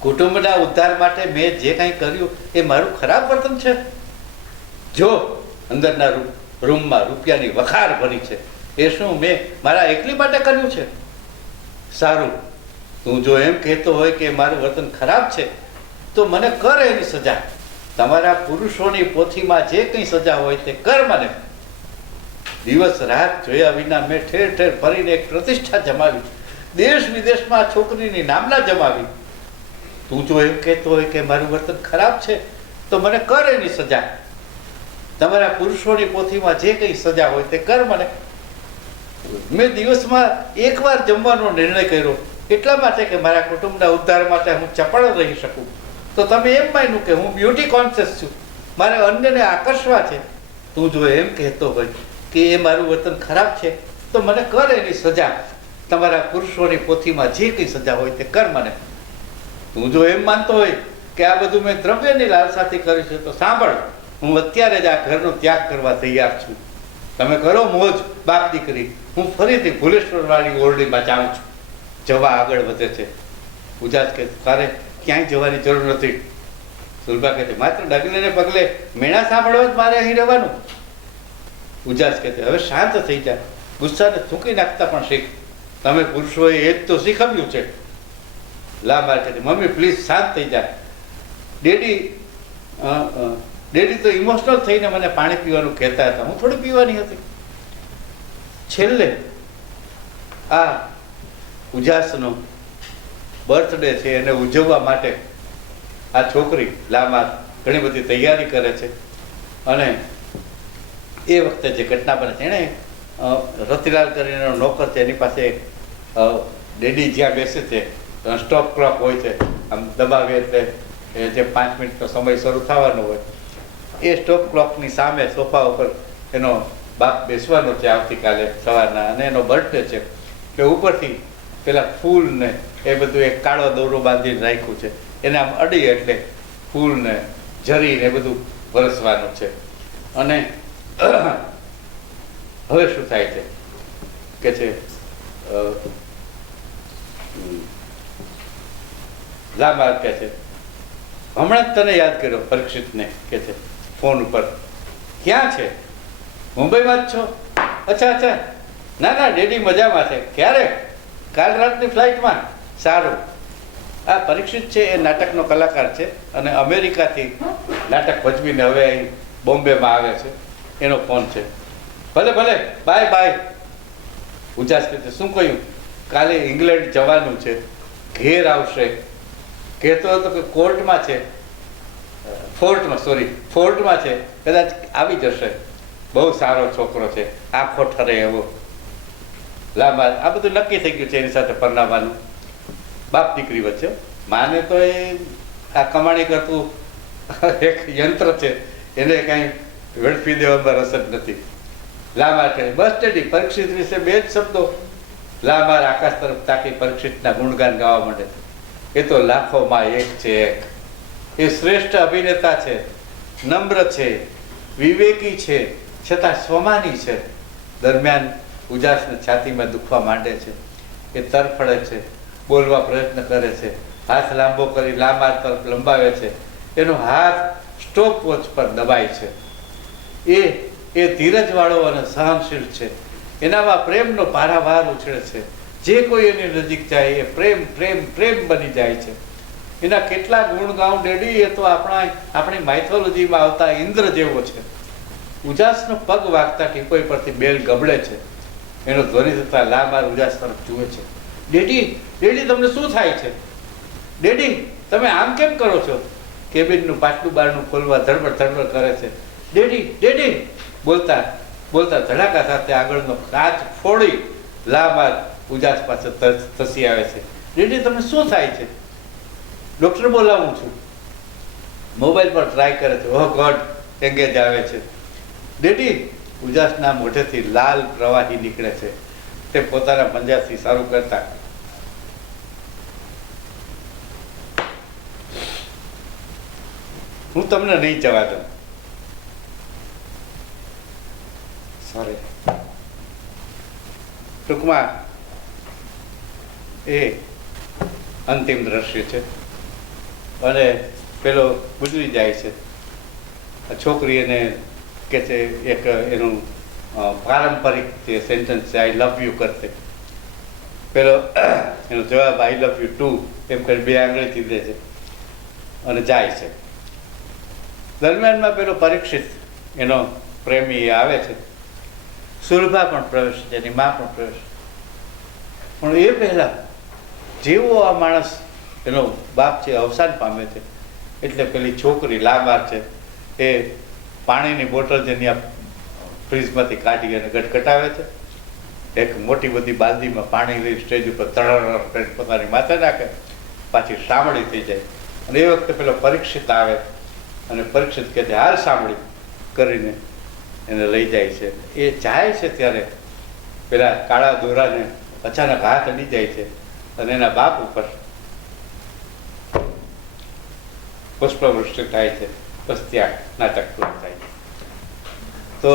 કુટુંબના ઉદ્ધાર માટે મેં જે કંઈ કર્યું એ મારું ખરાબ વર્તન છે? જો અંદરના રૂમમાં રૂપિયાની વખાર ભરી છે એ શું મેં મારા એકલી માટે કર્યું છે? સારું, તું જો એમ કહેતો હોય કે મારું વર્તન ખરાબ છે તો મને કર એની સજા. તમારા પુરુષોની પોથીમાં જે કંઈ સજા હોય તે કર મને. દિવસ રાત જોયા વિના મેં ઠેર ઠેર ફરીને એક પ્રતિષ્ઠા જમાવી, દેશ વિદેશમાં આ છોકરીની નામના જમાવી. તું જો એમ કહેતો હોય કે મારું વર્તન ખરાબ છે તો મને કર એની સજા. તમારા પુરુષોની પોથીમાં જે કંઈ સજા હોય તે કર મને. મેં દિવસમાં એકવાર જમવાનો નિર્ણય કર્યો એટલા માટે કે મારા કુટુંબના ઉદ્ધાર માટે હું ચપળ રહી શકું. તો તમે એમ માન્યું કે હું બ્યુટી કોન્શિયસ છું, મારે અન્યને આકર્ષવા છે. તું જો એમ કહેતો હોય કે એ મારું વર્તન ખરાબ છે તો મને કર એની સજા. તમારા પુરુષોની પોથીમાં જે કંઈ સજા હોય તે કર મને. તું જો એમ માનતો હોય કે આ બધું મેં દ્રવ્યની લાલસાથી કર્યું છે તો સાંભળ, હું અત્યારે જ આ ઘરનો ત્યાગ કરવા તૈયાર છું. તમે કરો મોજ બાપ દીકરી, હું ફરીથી ભુલેશ્વરવાળી ઓરડીમાં જાઉં છું. જવા આગળ વધે છે. ઉજાસ કહે તારે ક્યાંય જવાની જરૂર નથી. સુલભા કહે છે માત્ર ડગલે પગલે મેણા સાંભળવા જ મારે અહીં રહેવાનું. ઉજાસ કહે હવે શાંત થઈ જાય, ગુસ્સાને થૂંકી નાખતા પણ શીખ. તમે પુરુષોએ એ જ તો શીખવ્યું છે. લામાર કહે મમ્મી પ્લીઝ શાંત થઈ જાય. ડેડી તો ઇમોશનલ થઈને મને પાણી પીવાનું કહેતા હતા, હું થોડી પીવાની હતી. છેલ્લે આ ઉજાસનો બર્થડે છે એને ઉજવવા માટે આ છોકરી લામાર ઘણી બધી તૈયારી કરે છે. અને એ વખતે જે ઘટના બને છે એણે રતિલાલ કરીને નોકર છે એની પાસે ડેડી જ્યાં બેસે છે સ્ટોપ ક્લોક હોય છે, આમ દબાવીએ એટલે જે 5 મિનિટનો સમય શરૂ થવાનો હોય એ સ્ટોપ ક્લોકની સામે સોફા ઉપર એનો બાપ બેસવાનો છે આવતીકાલે સવારના, અને એનો બર્થડે છે કે ઉપરથી પેલા ફૂલ ને એ બધું એક કાળો દોરો બાંધીને રાખ્યું છે, એને આમ અડી એટલે ફૂલ ને જરી ને બધું વરસવાનું છે. અને હવે શું થાય છે કે છે લામાર કહે છે હમણાં જ તને યાદ કર્યો પરીક્ષિતને કે છે ફોન ઉપર. ક્યાં છે? મુંબઈમાં જ છો? અચ્છા અચ્છા. ના ના ડેડી મજામાં છે. ક્યારે? કાલ રાતની ફ્લાઇટમાં. સારું. આ પરીક્ષિત છે એ નાટકનો કલાકાર છે અને અમેરિકાથી નાટક ભજવીને હવે અહીં બોમ્બેમાં આવે છે. એનો ફોન છે. ભલે ભલે બાય બાય. ઉજાસ કહે શું કહ્યું? કાલે ઇંગ્લેન્ડ જવાનું છે, ઘેર આવશે. કહેતો હતો કે કોર્ટમાં છે, ફોર્ટમાં છે, કદાચ આવી જશે. બહુ સારો છોકરો છે, આંખો ઠરે એવો. લાંબા આ બધું નક્કી થઈ ગયું છે એની સાથે પરણાવવાનું. બાપ દીકરી વચ્ચે. માને તો એ આ કમાણી કરતું એક યંત્ર છે, એને કાંઈ વેડફી દેવામાં રસ જ નથી. લાંબા કહે બસ ડેડી પરીક્ષિત વિશે 2 જ શબ્દો. લાંબા આકાશ તરફ તાકી પરીક્ષિતના ગુણગાન ગાવા માંડે. એ તો લાખોમાં એક છે એક. એ શ્રેષ્ઠ અભિનેતા છે, નમ્ર છે, વિવેકી છે, છતાં સ્વમાની છે. દરમિયાન ઉજાસને છાતીમાં દુખવા માંડે છે. એ તરફડે છે, બોલવા પ્રયત્ન કરે છે, હાથ લાંબો કરી લાંબા તરફ લંબાવે છે. એનો હાથ સ્ટોપ વોચ પર દબાય છે. એ ધીરજવાળો અને સહનશીલ છે. એનામાં પ્રેમનો પારાવાર ઉછળે છે. જે કોઈ એની નજીક જાય એ પ્રેમ પ્રેમ પ્રેમ બની જાય છે. એના કેટલા ગુણ ગાઉં ડેડી, એ તો આપણી માઇથોલોજીમાં આવતા ઇન્દ્ર જેવો છે. ઉજાસનો પગ વાગતા ટીપોઈ પરથી બેલ ગબડે છે, એનો ધ્વનિ થતા લામાર ઉજાસ તરફ જુએ છે. ડેડી, ડેડી તમને શું થાય છે? ડેડી તમે આમ કેમ કરો છો? કેબિનનું પાટલું બારણું ખોલવા ધડબડ ધડબડ કરે છે. ડેડી, ડેડી બોલતા બોલતા ધડાકા સાથે આગળનો કાચ ફોડી લામાર ઉજાસ પાસે ધસી આવે છે. ડેડી તમને શું થાય છે? ડૉક્ટર બોલાવું છું. મોબાઈલ પર ટ્રાય કરે છે. ઓહ ગોડ, એંગેજ આવે છે. ડેડી, ઉજાસના મોઢેથી લાલ પ્રવાહી નીકળે છે. તે પોતાના પંજાથી સારું કરતા હું તમને નહીં જવા દઉં. સોરી. ટૂંકમાં એ અંતિમ દ્રશ્ય છે અને પેલો ગુજરી જાય છે. છોકરી એને કે છે એક એનું પારંપરિક જે સેન્ટેન્સ છે, આઈ લવ યુ કરતે. પેલો એનો જવાબ આઈ લવ યુ ટુ એમ કરી 2 આંગળીથી દે છે અને જાય છે. દરમિયાનમાં પેલો પરીક્ષિત એનો પ્રેમી આવે છે. સુરભા પણ પ્રવેશ છે, એની મા પણ પ્રવેશ. પણ એ પહેલાં જેવો આ માણસ એનો બાપ છે અવસાન પામે છે એટલે પેલી છોકરી લામાર છે એ પાણીની બોટલ જેની આ ફ્રીજમાંથી કાઢી અને ગટગટાવે છે. એક મોટી બધી બાલદીમાં પાણી લઈ સ્ટેજ ઉપર તળર કરીને પોતાની માથે નાખે, પાછી સાંભળી થઈ જાય. અને એ વખતે પેલો પરીક્ષિત આવે અને પરીક્ષિત કહે છે હાલ સાંભળી કરીને એને લઈ જાય છે. એ જાય છે ત્યારે પેલા કાળા દોરાને અચાનક હાથ અડી જાય છે અને એના બાપ ઉપર પુષ્પવૃષ્ટિ થાય છે. બસ ત્યાં નાટક પૂરું થાય છે. તો